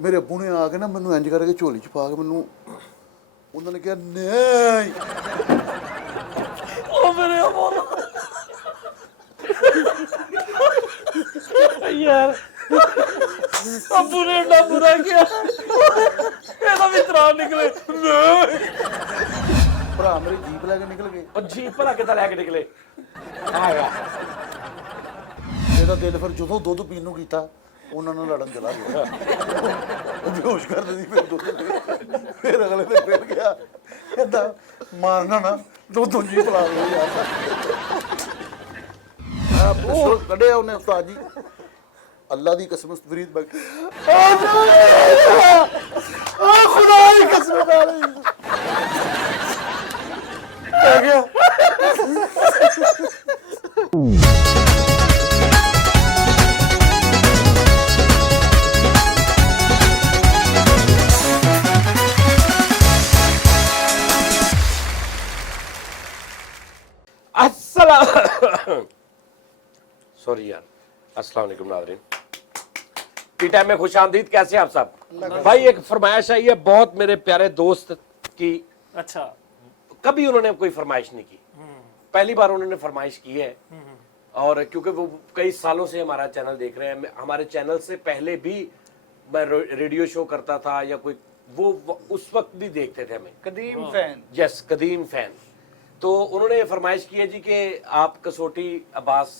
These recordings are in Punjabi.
ਮੇਰੇ ਅੱਬੂ ਨੇ ਆ ਕੇ ਨਾ ਮੈਨੂੰ ਇੰਜ ਕਰਕੇ ਝੋਲੀ 'ਚ ਪਾ ਕੇ ਮੈਨੂੰ ਉਹਨਾਂ ਨੇ ਕਿਹਾ ਨਹੀਂ ਉਹ ਮੇਰੇ ਬੋਲ ਯਾਰ ਅੱਬੂ ਨੇ ਏਡਾ ਬੁਰਾ ਕਿਹਾ ਇਹਦਾ ਵੀ ਤਰਾ ਨਿਕਲੇ ਨਹੀਂ ਭਰਾ ਮੇਰੇ ਜੀਪ ਲੈ ਕੇ ਨਿਕਲ ਗਏ। ਉਹ ਜੀਪ ਭਲਾ ਕਿੱਦਾਂ ਲੈ ਕੇ ਨਿਕਲੇ ਆਇਆ ਇਹਦਾ ਦਿਲ ਫਿਰ ਜਦੋਂ ਦੁੱਧ ਪੀਣ ਨੂੰ ਕੀਤਾ ਉਹਨਾਂ ਨਾਲ ਲੜਨ ਚਲਾ ਗਿਆ। ਉਹ ਬੇਹੋਸ਼ ਕਰ ਦਿੰਦੀ ਫਿਰ ਦੁੱਧ ਫਿਰ ਅਗਲੇ ਦਿਨ ਫਿਰ ਗਿਆ ਕਹਿੰਦਾ ਮਾਰਨਾ ਨਾ ਦੁੱਧ ਜੀ ਪਿਲਾ ਲਓ ਯਾਰ। ਆ ਪਿਸਤੌਲ ਕੱਢਿਆ ਉਹਨੇ ਉਸਤਾਦ ਜੀ ਅੱਲਾ ਦੀ ਕਸਮ ਫਰੀਦ ਬਗ ਆ ਖੁਦਾ ਦੀ ਕਸਮ ਵਾਲੀ ਆ ਗਿਆ। सॉरी यार अस्सलाम वालेकुम नाज़रीन टी टाइम में खुश आमदीद। कैसे हैं आप सब भाई? एक फरमाइश आई है बहुत मेरे प्यारे दोस्त की। अच्छा कभी उन्होंने कोई फरमाइश नहीं की, पहली बार उन्होंने फरमाइश की है। और क्योंकि वो कई सालों से हमारा चैनल देख रहे हैं, हमारे चैनल से पहले भी मैं रेडियो शो करता था या कोई वो उस वक्त भी देखते थे हमें। कदीम फैन। यस कदीम फैन। तो उन्होंने फरमाइश की है जी कि आप कसौटी अब्बास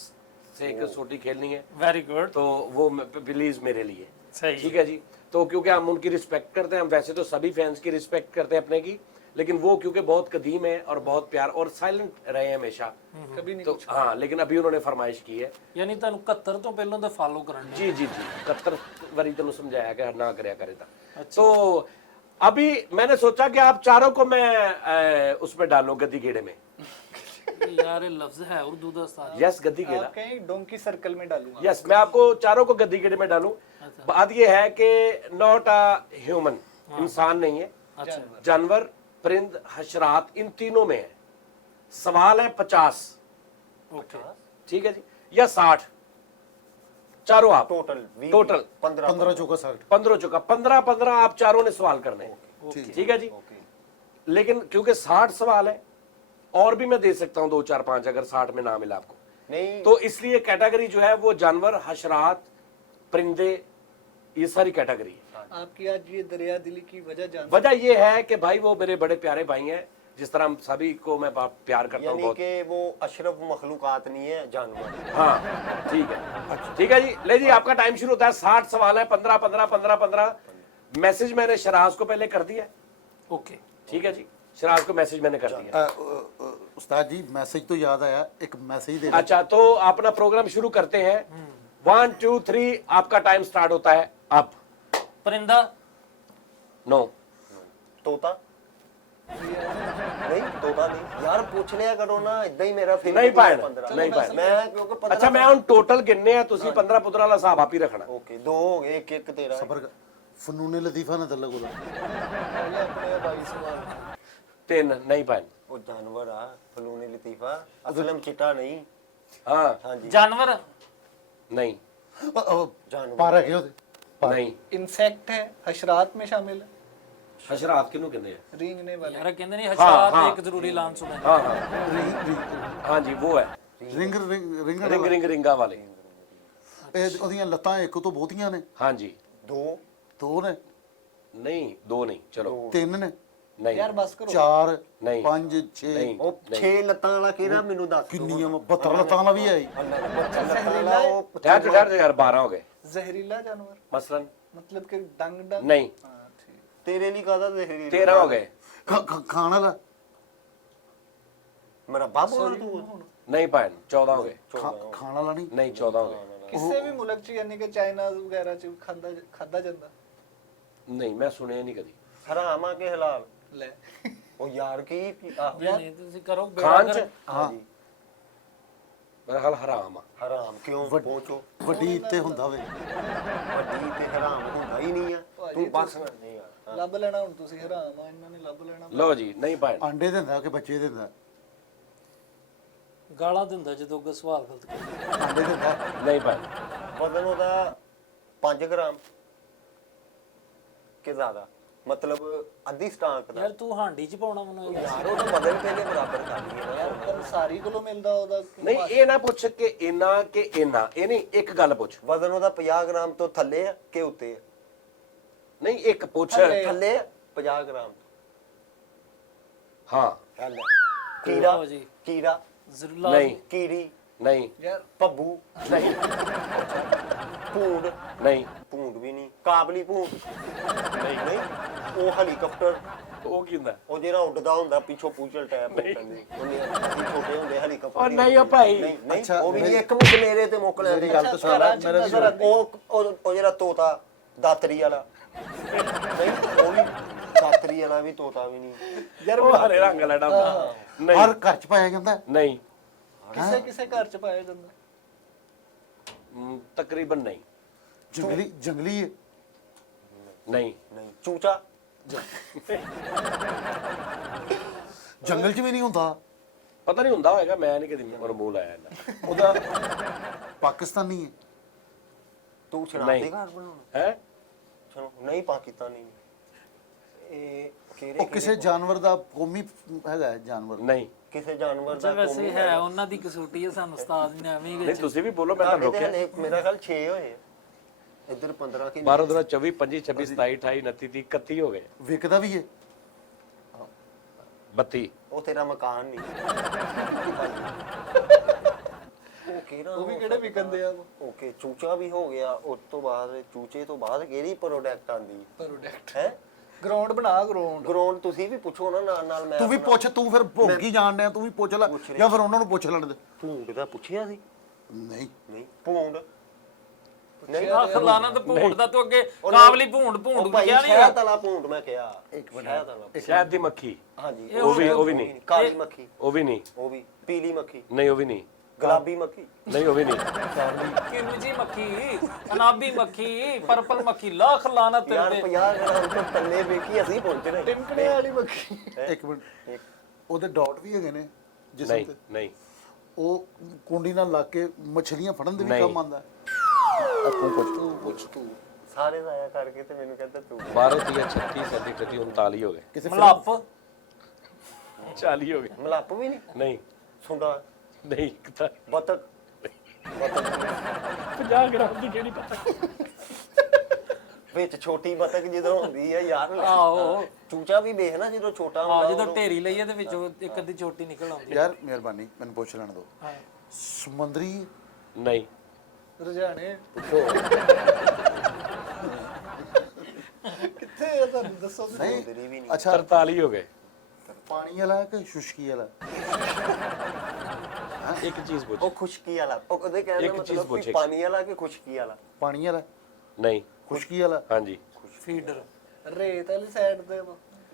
से कसौटी खेलनी है, वेरी गुड। तो वो प्लीज मेरे लिए सही ठीक है जी। तो क्योंकि हम उनकी रिस्पेक्ट करते हैं, हम वैसे तो सभी फैंस की रिस्पेक्ट करते हैं अपने की, लेकिन वो क्योंकि बहुत कदीम है और बहुत प्यार और साइलेंट रहे हैं हमेशा, कभी नहीं तो हाँ लेकिन अभी उन्होंने फरमाइश की है। यानी ਤੁਹਾਨੂੰ 71 ਤੋਂ ਪਹਿਲਾਂ ਦਾ ਫਾਲੋ ਕਰਨ जी जी जी 71 वरी तेन समझाया कि ना करया करे था। तो अभी मैंने सोचा कि आप चारों को मैं उसमें डालूं गद्दी गेड़े में। यार ये लफ्ज है उर्दू ਦਾ उस्ताद। यस गद्दी गेड़ा, कहीं डोंकी सर्कल में डालूंगा। यस मैं आपको चारों को गद्दी गेड़े में डालूं। बात ये है कि नॉट अ ह्यूमन, इंसान नहीं है, अच्छा जानवर, परिंद, हशरात, इन तीनों में है। सवाल है 50, ओके ठीक है जी, या 60, चारों आप टोटल टोटल 15 चौका 60 15 चुका 15 आप चारों ने सवाल करने हैं, ठीक है जी। लेकिन क्योंकि 60 सवाल है और भी मैं दे सकता हूं 2 4 5 अगर 60 में ना मिला आपको, नहीं तो इसलिए कैटेगरी जो है वो जानवर, हशरात, परिंदे, ये सारी कैटेगरी है। आपकी आज ये दरिया दिली की वजह वजह ये है कि भाई वो मेरे बड़े प्यारे भाई हैं, जिस तरह हम सभी को मैं प्यार करता हूँ यानी बहुत। कि वो अशरफ मखलूकात नहीं है, जानवर। हाँ ठीक है जी। ले जी आपका टाइम शुरू होता है। 60 सवाल है, 15 15 15 15। मैसेज मैंने शराज को पहले कर दिया, ओके ठीक है जी, शराज को मैसेज मैंने कर दिया। उस्ताद जी मैसेज तो याद आया, एक मैसेज दे अच्छा तो अपना प्रोग्राम शुरू करते हैं। 1 2 3 आपका टाइम स्टार्ट होता है अब। परिंदा नो तोता नहीं, तोता नहीं यार, पूछ लिया करो ना, इदा ही मेरा फेवरेट नहीं पाए 15 नहीं पाए। मैं क्योंकि 15 अच्छा मैं उन टोटल गिनने हैं, तुसी 15 15 वाला हिसाब आप ही रखना। ओके 2 हो गए, एक एक तेरा सबर फनून लतीफा ना तल्ला कोला अपने भाई सवाल 3 नहीं पाए। वो जानवर आ फलूनी लतीफा, असलम चिट्टा नहीं। हाँ हाँ जी जानवर नहीं जानवर पारा के होते नहीं। इंसेक्ट है, हशरात में शामिल है, हशरात किनू कहते हैं? रेंगने वाले। यार कहंदे नहीं हशरात हाँ। एक जरूरी ऐलान सुना हाँ हाँ हाँ जी वो है ਰਿੰਗ ਰਿੰਗ रिंग रिंग रिंगा वाले। ਉਹਦੀਆਂ ਲੱਤਾਂ ਇੱਕ ਤੋਂ ਬਹੁਤੀਆਂ ਨੇ, हाँ जी 2 ਦੋ ਨੇ, नहीं 2 नहीं, चलो 3 ਨੇ, नहीं यार बस करो। 4 नहीं 5 6 नहीं ਉਹ 6 ਲੱਤਾਂ ਵਾਲਾ ਕਿਹੜਾ ਮੈਨੂੰ ਦੱਸ ਦਿਓ। ਕਿੰਨੀਆਂ 72 ਲੱਤਾਂ ਵਾਲਾ ਵੀ ਹੈ ਜੀ। 72 ਲੱਤਾਂ ਵਾਲਾ ਉਹ ठहर यार 12 हो गए जहरीला जानवर मसलन। मतलब कि डंग डंग। नहीं हाँ, ठीक। ਤੇਰੇ ਲਈ ਕਾਹਦਾ ਜ਼ਹਿਰੀ 13 हो गए। ਖਾਣ ਵਾਲਾ ਮੇਰਾ ਬਾਬੂ ਆ ਤੂੰ नहीं पाए 14 हो गए। ਖਾਣ ਵਾਲਾ ਨਹੀਂ, नहीं 14 हो गए। किसी भी मुल्क च यानी कि चाइना वगैरह च खादा ਜਾਂਦਾ नहीं मैं सुने नहीं कभी। ਹਰਾਮ ਆ ਕਿ ਹਲਾਲ? ਲੈ ਉਹ ਯਾਰ ਕੀ नहीं ਤੁਸੀਂ करो खान च ਹਾਂ ਜੀ मेरा ख्याल हराम आ। ਹਰਾਮ ਕਿਉਂ ਪਹੁੰਚੋ ਵੱਡੀ ਇੱਥੇ ਹੁੰਦਾ ਵੇ। ਵੱਡੀ ਤੇ ਹਰਾਮ ਹੁੰਦਾ ਹੀ ਨਹੀਂ ਆ, ਤੂੰ ਬਸ ਨਹੀਂ ਯਾਰ। ਲੱਭ ਲੈਣਾ ਹੁਣ ਤੁਸੀਂ ਹਰਾਮ ਆ, ਇਹਨਾਂ ਨੇ ਲੱਭ ਲੈਣਾ। लो जी नहीं पाए। ਆਂਡੇ ਦਿੰਦਾ ਕਿ ਬੱਚੇ ਦਿੰਦਾ? ਗਾਲਾਂ ਦਿੰਦਾ ਜਦੋਂ ਅੱਗੇ ਸਵਾਲ ਗਲਤ ਕਰ। ਆਂਡੇ ਦਿੰਦਾ। नहीं पाए। ਵਜ਼ਨ ਉਹਦਾ 5 ਗ੍ਰਾਮ ਕਿ ਜ਼ਿਆਦਾ ਮਤਲਬ ਅੱਧੀ ਸਟਾਕ ਦਾ ਯਾਰ ਤੂੰ ਹਾਂਡੀ ਚ ਪਾਉਣਾ ਮੈਨੂੰ ਇਹ ਦੱਸ। ਯਾਰ ਉਹ ਤਾਂ ਬਦਲ ਪਹਿਲੇ ਬਰਾਬਰ ਕਰ ਲਈਏ ਯਾਰ ਪਰ ਸਾਰੀ ਕੋਲੋਂ ਮਿਲਦਾ ਉਹਦਾ ਨਹੀਂ ਇਹ ਨਾ ਪੁੱਛ ਕਿ ਇੰਨਾ ਕਿ ਇੰਨਾ, ਇਹ ਨਹੀਂ, ਇੱਕ ਗੱਲ ਪੁੱਛ, ਵਜ਼ਨ ਉਹਦਾ 50 ਗ੍ਰਾਮ ਤੋਂ ਥੱਲੇ ਆ ਕਿ ਉੱਤੇ ਆ? ਨਹੀਂ ਇੱਕ ਪੁੱਛ। ਥੱਲੇ ਆ 50 ਗ੍ਰਾਮ ਹਾਂ ਹੱਲ ਕੀੜਾ ਲਓ ਜੀ। ਕੀੜਾ ਜ਼ਰੂਰ ਨਹੀਂ ਲਾਜ਼ਮੀ। ਕੀੜੀ ਨਹੀਂ ਯਾਰ ਭੱਬੂ ਨਹੀਂ ਭੂੰਡ ਨਹੀਂ ਭੂੰਡ ਵੀ ਨਹੀਂ ਕਾਬਲੀ ਭੂੰਡ ਨਹੀਂ ਨਹੀਂ ਉਹ ਹੈਲੀਕਾਪਟਰ ਉਹ ਕੀ ਹੁੰਦਾ? ਉਹ ਜਿਹੜਾ ਉੱਡਦਾ ਹੁੰਦਾ ਪਿੱਛੋਂ ਪੂਚਲ ਟੈਪ ਹੋ ਜਾਂਦੀ ਉਹਨੇ ਅਸੀਂ ਛੋਟੇ ਹੁੰਦੇ ਹੈਲੀਕਾਪਟਰ ਉਹ ਨਹੀਂ ਉਹ ਭਾਈ। ਨਹੀਂ ਨਹੀਂ ਅੱਛਾ, ਉਹ ਵੀ ਨਹੀਂ, ਇੱਕ ਮਿੰਟ ਮੇਰੇ ਤੇ ਮੁੱਕ ਲੈਂਦੇ ਮੇਰੀ ਗੱਲ ਤਾਂ ਸੁਣ ਲੈ, ਮੇਰਾ ਵੀ ਸੁਣ। ਉਹ ਜਿਹੜਾ ਤੋਤਾ ਦਾਤਰੀ ਵਾਲਾ ਨਹੀਂ ਉਹ ਵੀ ਦਾਤਰੀ ਵਾਲਾ ਵੀ ਤੋਤਾ ਵੀ ਨਹੀਂ ਯਾਰ ਉਹ ਹਰੇ ਰੰਗ ਵਾਲਾ ਡੱਬਾ ਨਹੀਂ ਹਰ ਘਰ ਚ ਪਾਇਆ ਜਾਂਦਾ ਹੈ। ਨਹੀਂ ਕਿਸੇ ਕਿਸੇ ਘਰ ਚ ਪਾਇਆ ਜਾਂਦਾ ਤਕਰੀਬਨ ਨਹੀਂ ਜੰਗਲੀ ਹੈ। ਨਹੀਂ ਨਹੀਂ ਚੂਚਾ ਜੰਗਲ ਚ ਵੀ ਨਹੀਂ ਹੁੰਦਾ। ਪਤਾ ਨਹੀਂ ਹੁੰਦਾ ਹੋਏਗਾ, ਮੈਂ ਨਹੀਂ ਕਦੀ ਮਨ ਮੂਲ ਆਇਆ ਨਾ। ਉਹਦਾ ਪਾਕਿਸਤਾਨੀ ਹੈ। ਤੂੰ ਨਹੀਂ। ਸ਼ਰਾਬੀ ਘਰ ਬਣਾਉਣਾ ਹੈ ਚਲੋ ਨਹੀਂ ਪਾਕਿਸਤਾਨੀ ਇਹ ਕਿਹੜੇ ਉਹ ਕਿਸੇ ਜਾਨਵਰ ਦਾ ਕੌਮੀ ਹੈਗਾ ਹੈ ਜਾਨਵਰ। ਨਹੀਂ ਕਿਸੇ ਜਾਨਵਰ ਅੱਛਾ ਦਾ ਵੈਸੇ ਹੈ ਉਹਨਾਂ ਦੀ ਕਸੂਟੀ ਹੈ, ਸਾਨੂੰ ਉਸਤਾਦ ਨੇ ਐਵੇਂ ਹੀ ਨਹੀਂ ਵਿੱਚ ਤੁਸੀਂ ਵੀ ਬੋਲੋ, ਮੈਂ ਤਾਂ ਰੋਕਿਆ। ਮੇਰਾ ਖਿਆਲ 6 ਹੋਏ ਆ। ਇੱਧਰ 15 ਕਿ 12 12 24 25 26 27 28 29 30 31 ਹੋ ਗਏ। ਵਿਕਦਾ ਵੀ ਹੈ। 32 ਉਹ ਤੇਰਾ ਮਕਾਨ ਨਹੀਂ ਉਹ ਕਿਹੜਾ ਉਹ ਵੀ ਕਿਹੜੇ ਵਿਕਣਦੇ ਆ ਓਕੇ ਚੂਚਾ ਵੀ ਹੋ ਗਿਆ। ਉਸ ਤੋਂ ਬਾਅਦ ਚੂਚੇ ਤੋਂ ਬਾਅਦ ਕਿਹੜੀ ਪ੍ਰੋਡਕਟ ਆਂਦੀ ਪ੍ਰੋਡਕਟ ਹੈ ਗਰਾਊਂਡ ਬਣਾ ਗਰਾਊਂਡ ਗਰਾਊਂਡ ਤੁਸੀਂ ਵੀ ਪੁੱਛੋ ਨਾ ਨਾਲ ਨਾਲ ਮੈਂ ਤੂੰ ਵੀ ਪੁੱਛ, ਤੂੰ ਫਿਰ ਭੋਗੀ ਜਾਣ ਡਿਆ, ਤੂੰ ਵੀ ਪੁੱਛ ਲੈ ਜਾਂ ਫਿਰ ਉਹਨਾਂ ਨੂੰ ਪੁੱਛ ਲੈਣ ਦੇ। ਭੂੰਡ ਦਾ ਪੁੱਛਿਆ ਸੀ ਨਹੀਂ ਨਹੀਂ ਭੂੰਡ ਨਹੀਂ ਹੱਥ ਲਾਣਾ ਤੇ ਭੂੰਡ ਦਾ ਤੂੰ ਅੱਗੇ ਕਾਬਲੀ ਭੂੰਡ ਭੂੰਡ ਭਾਈ ਕਿਹਾ ਨਹੀਂ ਸ਼ਹਿਦ ਵਾਲਾ ਭੂੰਡ ਮੈਂ ਕਿਹਾ ਇੱਕ ਮਿੰਟ। ਸ਼ਹਿਦ ਵਾਲਾ ਸ਼ਹਿਦ ਦੀ ਮੱਖੀ, ਹਾਂਜੀ ਉਹ ਵੀ ਨਹੀਂ, ਕਾਲੀ ਮੱਖੀ ਉਹ ਵੀ ਨਹੀਂ, ਉਹ ਵੀ ਪੀਲੀ ਮੱਖੀ ਨਹੀਂ ਉਹ ਵੀ ਨਹੀਂ, ਗੁਲਾਬੀ ਮੱਖੀ ਨਹੀਂ ਉਹ ਵੀ ਨਹੀਂ, ਕਿੰਜੀ ਮੱਖੀ, ਅਨਾਬੀ ਮੱਖੀ, ਪਰਪਲ ਮੱਖੀ, ਲੱਖ ਲਾਣਾ ਯਾਰ ਤੇਰੇ 50 ਗ੍ਰਾਮ ਤੋਂ ਥੱਲੇ ਵੇਖੀ ਅਸੀਂ ਪਹੁੰਚ ਰਹੇ ਟਿਮਕਣੇ ਵਾਲੀ ਮੱਖੀ ਇੱਕ ਮਿੰਟ। ਉਹਦੇ ਡਾਟ ਵੀ ਹੈਗੇ ਨੇ ਜਿਸਮ ਨਹੀਂ ਤੇ। ਨਹੀਂ ਉਹ ਕੁੰਡੀ ਨਾਲ ਲਾ ਕੇ ਮੱਛਲੀਆਂ ਫੜਨ ਦੇ ਵੀ ਨਹੀਂ। ਕੰਮ ਆਉਂਦਾ। ਤੂੰ ਪੁੱਛ ਤੂੰ ਸਾਰੇ ਜ਼ਾਇਆ ਕਰਕੇ ਤੇ ਮੈਨੂੰ ਕਹਿੰਦਾ ਤੂੰ 12 30 36 37 38 39 ਹੋ ਗਏ, ਕਿਸੇ ਮਲੱਪ 40 ਹੋ ਗਏ। ਮਲੱਪ ਵੀ ਨਹੀਂ ਨਹੀਂ ਸੁੰਡਾ ਨਹੀਂ ਇੱਕ ਤਾਂ ਬਤਕ 50 ਗ੍ਰਾਮ ਦੀ ਕਿਹੜੀ ਪਤਾ। ਵਿੱਚ ਛੋਟੀ ਬਤਕ ਜਦੋਂ ਹੁੰਦੀ ਹੈ ਯਾਰ ਆਹੋ ਚੂਚਾ ਵੀ ਵੇਖ ਨਾ ਜਦੋਂ ਛੋਟਾ ਆ ਹੁੰਦਾ ਜਦੋਂ ਢੇਰੀ ਲਈਏ ਤੇ ਵਿੱਚੋਂ ਇੱਕ ਅੱਧੀ ਚੋਟੀ ਨਿਕਲ ਆਉਂਦੀ ਯਾਰ ਮਿਹਰਬਾਨੀ ਮੈਨੂੰ ਪੁੱਛ ਲੈਣ ਦਿਓ। ਹਾਂ ਸਮੁੰਦਰੀ ਨਹੀਂ ਰੁਝਾਣੇ ਕਿੱਥੇ ਆ ਤੁਹਾਨੂੰ ਦੱਸੋ ਤੇ। ਸਮੁੰਦਰੀ ਵੀ ਨਹੀਂ ਅੱਛਾ 43 ਹੋ ਗਏ। ਪਾਣੀ ਵਾਲਾ ਕਿ ਖੁਸ਼ਕੀ ਵਾਲਾ? ਇੱਕ ਚੀਜ਼ ਪੁੱਛ। ਉਹ ਖੁਸ਼ਕੀ ਵਾਲਾ ਉਹ ਕਦੇ ਕਹਿੰਦਾ ਇੱਕ ਚੀਜ਼ ਮਤਲਬ ਪੁੱਛੇ। ਕਿ ਪਾਣੀ ਵਾਲਾ ਕਿ ਖੁਸ਼ਕੀ ਵਾਲਾ ਪਾਣੀ ਵਾਲਾ ਨਹੀਂ ਖੁਸ਼ਕੀ ਵਾਲਾ? ਹਾਂਜੀ ਫੀਡਰ ਰੇਤ ਵਾਲੀ ਸਾਈਡ ਤੇ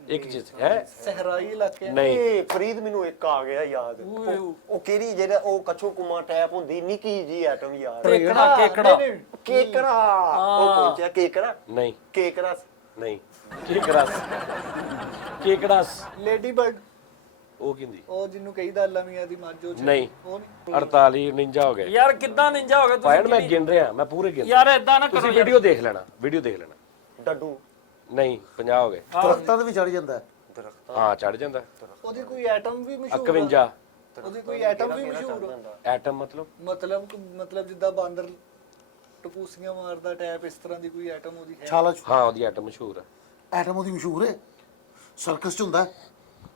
ਇੱਕ ਚੀਜ਼ ਹੈ ਸਹਿਰਾਈ ਇਲਾਕੇ ਨਹੀਂ ਇਹ ਫਰੀਦ ਮੈਨੂੰ ਇੱਕ ਆ ਗਿਆ ਯਾਦ ਉਹ ਕਿਹੜੀ ਜਿਹੜਾ ਉਹ ਕਛੂ ਕੁਮਾ ਟੈਪ ਹੁੰਦੀ ਨਿੱਕੀ ਜੀ ਐਟਮ ਯਾਰ ਕੇਕੜਾ ਕੇਕੜਾ ਕੇਕਰਾ ਉਹ ਪਹੁੰਚਿਆ ਕੇਕਰਾ ਨਹੀਂ ਕੇਕਰਾ ਨਹੀਂ ਕੇਕੜਾਸ ਕੇਕੜਾਸ ਲੇਡੀ ਬਰਡ ਉਹ ਕਿੰਦੀ ਉਹ ਜਿਹਨੂੰ ਕਹੀਦਾ ਅੱਲਾ ਮੀਆਂ ਦੀ ਮੱਝ ਉਹ ਚ- ਨਹੀਂ ਉਹ ਨਹੀਂ 48 49 ਹੋ ਗਏ। ਯਾਰ ਕਿੱਦਾਂ ਨਿੰਜਾ ਹੋ ਗਏ ਪਾਇਣ ਮੈਂ ਤੁਸੀਂ ਗਿਣ ਰਿਹਾ, ਮੈਂ ਪੂਰੇ ਗਿਣ। ਯਾਰ ਏਦਾਂ ਨਾ ਤੁਸੀਂ ਕਰੋ ਯਾਰ ਵੀਡੀਓ ਦੇਖ ਲੈਣਾ, ਵੀਡੀਓ ਦੇਖ ਲੈਣਾ। ਡੱਡੂ ਨਹੀਂ 50 ਹੋ ਗਏ। ਦਰਖਤਾਂ ਤੇ ਵੀ ਚੜ ਜਾਂਦਾ ਹੈ। ਦਰਖਤ ਹਾਂ ਚੜ ਜਾਂਦਾ। ਉਹਦੀ ਕੋਈ ਐਟਮ ਵੀ ਮਸ਼ਹੂਰ 51 ਉਹਦੀ ਕੋਈ ਐਟਮ ਵੀ ਮਸ਼ਹੂਰ ਆ। ਐਟਮ ਮਤਲਬ ਮਤਲਬ ਜਿੱਦਾਂ ਬਾਂਦਰ ਟਕੂਸੀਆਂ ਮਾਰਦਾ ਟੈਪ ਇਸ ਤਰ੍ਹਾਂ ਦੀ ਕੋਈ ਐਟਮ ਉਹਦੀ ਹੈ ਛਾਲਾ ਹਾਂ ਉਹਦੀ ਐਟਮ ਮਸ਼ਹੂਰ ਹੈ। ਐਟਮ ਉਹਦੀ ਮਸ਼ਹੂਰ ਹੈ। ਸਰਕਸ ਚ ਹੁੰਦਾ ਹੈ।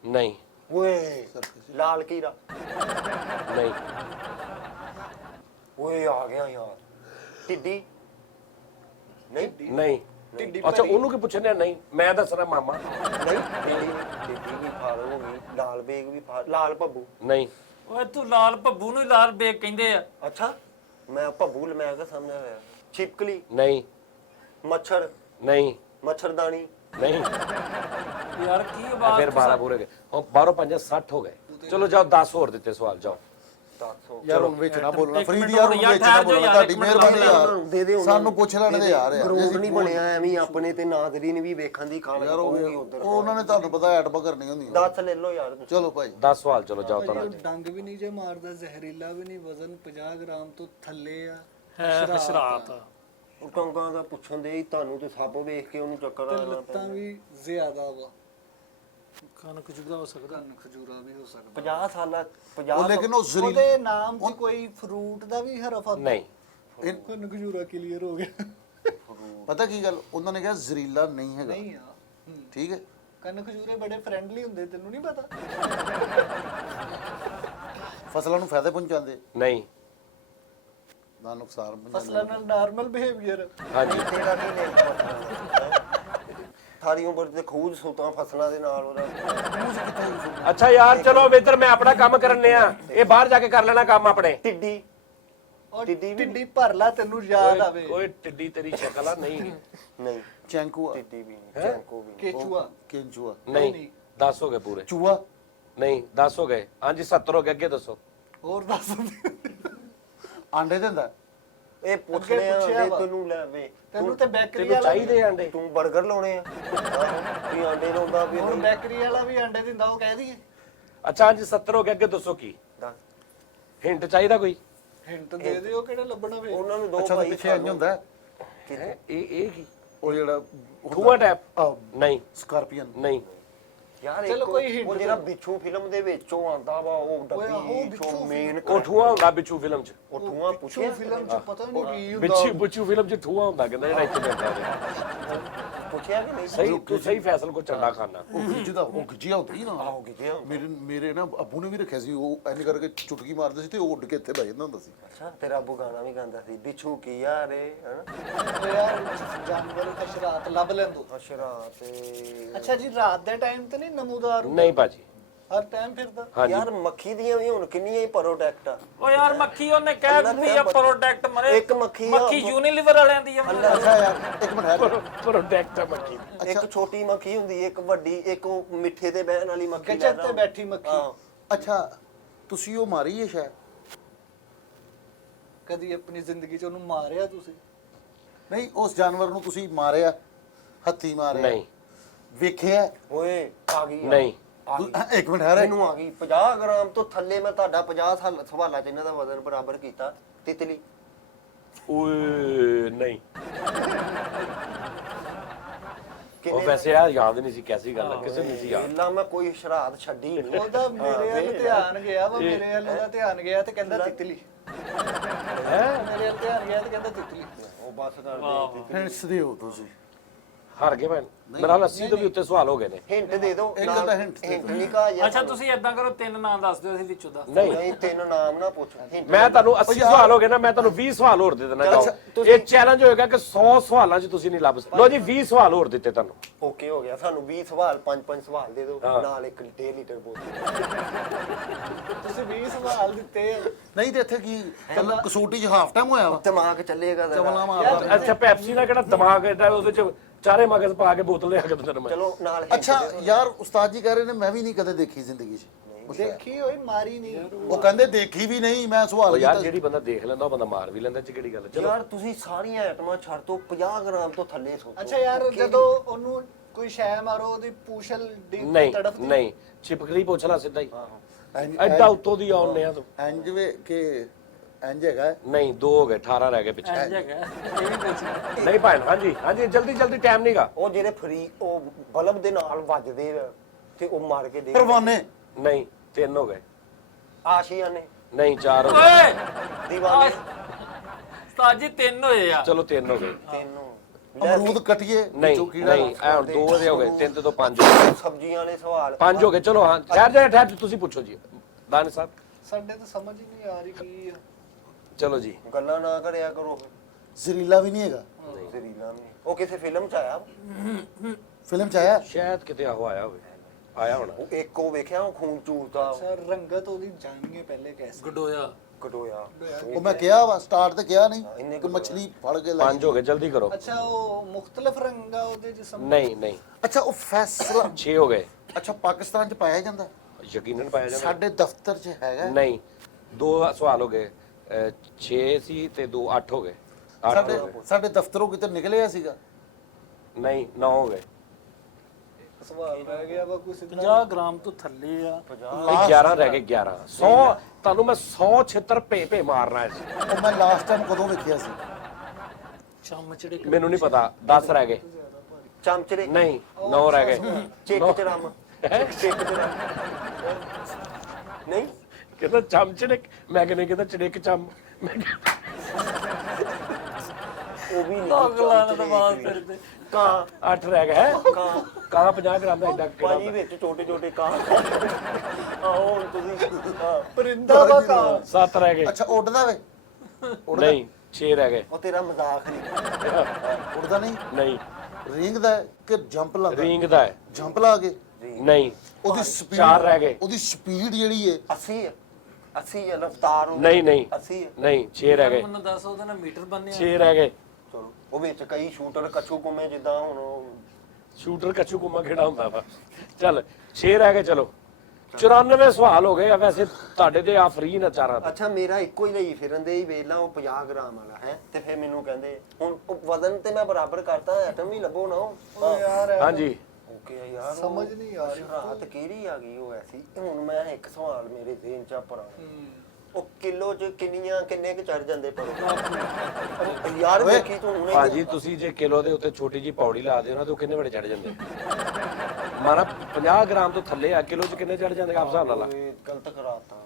ਨਹੀਂ ਓਏ ਲਾਲ ਕੀਰਾ ਨਹੀਂ ਓਏ ਆ ਗਿਆ ਯਾਰ ਟਿੱਡੀ ਨਹੀਂ ਨਹੀਂ ਢਿੱਡੀ ਅੱਛਾ ਉਹਨੂੰ ਕੀ ਪੁੱਛਣਾ? ਨਹੀਂ ਮੈਂ ਦੱਸਣਾ ਮਾਮਾ। ਨਹੀਂ ਟਿੱਡੀ ਵੀ ਫਾਲ ਹੋ ਗਈ ਲਾਲ ਬੇਗ ਵੀ ਫਾਲ ਲਾਲ ਭੱਬੂ ਨਹੀਂ ਓਏ ਤੂੰ ਲਾਲ ਭੱਬੂ ਨੂੰ ਹੀ ਲਾਲ ਬੇਗ ਕਹਿੰਦੇ ਆ ਅੱਛਾ ਮੈਂ ਭੱਬੂ ਮੈਂ ਕਿਹਾ ਸਾਹਮਣੇ ਹੋਇਆ ਛਿਪਕਲੀ ਨਹੀਂ ਮੱਛਰ ਨਹੀਂ ਮੱਛਰਦਾਨੀ ਨਹੀਂ ਯਾਰ ਕੀ ਆਵਾਜ਼ ਫਿਰ 12 ਪੂਰੇ ਗਏ। ਹੁਣ 12 5 60 ਹੋ ਗਏ। ਚਲੋ ਜਾਓ 10 ਹੋਰ ਦਿੱਤੇ ਸਵਾਲ, ਜਾਓ। ਯਾਰ ਹੁਣ ਵਿੱਚ ਨਾ ਬੋਲਣਾ ਇੱਕ ਫਰੀਦ ਮਿੰਟ ਯਾਰ ਹੋਰ ਹੁਣ ਯਾਰ, ਵਿੱਚ ਨਾ ਠਹਿਰ ਜਾਓ ਬੋਲਣਾ, ਯਾਰ, ਤੁਹਾਡੀ ਇੱਕ ਮਿੰਟ ਮਿਹਰਬਾਨੀ ਦੇ ਯਾਰ ਉਹਨਾਂ ਸਾਨੂੰ ਪੁੱਛ ਲੈਣ ਦੇ ਯਾਰ ਗਰੂਰ ਨਹੀਂ ਬਣਿਆ ਐਵੇਂ ਆਪਣੇ ਤੇ ਨਾਜ਼ਰੀਨ ਵੀ ਵੇਖਣ ਦੀ ਖਾਣ ਯਾਰ ਉਹ ਉਹਨਾਂ ਨੇ ਤੁਹਾਨੂੰ ਪਤਾ ਐਟਮਾਂ ਕਰਨੀਆਂ ਹੁੰਦੀਆਂ। 10 ਲੈ ਲਓ ਯਾਰ ਚਲੋ ਭਾਈ 10 ਸਵਾਲ, ਚਲੋ ਜਾਓ ਤਾਂ। ਉਹ ਡੰਗ ਵੀ ਨਹੀਂ ਜੇ ਮਾਰਦਾ ਜ਼ਹਿਰੀਲਾ ਵੀ ਨਹੀਂ ਵਜ਼ਨ 50 ਗ੍ਰਾਮ ਤੋਂ ਥੱਲੇ ਆ ਹੈ ਹਸ਼ਰਾਤ ਉਹ ਟੰਗਾਂ ਦਾ ਪੁੱਛਣ ਦੇ ਹੀ, ਤੁਹਾਨੂੰ ਤੇ ਸੱਪ ਵੇਖ ਕੇ ਉਹਨੂੰ ਚੱਕਰ ਤੇ ਆ ਜਾਣਾ ਲੱਤਾਂ ਵੀ ਜ਼ਿਆਦਾ ਵਾ, ਕੰਨ ਖਜੂਰਾ ਹੋ ਸਕਦਾ। ਕੰਨ ਖਜੂਰਾ ਵੀ ਹੋ ਸਕਦਾ। 50 ਸਾਲਾਂ ਉਹ 50 ਲੇਕਿਨ ਉਹ ਜ਼ਰੀਲ ਉਹਦੇ ਨਾਮ 'ਚ ਕੋਈ ਫਰੂਟ ਦਾ ਵੀ ਹਰਫ ਆ? ਨਹੀਂ ਕੰਨ ਖਜੂਰਾ ਕਲੀਅਰ ਹੋ ਗਿਆ। ਪਤਾ ਕੀ ਗੱਲ ਉਹਨਾਂ ਨੇ ਕਿਹਾ ਜ਼ਰੀਲਾ ਨਹੀਂ ਹੈਗਾ, ਨਹੀਂ ਆ ਠੀਕ ਹੈ। ਕੰਨ ਖਜੂਰੇ ਬੜੇ ਫਰੈਂਡਲੀ ਹੁੰਦੇ, ਤੈਨੂੰ ਨਹੀਂ ਪਤਾ? ਫਸਲਾਂ ਨੂੰ ਫਾਇਦੇ ਪਹੁੰਚਾਉਂਦੇ ਨਹੀਂ ਨਾ ਨੁਕਸਾਨ ਫਸਲਾਂ ਨਾਲ ਨਾਰਮਲ ਬਿਹੇਵੀਅਰ। ਹਾਂਜੀ ਤੇਰਾ ਕੀ ਲੈਣਾ ਸਾਰੀ ਉਮਰ ਤੇ ਖੂਜ ਸੁੱਤਾ ਫਸਲਾਂ ਦੇ ਨਾਲ ਉਹਦਾ। ਅੱਛਾ ਯਾਰ ਚਲੋ ਇੱਧਰ ਮੈਂ ਆਪਣਾ ਕੰਮ ਕਰਨੇ ਆ, ਇਹ ਬਾਹਰ ਜਾ ਕੇ ਕਰ ਲੈਣਾ ਕੰਮ ਆਪਣੇ। ਟਿੱਡੀ ਔਰ ਟਿੱਡੀ ਵੀ ਟਿੱਡੀ ਭਰ ਲਾ, ਤੈਨੂੰ ਯਾਦ ਆਵੇ। ਓਏ ਟਿੱਡੀ ਤੇਰੀ ਸ਼ਕਲ ਆ ਨਹੀਂ ਨਹੀਂ, ਚੈਂਕੂਆ, ਟਿੱਡੀ ਵੀ ਨਹੀਂ, ਚੈਂਕੋ ਵੀ ਨਹੀਂ। ਕੇਚੂਆ। ਕੇਂਚੂਆ, ਨਹੀਂ 10 ਹੋ ਗਏ ਪੂਰੇ। ਚੂਆ, ਨਹੀਂ 10 ਹੋ ਗਏ। ਹਾਂਜੀ 70 ਹੋ ਗਏ, ਅੱਗੇ ਦੱਸੋ। ਹੋਰ ਦੱਸ। ਆਂਡੇ ਦਿੰਦਾ। ਇਹ ਪੁੱਛਣੇ ਆ ਪੁੱਛਿਆ ਵੀ ਵਾ। ਤੈਨੂੰ ਲੈ ਵੇ ਤੈਨੂੰ ਤੇ ਬੈਕਰੀ ਤੈਨੂੰ ਵਾਲਾ ਚਾਹੀਦੇ ਆ ਅੰਡੇ? ਤੂੰ 버ਗਰ ਲਾਉਣੇ ਆ ਵੀ ਆਂਡੇ ਲਾਉਂਦਾ ਵੀ ਹੁਣ ਨਹੀਂ। ਬੈਕਰੀ ਵਾਲਾ ਵੀ ਅੰਡੇ ਦਿੰਦਾ, ਉਹ ਕਹਿ ਦਈਏ। ਅੱਛਾ ਹਾਂਜੀ 70 ਹੋ ਗਏ, ਅੱਗੇ ਦੱਸੋ ਕੀ ਦੱਸ। ਹਿੰਟ ਚਾਹੀਦਾ ਕੋਈ? ਹਿੰਟ ਦੇ ਦਿਓ, ਕਿਹੜਾ ਲੱਭਣਾ ਵੇ। ਉਹਨਾਂ ਨੂੰ ਦੋ ਅੱਛਾ ਤੇ ਭਾਈ ਪਿੱਛੇ ਇੰਜ ਹੁੰਦਾ ਹੈ, ਇਹ ਕੀ ਉਹ ਜਿਹੜਾ ਠੂਆ ਟੈਪ? ਨਹੀਂ ਸਕਾਰਪੀਅਨ। ਨਹੀਂ ਯਾਰ ਚਲੋ ਕੋਈ hint ਉਹ ਜਿਹੜਾ ਬਿੱਛੂ ਫਿਲਮ ਦੇ ਵਿੱਚੋਂ ਆਂਦਾ ਵਾ ਉਹ ਉਹ ਡੱਬੀ ਬਿੱਛੂ ਚੋਂ ਮੇਨ ਉਹ ਠੂਆ ਹੁੰਦਾ ਬਿੱਛੂ ਫਿਲਮ 'ਚ। ਉਹ ਠੂਆ ਪਿੱਛੋਂ ਪੁੱਛਿਆ ਫਿਲਮ 'ਚ ਪਤਾ ਨਹੀਂ ਕੀ ਹੁੰਦਾ। ਬਿੱਛੂ ਫਿਲਮ 'ਚ ਠੂਆ ਹੁੰਦਾ, ਕਹਿੰਦਾ ਜਿਹੜਾ ਇੱਥੇ ਬੈਠਾ ਹੈ। ਪੁੱਛਿਆ ਕਿ ਨਹੀਂ ਸਹੀ ਤੂੰ ਸਹੀ ਫੈਸਲ ਕੋ ਚੰਡਾ ਖਾਨਾ। ਉਹ ਗਿੱਜਦਾ, ਉਹ ਗਿੱਜਿਆ ਹੁੰਦਾ ਹੀ ਨਾ। ਆਹੋ ਕਿਤੇ ਮੇਰੇ ਨਾ ਅੱਬੂ ਨੇ ਵੀ ਰੱਖਿਆ ਸੀ, ਉਹ ਇੰਜ ਕਰਕੇ ਚੁਟਕੀ ਮਾਰਦੇ ਸੀ ਤੇ ਉਹ ਉੱਡ ਕੇ ਇੱਥੇ ਬਹਿ ਜਾਂਦਾ ਹੁੰਦਾ ਸੀ। ਅੱਛਾ ਤੇਰਾ ਅੱਬੂ ਗਾਣਾ ਵੀ ਗਾਉਂਦਾ ਸੀ ਬਿੱਛੂ ਕੀ ਯਾਰੇ ਹਨਾ ਉਹ ਯਾਰ ਜਾਨਵਰ ਹਸ਼ਰਾਤ ਲੱਭ ਲੈਂਦੋ। ਅਸ਼ਰਾ ਤੇ ਅੱਛਾ ਜੀ, ਰਾਤ ਦੇ ਟਾਈਮ ਤੇ ਨਹੀਂ ਨਮੂਦਾਰ ਹੁੰਦਾ? ਨਹੀਂ ਭਾਜੀ। ਹਰ ਟਾਈਮ ਫਿਰਦਾ। ਹਾਂਜੀ ਯਾਰ ਮੱਖੀ ਦੀਆਂ ਵੀ ਹੁਣ ਕਿੰਨੀਆਂ ਹੀ ਪ੍ਰੋਡਕਟ ਆ। ਓ ਯਾਰ ਮੱਖੀ ਉਹਨੇ ਕਹਿ ਦਿੱਤੀ ਆ ਪ੍ਰੋਡਕਟ ਮਰੇ। ਇੱਕ ਮੱਖੀ ਆ, ਮੱਖੀ ਯੂਨੀਲੀਵਰ ਵਾਲਿਆਂ ਦੀ ਆ। ਅੱਛਾ ਯਾਰ ਇੱਕ ਮਿੰਟ ਹੈ, ਪ੍ਰੋਡਕਟ ਮੱਕੀ। ਇੱਕ ਛੋਟੀ ਮੱਖੀ ਹੁੰਦੀ ਇੱਕ ਵੱਡੀ, ਇੱਕ ਉਹ ਮਿੱਠੇ ਤੇ ਬਹਿਣ ਵਾਲੀ ਮੱਖੀ ਗੱਜਰ ਤੇ ਬੈਠੀ ਮੱਖੀ। ਹਾਂ। ਅੱਛਾ ਤੁਸੀਂ ਉਹ ਮਾਰੀ ਹੈ ਸ਼ਾਇਦ? ਕਦੀ ਆਪਣੀ ਜ਼ਿੰਦਗੀ 'ਚ ਉਹਨੂੰ ਮਾਰਿਆ ਤੁਸੀਂ? ਨਹੀਂ ਉਸ ਜਾਨਵਰ ਨੂੰ ਤੁਸੀਂ ਮਾਰਿਆ, ਹੱਥੀ ਮਾਰਿਆ? ਨਹੀਂ ਵੇਖਿਆ? ਓਏ ਆ ਗਈ ਨਹੀਂ ਆ ਗਈ। ਇੱਕ ਮਿੰਟ ਹੈ ਮੈਨੂੰ ਆ ਗਈ 50 ਗ੍ਰਾਮ ਤੋਂ ਥੱਲੇ ਮੈਂ ਤੁਹਾਡਾ 50 ਸਵਾਲਾਂ ਚ ਇਹਨਾਂ ਦਾ ਵਜ਼ਨ ਬਰਾਬਰ ਕੀਤਾ। ਤਿਤਲੀ ਓਏ ਨਹੀਂ। ਉਹ ਕਿੰਨੇ ਵੈਸੇ ਆ ਯਾਦ ਨਹੀਂ ਸੀ ਕੈਸੀ ਗੱਲ ਹੈ, ਕਿਸੇ ਨਹੀਂ ਸੀ ਯਾਦ। ਪਹਿਲਾਂ ਮੈਂ ਕੋਈ ਸ਼ਰਾਰਤ ਛੱਡੀ ਨਹੀਂ। ਉਹਦਾ ਮੇਰੇ ਵੱਲ ਧਿਆਨ ਗਿਆ ਵਾ, ਮੇਰੇ ਵੱਲ ਉਹਦਾ ਧਿਆਨ ਗਿਆ ਤੇ ਕਹਿੰਦਾ ਤਿਤਲੀ। ਹੈ ਮੇਰੇ ਵੱਲ ਧਿਆਨ ਗਿਆ ਤੇ ਕਹਿੰਦਾ ਤਿਤਲੀ। ਉਹ ਬਸ ਕਰ ਦੇ। ਹਿੰਟਸ ਦਿਓ ਤੁਸੀਂ। ਹਾਰ ਗਏ ਭੈਣ। ਮੇਰਾ 80 ਤੋਂ ਵੀ ਉੱਤੇ ਸਵਾਲ ਹੋ ਗਏ ਨੇ। ਹਿੰਟ ਦੇ ਦਿਓ। ਇੱਕ ਅੱਧਾ hint ਦੇ ਹਿੰਟ ਨਹੀਂ ਕਹਾ ਯਾਰ। ਅੱਛਾ ਤੁਸੀਂ ਏਦਾਂ ਕਰੋ, 3 ਨਾਮ ਦੱਸ ਦਿਓ, ਅਸੀਂ ਵਿੱਚੋਂ ਦੱਸ। ਨਹੀਂ ਨਹੀਂ ਤਿੰਨ ਨਾਮ ਨਾ ਪੁੱਛ। hint ਮੈਂ ਤੁਹਾਨੂੰ 80 ਸਵਾਲ ਹੋ ਗਏ ਨਾ, ਮੈਂ ਤੁਹਾਨੂੰ 20 ਸਵਾਲ ਹੋਰ ਦੇ ਦੇਣਾ ਚਾਹੋ। ਇਹ ਚੈਲੰਜ ਹੋਏਗਾ ਕਿ 100 ਸਵਾਲਾਂ 'ਚ ਤੁਸੀਂ ਨਹੀਂ ਲੱਭ ਸਕਦੇ। ਲੋ ਜੀ 20 ਸਵਾਲ ਹੋਰ ਦਿੱਤੇ ਤੁਹਾਨੂੰ। ਓਕੇ ਹੋ ਗਿਆ। ਸਾਨੂੰ 20 ਸਵਾਲ 5-5 ਸਵਾਲ ਦੇ ਦਿਓ ਨਾਲ ਇੱਕ 1.5 ਲੀਟਰ ਬੋਤਲ। ਤੁਸੀਂ 20 ਸਵਾਲ ਦਿੱਤੇ। ਨਹੀਂ ਤੇ ਇੱਥੇ ਕੀ ਕੱਲ ਕਸੂਟੀ 'ਚ ਹਾਫ ਟਾਈਮ ਹੋਇਆ ਵਾ, ਦਿਮਾਗ ਚੱਲੇਗਾ ਚਵਲਾ ਜ਼ਰਾ। ਮਾਰਦਾ। ਅੱਛਾ ਪੈਪਸੀ ਦਾ ਕਿਹੜਾ ਦਿਮਾਗ ਐਡਾ, ਉਹਦੇ 'ਚ ਚਾਰੇ ਮਗਜ਼ ਪਾ ਕੇ ਬੋਤਲ ਲਿਆ ਕੇ ਦਿੰਦਾ ਮੈਂ। ਚਲੋ ਨਾਲ hint ਅੱਛਾ ਦੇ ਦਿਓ। ਯਾਰ ਉਸਤਾਦ ਜੀ ਕਹਿ ਰਹੇ ਨੇ ਮੈਂ ਵੀ ਨਹੀਂ ਕਦੇ ਦੇਖੀ ਜ਼ਿੰਦਗੀ 'ਚ। ਦੇਖੀ ਹੋਈ ਮਾਰੀ ਨਹੀਂ। ਉਹ ਕਹਿੰਦੇ ਦੇਖੀ ਵੀ ਨਹੀਂ। ਮੈਂ ਉਹ ਸਵਾਲ ਯਾਰ ਕੀਤਾ ਜਿਹੜੀ ਬੰਦਾ ਦੇਖ ਲੈਂਦਾ ਉਹ ਬੰਦਾ ਮਾਰ ਵੀ ਲੈਂਦਾ, ਇਹ 'ਚ ਕਿਹੜੀ ਗੱਲ ਹੈ। ਚਲੋ ਯਾਰ ਤੁਸੀਂ ਸਾਰੀਆਂ ਆਈਟਮਾਂ ਛੱਡ ਦੋ 50 ਗ੍ਰਾਮ ਤੋਂ ਥੱਲੇ ਸੋਚੋ। ਅੱਛਾ ਯਾਰ ਜਦੋਂ ਉਹਨੂੰ ਕੋਈ ਸ਼ੈ ਮਾਰੋ ਉਹਦੀ ਪੂਛਲ ਨਹੀਂ ਤੜਫਦੀ। ਨਹੀਂ ਚਿਪਕਲੀ ਪੁੱਛ ਲੈ ਸਿੱਧਾ ਹੀ। ਇੰਜ- ਐਡਾ ਉੱਤੋਂ ਦੀ ਆਉਣੇ ਆ ਤੂੰ। ਇੰਜ ਵੇ ਕਿ ਇੰਜ ਹੈਗਾ। ਨਹੀਂ 2 ਹੋ ਗਏ, 18 ਰਹਿ ਗਏ ਪਿੱਛੇ। ਇੰਜ ਹੈਗਾ, ਇਹ ਵੀ ਪੁੱਛ। ਨਹੀਂ ਭਾਈ ਹਾਂਜੀ ਹਾਂਜੀ ਜਲਦੀ ਜਲਦੀ, ਟਾਈਮ ਨਹੀਂਗਾ। ਉਹ ਜਿਹੜੇ ਫਰੀ ਉਹ ਬਲਬ ਦੇ ਨਾਲ ਵੱਜਦੇ ਆ ਤੇ ਉਹ ਮਾਰ ਕੇ ਦੇ ਪਰਵਾਨੇ। ਨਹੀਂ 3 ਹੋ ਗਏ। ਆਸ਼ੀਆਂ ਨੇ ਨਹੀਂ 4 ਹੋ ਗਏ। ਓਏ ਦੀਵਾਨੇ ਉਸਤਾਦ ਜੀ 3 ਹੋਏ ਆ। ਚਲੋ 3 ਹੋ ਗਏ। ਤੈਨੂੰ ਅਮਰੂਦ ਕਟੀਏ ਨਹੀਂ ਵਿੱਚੋਂ ਕੀੜਾ। ਨਹੀਂ ਐ 2 ਦੇ ਹੋ ਗਏ, 3 ਤੋਂ 5 ਹੋ ਗਏ। ਸਬਜ਼ੀਆਂ ਵਾਲੇ ਸਵਾਲ 5 ਹੋ ਗਏ। ਚਲੋ ਹਾਂ ਠਹਿਰ ਤੁਸੀਂ ਪੁੱਛੋ ਜੀ ਦਾਨ ਸਾਹਿਬ। ਸਾਡੇ ਤਾਂ ਸਮਝ ਹੀ ਨਹੀਂ ਆ ਰਹੀ ਕੀ ਆ। ਚਲੋ ਜੀ। ਗੱਲਾਂ ਨਾ ਕਰਿਆ ਕਰੋ। ਜ਼ਰੀਲਾ ਵੀ ਨਹੀਂ ਹੈਗਾ। ਜ਼ਰੀਲਾ ਨੇ ਉਹ ਕਿਸੇ ਫਿਲਮ ਚ ਆਇਆ। ਫਿਲਮ 'ਚ ਆਇਆ। ਸ਼ਾਇਦ ਕਿਤੇ ਆਹੋ ਆਇਆ ਹੋਵੇ, ਆਇਆ ਹੋਣਾ। ਉਹ ਇੱਕ ਉਹ ਵੇਖਿਆ ਉਹ ਖੂਨ ਚੂਸਦਾ ਸਰ ਰੰਗਤ ਉਹਦੀ ਜਾਣੀਏ ਪਹਿਲੇ ਕੈਸੇ। ਗਡੋਇਆ। ਕਟੋਇਆ। ਉਹ ਮੈਂ ਕਿਹਾ ਵਾ ਸਟਾਰਟ ਤੇ ਕਿਹਾ ਇੰਨੇ ਨਹੀਂ ਕੁ ਕਿ ਮੱਛਲੀ ਫੜ ਕੇ ਲੈ 5 ਹੋ ਗਏ, ਜਲਦੀ ਕਰੋ। ਅੱਛਾ ਉਹ ਮੁxtਲਫ ਰੰਗਾ ਉਹਦੇ ਜਿਸਮ। ਨਹੀਂ ਨਹੀਂ ਅੱਛਾ ਉਹ ਫੈਸਲਾ 6 ਹੋ ਗਏ। ਅੱਛਾ ਪਾਕਿਸਤਾਨ 'ਚ ਪਾਇਆ ਜਾਂਦਾ? ਯਕੀਨਨ ਪਾਇਆ ਜਾਂਦਾ। ਸਾਡੇ ਦਫ਼ਤਰ 'ਚ ਹੈਗਾ? ਨਹੀਂ 2 ਸਵਾਲ ਹੋ ਗਏ। 6 ਸੀ ਤੇ 2 8 ਹੋ ਗਏ। 8 ਸਾਡੇ ਹੋ ਗਏ। ਸਾਡੇ ਦਫ਼ਤਰੋਂ ਕਿਤੇ ਨਿਕਲਿਆ ਸੀਗਾ? ਨਹੀਂ 9 ਹੋ ਗਏ। ਸਵਾਲ ਰਹਿ ਗਿਆ ਵਾ ਕੁਛ। 50 ਗ੍ਰਾਮ ਤੋਂ ਥੱਲੇ ਆ। 11 ਰਹਿ ਗਏ। 11 100 ਤੁਹਾਨੂੰ ਮੈਂ 100 ਛਿੱਤਰ ਭੇ ਮਾਰਨਾ ਹੈ। ਉਹ ਮੈਂ ਲਾਸਟ ਟਾਈਮ ਕਦੋਂ ਵੇਖਿਆ ਸੀ? ਚਮਚੜੇ ਮੈਨੂੰ ਨਹੀਂ ਪਤਾ 10 ਰਹਿ ਗਏ ਚਮਚੜੇ ਨਹੀਂ 9 ਰਹਿ ਗਏ ਚਿੱਕ ਚਰਮ ਚਿੱਕ ਚਰਮ ਨਹੀਂ ਕਹਿੰਦਾ ਚਮਚੜੇ ਮੈਂ ਕਹਿੰਦਾ ਚੜੇਕ ਚਮ ਮੈਂ ਕਿਹਾ ਉਹ ਵੀ ਨਹੀਂ ਅਗਲਾ ਨਾ ਬਾਤ ਕਰਦੇ ਕਾਂ 8 ਰਹਿ ਗਏ ਕਾਂ ਕਾਂ 50 ਗ੍ਰਾਮ ਦਾ ਐਡਾ ਕਿਹੜਾ ਪਾਣੀ ਵਿੱਚ ਛੋਟੇ ਛੋਟੇ ਕਾਂ ਆਓ ਹੁਣ ਤੁਸੀਂ ਪਰਿੰਦਾ ਵਾ ਕਾਂ 7 ਰਹਿ ਗਏ ਅੱਛਾ ਉੱਡਦਾ ਵੇ ਨਹੀਂ 6 ਰਹਿ ਗਏ ਉਹ ਤੇਰਾ ਮਜ਼ਾਕ ਨਹੀਂ ਉੱਡਦਾ ਨਹੀਂ ਨਹੀਂ ਰਿੰਗ ਦਾ ਹੈ ਕਿ ਜੰਪ ਲਾਉਂਦਾ ਰਿੰਗ ਦਾ ਹੈ ਜੰਪ ਲਾ ਕੇ ਨਹੀਂ ਉਹਦੀ ਸਪੀਡ 4 ਰਹਿ ਗਏ ਉਹਦੀ ਸਪੀਡ ਜਿਹੜੀ ਹੈ 80 ਹੈ ਰਫਤਾਰ ਉਹ ਨਹੀਂ ਨਹੀਂ 80 ਹੈ ਨਹੀਂ 6 ਰਹਿ ਗਏ ਮੈਨੂੰ ਦੱਸ ਉਹਦਾ ਨਾ ਮੀਟਰ ਬੰਨਿਆ 6 ਰਹਿ ਗਏ ਚਲੋ ਉਹ ਵਿੱਚ ਕਈ ਸ਼ੂਟਰ ਕੱਛੂ ਕੁੰਮੇ ਜਿੱਦਾਂ ਹੁਣ ਉਹ ਸ਼ੂਟਰ ਕੱਚੂ ਕੁੰਮਾ ਕਿਹੜਾ ਹੁੰਦਾ ਵਾ ਚੱਲ 6 ਰਹਿ ਗਏ ਚਲੋ 94 ਸਵਾਲ ਹੋ ਗਏ ਆ ਵੈਸੇ ਤੁਹਾਡੇ ਤੇ ਆ ਫ੍ਰੀ ਨਾ ਚਾਰਾਂ ਅੱਛਾ ਮੇਰਾ ਇੱਕੋ ਹੀ ਲਈ ਫਿਰਨ ਦੇ ਹੀ ਵੇਲਾ ਉਹ 50 ਗ੍ਰਾਮ ਵਾਲਾ ਹੈ ਤੇ ਫਿਰ ਮੈਨੂੰ ਕਹਿੰਦੇ ਹੁਣ ਉਹ ਵਜ਼ਨ ਤੇ ਮੈਂ ਬਰਾਬਰ ਕਰਤਾ ਐਟਮ ਹੀ ਲੱਭੋ ਨਾ ਉਹ ਯਾਰ ਹਾਂਜੀ ਓਕੇ ਯਾਰ ਸਮਝ ਨਹੀਂ ਆ ਰਹੀ। ਰਾਤ ਕਿਹੜੀ ਆ ਗਈ ਉਹ ਐਸੀ ਹੁਣ ਮੈਂ ਇੱਕ ਸਵਾਲ ਮੇਰੇ ਜ਼ਿਹਨ ਚ ਪਰਾ ਉਹ ਕਿਲੋ ਚ ਕਿੰਨੇ ਕੁ ਚੜ ਜਾਂਦੇ ਪਰ ਯਾਰ ਵੇਖੀ ਤੂੰ ਹੁਣੇ ਭਾਜੀ ਤੁਸੀਂ ਜੇ ਕਿਲੋ ਦੇ ਉੱਤੇ ਛੋਟੀ ਜੀ ਪੌੜੀ ਲਾ ਦਿਓ ਨਾ ਤੇ ਉਹ ਕਿੰਨੇ ਬੜੇ ਚੜ ਜਾਂਦੇ ਮਾਰਾ 50 ਗ੍ਰਾਮ ਤੋਂ ਥੱਲੇ ਆ ਕਿਲੋ ਚ ਕਿੰਨੇ ਚੜ ਜਾਂਦੇ ਆਪ ਹਿਸਾਬ ਲਾ ਲਾ ਓਏ, ਗਲਤ ਕਰਾਤਾ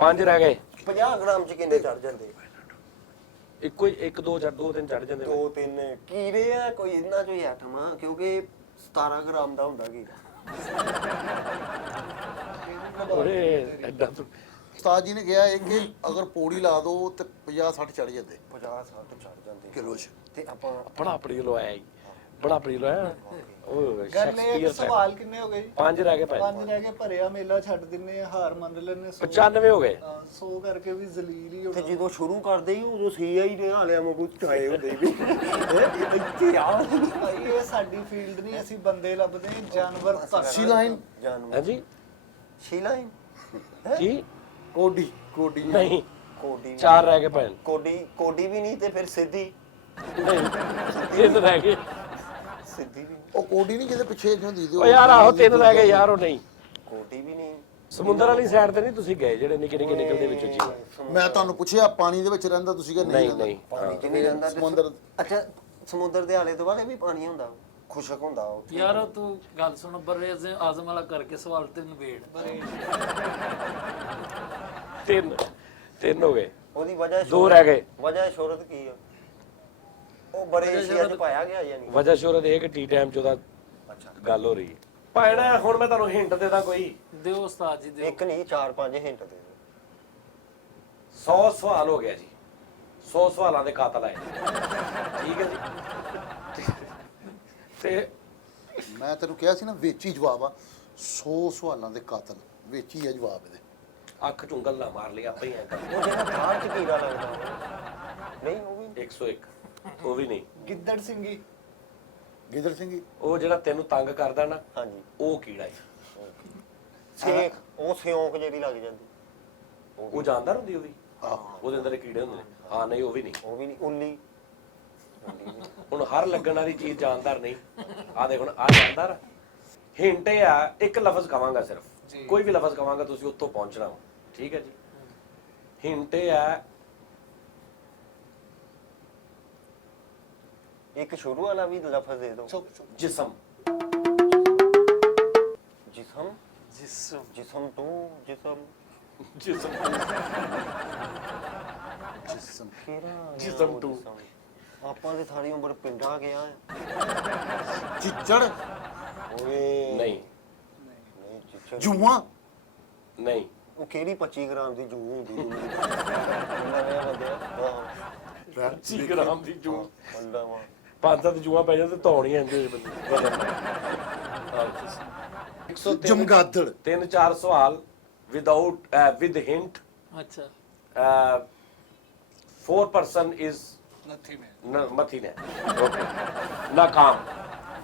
5 ਰਹਿ ਗਏ 50 ਗ੍ਰਾਮ ਚ ਕਿੰਨੇ ਚੜ ਜਾਂਦੇ ਇੱਕੋ ਹੀ 1 2 2 3 ਚੜ ਜਾਂਦੇ 2 3 ਕੀੜੇ ਆ ਕੋਈ ਇਹਨਾਂ ਚੋਂ ਹੀ ਐਟਮ ਆ ਕਿਉਂਕਿ 17 ਗ੍ਰਾਮ ਦਾ ਹੁੰਦਾ ਕੀ ਓਏ ਐਡਾ ਤੂੰ ਉਸਤਾਦ ਜੀ ਨੇ ਕਿਹਾ ਹੈ ਕਿ ਅਗਰ ਪੌੜੀ ਲਾ ਦੋ ਤੇ 50 60 ਚੜ ਜਾਂਦੇ 50 60 ਚੜ ਜਾਂਦੇ ਕਿਲੋ ਚ ਤੇ ਆਪਾਂ ਬੜਾ ਆਪਣੀ ਲੋ ਆਇਆ ਜੀ ਬੜਾ ਆਪਣੀ ਲੋ ਆਇਆ ਓਏ ਗੱਲ ਇਹ ਸ਼ੇਕਸਪੀਅਰ ਸਵਾਲ ਕਿੰਨੇ ਹੋ ਗਏ ਜੀ 5 ਰਹਿ ਗਏ ਭਾਈ 5 ਰਹਿ ਗਏ ਭਰਿਆ ਮੇਲਾ ਛੱਡ ਦਿੰਨੇ ਆ ਹਾਰ ਮੰਨ ਲੈਣੇ 95 ਹੋ ਗਏ 100 ਕਰਕੇ ਵੀ ਜ਼ਲੀਲ ਹੀ ਤੇ ਹੋਣਾ ਜਦੋਂ ਸ਼ੁਰੂ ਕਰਦੇ ਹੀ ਉਦੋਂ ਸੀਆਈ ਦੇ ਹਾਲਿਆਂ ਵਾਂਗੂ ਚਾਏ ਹੁੰਦੇ ਵੀ ਇੱਥੇ ਆ ਭਾਈ ਇਹ ਸਾਡੀ ਫੀਲਡ ਨਹੀਂ ਅਸੀਂ ਬੰਦੇ ਲੱਭਦੇ ਹਾਂ, ਜਾਨਵਰ ਤੱਕ ਸੀ ਲਾਈਨ ਜਾਨਵਰ ਹਾਂਜੀ ਸ਼ੀਲਾਈਨ ਕੀ ਕੋਡੀ ਨਹੀਂ ਕੋਡੀ 4 ਰਹਿ ਗਏ ਭੈਣ ਕੋਡੀ ਵੀ ਨਹੀਂ ਤੇ ਫਿਰ ਸਿੱਧੀ ਨਹੀਂ 3 ਰਹਿ ਗਏ ਸਿੱਧੀ ਵੀ ਉਹ ਕੋਡੀ ਨਹੀਂ ਜਿਹਦੇ ਪਿੱਛੇ ਨਹੀਂ ਹੁੰਦੀ ਓ ਯਾਰ ਆਹੋ 3 ਰਹਿ ਗਏ ਯਾਰ ਉਹ ਨਹੀਂ ਕੋਡੀ ਵੀ ਨਹੀਂ ਸਮੁੰਦਰ ਵਾਲੀ ਸਾਈਡ ਤੇ ਨਹੀਂ ਤੁਸੀਂ ਗਏ ਜਿਹੜੇ ਨਿੱਕੇ ਨਿੱਕੇ ਨਿਕਲਦੇ ਵਿੱਚੋਂ ਜੀ ਮੈਂ ਤੁਹਾਨੂੰ ਪੁੱਛਿਆ ਪਾਣੀ ਦੇ ਵਿੱਚ ਰਹਿੰਦਾ ਤੁਸੀਂ ਕਿ ਨਹੀਂ ਰਹਿੰਦਾ? ਨਹੀਂ ਪਾਣੀ ਚ ਨਹੀਂ ਰਹਿੰਦਾ ਤੇ ਸਮੁੰਦਰ ਅੱਛਾ ਸਮੁੰਦਰ ਦੇ ਆਲੇ ਦੁਆਲੇ ਵੀ ਪਾਣੀ ਹੁੰਦਾ ਖੁਸ਼ਕ ਹੁੰਦਾ ਉਹ ਯਾਰ ਉਹ ਤੂੰ ਗੱਲ ਸੁਣ ਬਰੇ ਆਜ਼ਮ ਵਾਲਾ ਕਰਕੇ ਸਵਾਲ ਤੇ ਨਵੇੜ 3 ਹੋ ਗਏ ਉਹਦੀ ਵਜ੍ਹਾ 2 ਰਹਿ ਗਏ ਵਜ੍ਹਾ ਸ਼ੋਹਰਤ ਕੀ ਆ ਉਹ ਬੜੇ ਏਸ਼ੀਆ ਚ ਪਾਇਆ ਗਿਆ ਯਾਨੀ ਵਜ੍ਹਾ ਸ਼ੋਹਰਤ ਇਹ ਕਿ ਟੀ ਟਾਈਮ ਚ ਉਹਦਾ ਅੱਛਾ ਗੱਲ ਹੋ ਰਹੀ ਹੈ ਭੈਣਾ ਹੁਣ ਮੈਂ ਤੁਹਾਨੂੰ ਹਿੰਟ ਦੇਦਾ ਕੋਈ ਦਿਓ ਉਸਤਾਦ ਜੀ ਦਿਓ ਇੱਕ ਨਹੀਂ 4-5 ਹਿੰਟ ਦੇ ਦਿਓ 100 ਸਵਾਲ ਹੋ ਗਿਆ ਜੀ 100 ਸਵਾਲਾਂ ਦੇ ਕਾਤਲ ਆਏ ਠੀਕ ਹੈ ਜੀ ਤੇ ਮੈਂ ਤੈਨੂੰ ਕਿਹਾ ਸੀ ਨਾ ਵਿੱਚ ਹੀ ਜਵਾਬ ਆ 100 ਸਵਾਲਾਂ ਦੇ ਕਾਤਲ ਵਿੱਚ ਹੀ ਹੈ ਜਵਾਬ ਇਹਦੇ ਅੱਖ ਚੁੰਗਲ ਨਾ ਮਾਰ ਲਈ ਆਪੇ ਹੀ ਐ ਕਰ ਉਹ ਜਿਹੜਾ ਖਾਣ ਚ ਕੀੜਾ ਲੱਗਦਾ ਉਹ। ਨਹੀਂ ਉਹ ਵੀ 101 ਉਹ ਵੀ ਨਹੀਂ ਗਿੱਦੜ ਸਿੰਘੀ ਗਿੱਦੜ ਸਿੰਘ ਜੀ ਉਹ ਜਿਹੜਾ ਤੈਨੂੰ ਤੰਗ ਕਰਦਾ ਨਾ ਹਾਂਜੀ ਉਹ ਕੀੜਾ ਹੈ ਸੇਖ ਉਹ ਸਿਉਂਕ ਜਿਹੜੀ ਲੱਗ ਜਾਂਦੀ ਉਹ ਜਾਨਦਾਰ ਹੁੰਦੀ ਉਹ ਵੀ ਆਹੋ ਉਹਦੇ ਅੰਦਰ ਕੀੜੇ ਹੁੰਦੇ ਨੇ ਹਾਂ ਨਹੀਂ ਉਹ ਵੀ ਨਹੀਂ ਉਹ ਵੀ ਨਹੀਂ ਉੱਲੀ ਹੁਣ ਹਰ ਲੱਗਣ ਵਾਲੀ ਚੀਜ਼ ਜਾਨਦਾਰ ਨਹੀਂ ਆ ਦੇਖ ਹੁਣ ਆ ਜਾਨਦਾਰ ਹਿੰਟ ਇਹ ਆ ਇੱਕ ਲਫ਼ਜ਼ ਕਵਾਂਗਾ ਸਿਰਫ ਕੋਈ ਵੀ ਲਫ਼ਜ਼ ਕਵਾਂਗਾ ਤੁਸੀਂ ਉੱਥੋਂ ਪਹੁੰਚਣਾ ਵਾ ਠੀਕ ਹੈ ਜੀ ਹਿੰਟ ਇਹ ਆ ਇੱਕ ਸ਼ੁਰੂ ਵਾਲਾ ਵੀ ਲਫ਼ਜ਼ ਦੇ ਦਿਓ ਜਿਸਮ ਜਿਸਮ ਜਿਸਮ ਜਿਸਮ ਤੋਂ ਜਿਸਮ ਜਿਸਮ ਜਿਸਮ ਕਿਹੜਾ ਜਿਸਮ ਤੋਂ। ਆਪਾਂ ਤੇ ਸਾਰੀ ਉਮਰ ਪਿੰਡਾਂ ਗਿਆ ਆ ਚਿੱਚੜ ਓਏ ਨਹੀਂ ਨਹੀਂ ਚਿੱਚੜ ਜੂਆਂ ਨਹੀਂ ਉਹ ਕਿਹੜੀ 25 ਗ੍ਰਾਮ ਦੀ ਜੂ ਹੁੰਦੀ ਨਵੇਂ ਬੰਦੇ 25 ਗ੍ਰਾਮ ਦੀ ਜੂ ਅੱਲਾ ਵਾ 5-7 ਜੂਆਂ ਪੈ ਜਾਂਦੇ ਧੌਣੀ ਆਂਦੇ ਬੰਦੇ ਜਮਗਾਦੜ 3-4 ਸਵਾਲ ਵਿਦਆਊਟ ਵਿਦ ਹਿੰਟ ਅੱਛਾ 4% is ਨਥੀ ਮੈਂ मथी ने ओके नाकाम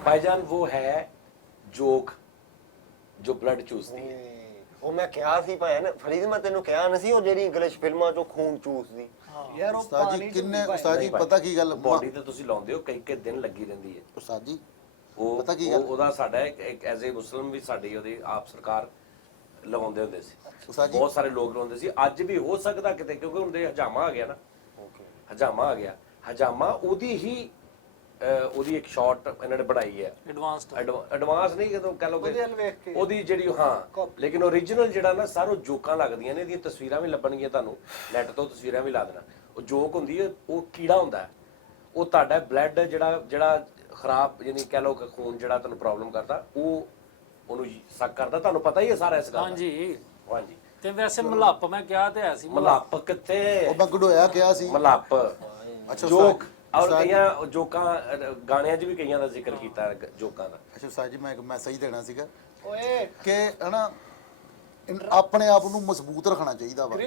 भाईजान वो है जोक जो ब्लड चूसती है ਉਹ ਮੈਂ ਕਿਹਾ ਸੀ ਭੈਣ ਫਰੀਦ ਮੈਂ ਤੈਨੂੰ ਕਿਹਾ ਨਹੀਂ ਸੀ ਉਹ ਜਿਹੜੀ ਇੰਗਲਿਸ਼ ਫਿਲਮਾਂ ਚੋਂ ਖੂਨ ਚੂਸਦੀ ਯਾਰ ਉਹ ਉਸਤਾਦ ਜੀ ਪਾਣੀ ਕਿੰਨੇ ਉਸਤਾਦ ਜੀ ਪਤਾ ਕੀ ਗੱਲ ਬੋਡੀ ਤੇ ਤੁਸੀਂ ਲਾਉਂਦੇ ਹੋ ਕਈ ਦਿਨ ਲੱਗੀ ਰਹਿੰਦੀ ਹੈ ਉਸਤਾਦ ਜੀ ਉਹ ਪਤਾ ਕੀ ਗੱਲ? ਉਹਦਾ ਸਾਡਾ ਇੱਕ ਐਜ਼ ਏ ਮੁਸਲਮ ਵੀ ਸਾਡੀ ਉਹਦੀ ਆਪ ਸਰਕਾਰ ਲਵਾਉਂਦੇ ਹੁੰਦੇ ਸੀ ਉਸਤਾਦ ਜੀ ਬਹੁਤ ਸਾਰੇ ਲੋਕ ਲਾਉਂਦੇ ਸੀ ਅੱਜ ਵੀ ਹੋ ਸਕਦਾ ਕਿਤੇ ਕਿਉਂਕਿ ਹੁਣ ਦੇ ਹਜਾਮਾ ਆ ਗਿਆ ਨਾ ਓਕੇ ਹਜਾਮਾ ਆ ਗਿਆ ਹਜਾਮਾ ਉਹਦੀ ਹੀ ਉਹਦੀ ਇੱਕ ਸ਼ਾਟ ਇਹਨਾਂ ਨੇ ਬਣਾਈ ਹੈ ਐਡਵਾਂਸਡ ਐਡਵਾਂਸ ਨਹੀਂ ਜਦੋਂ ਕਹ ਲਓ ਉਹਦੇ ਵੱਲ ਵੇਖ ਕੇ। ਉਹਦੀ ਜਿਹੜੀ ਹਾਂ ਲੇਕਿਨ ਓਰੀਜਨਲ ਜਿਹੜਾ ਨਾ ਸਾਰੋ ਜੋਕਾਂ ਲੱਗਦੀਆਂ ਨੇ, ਇਹਦੀਆਂ ਤਸਵੀਰਾਂ ਵੀ ਲੱਭਣਗੀਆਂ ਤੁਹਾਨੂੰ, ਨੈਟ ਤੋਂ ਤਸਵੀਰਾਂ ਵੀ ਲਾ ਦੇਣਾ। ਉਹ ਜੋਕ ਹੁੰਦੀ ਹੈ, ਉਹ ਕੀੜਾ ਹੁੰਦਾ ਹੈ, ਉਹ ਤੁਹਾਡਾ ਬਲੱਡ ਜਿਹੜਾ ਖਰਾਬ ਯਾਨੀ ਕਹ ਲਓ ਕਿ ਖੂਨ ਜਿਹੜਾ ਤੁਹਾਨੂੰ ਪ੍ਰੋਬਲਮ ਕਰਦਾ, ਉਹ ਉਹਨੂੰ ਸਕ ਕਰਦਾ। ਤੁਹਾਨੂੰ ਪਤਾ ਹੀ ਹੈ ਸਾਰਾ ਇਸ ਗੱਲ ਦਾ। ਹਾਂਜੀ ਹਾਂਜੀ ਤੇ ਵੈਸੇ ਮਲੱਪ ਮੈਂ ਕਿਹਾ ਤੇ ਹੈ ਸੀ ਮਲੱਪ ਕਿੱਥੇ, ਉਹ ਮੈਂ ਗਡੋਇਆ ਕਿਹਾ ਸੀ। ਮਲੱਪ ਅੱਛਾ ਜੋਕ, ਔਰ ਕਈਆਂ ਜੋਕਾਂ ਗਾਣਿਆਂ 'ਚ ਵੀ ਕਈਆਂ ਦਾ ਜ਼ਿਕਰ ਕੀਤਾ ਹੈ ਜੋਕਾਂ ਦਾ। ਅੱਛਾ ਉਸਤਾਦ ਜੀ ਮੈਂ ਇੱਕ ਮੈਸੇਜ ਦੇਣਾ ਸੀਗਾ ਓਏ ਕਿ ਹਨਾ ਆਪਣੇ ਆਪ ਨੂੰ ਮਜ਼ਬੂਤ ਰੱਖਣਾ ਚਾਹੀਦਾ ਵਾ।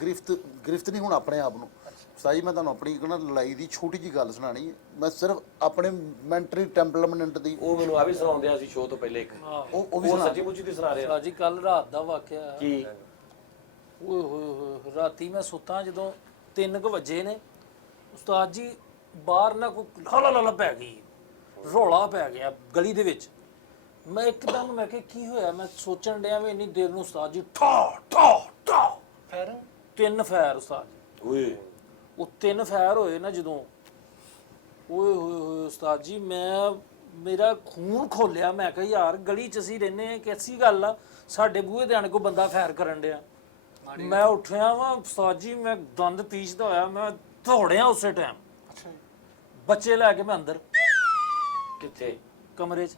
ਗ੍ਰਿਫਤ ਨਹੀਂ ਹੁਣ ਆਪਣੇ ਆਪ ਨੂੰ। ਉਸਤਾਦ ਜੀ ਮੈਂ ਤੁਹਾਨੂੰ ਆਪਣੀ ਇੱਕ ਨਾ ਲੜਾਈ ਦੀ ਛੋਟੀ ਜੀ ਗੱਲ ਸੁਣਾਣੀ ਹੈ। ਮੈਂ ਸਿਰਫ ਆਪਣੇ ਮੈਂਟਲੀ ਟੈਂਪਰਾਮੈਂਟ ਦੀ ਉਹ ਮੈਨੂੰ ਆ ਵੀ ਸੁਣਾਉਂਦੇ ਆ ਸੀ ਸ਼ੋਅ ਤੋਂ ਪਹਿਲੇ ਇੱਕ, ਉਹ ਵੀ ਉਹ ਸੁਣਾ। ਸੱਚੀ ਮੁੱਚੀ ਦੀ ਸੁਣਾ ਰਿਹਾ ਜੀ ਕੱਲ ਰਾਤ ਦਾ ਵਾਕਿਆ ਹੈ। ਕੀ ਓਏ ਹੋਏ ਹੋਏ ਰਾਤੀ ਮੈਂ ਸੁੱਤਾ ਜਦੋਂ 3 ਵਜੇ ਨੇ, ਉਸਤਾਦ ਜੀ ਬਾਹਰ ਨਾ ਕੋਈ ਹਲਾ ਪੈ ਗਈ, ਰੌਲਾ ਪੈ ਗਿਆ ਗਲੀ ਦੇ ਵਿੱਚ। ਮੈਂ ਇੱਕਦਮ ਮੈਂ ਕਿਹਾ ਕੀ ਹੋਇਆ, ਮੈਂ ਸੋਚਣ ਡਿਆ ਵੀ ਇੰਨੀ ਦੇਰ ਨੂੰ ਉਸਤਾਦ ਜੀ ਠਾ ਠਾ ਠਾ ਫੈਰ 3 ਫਾਇਰ ਉਸਤਾਦ ਜੀ। ਓਏ ਉਹ 3 ਫਾਇਰ ਹੋਏ ਨਾ ਜਦੋਂ, ਓਏ ਹੋਏ ਹੋਏ ਉਸਤਾਦ ਜੀ ਮੇਰਾ ਖੂਨ ਖੋਲਿਆ। ਮੈਂ ਕਿਹਾ ਯਾਰ ਗਲੀ 'ਚ ਅਸੀਂ ਰਹਿੰਦੇ ਆ, ਕਿਹੜੀ ਗੱਲ ਆ ਸਾਡੇ ਬੂਹੇ ਦੇ ਆਣ ਕੋਈ ਬੰਦਾ ਫਾਇਰ ਕਰਨ ਡਿਆ। ਮੈਂ ਉੱਠਿਆ ਵਾਂ ਉਸਤਾਦ ਜੀ, ਮੈਂ ਦੰਦ ਪੀਸਦਾ ਹੋਇਆ ਮੈਂ ਦੌੜਿਆ ਉਸੇ ਟਾਈਮ। ਅੱਛਾ ਜੀ। ਬੱਚੇ ਲੈ ਕੇ ਮੈਂ ਅੰਦਰ ਕਿੱਥੇ ਕਮਰੇ 'ਚ,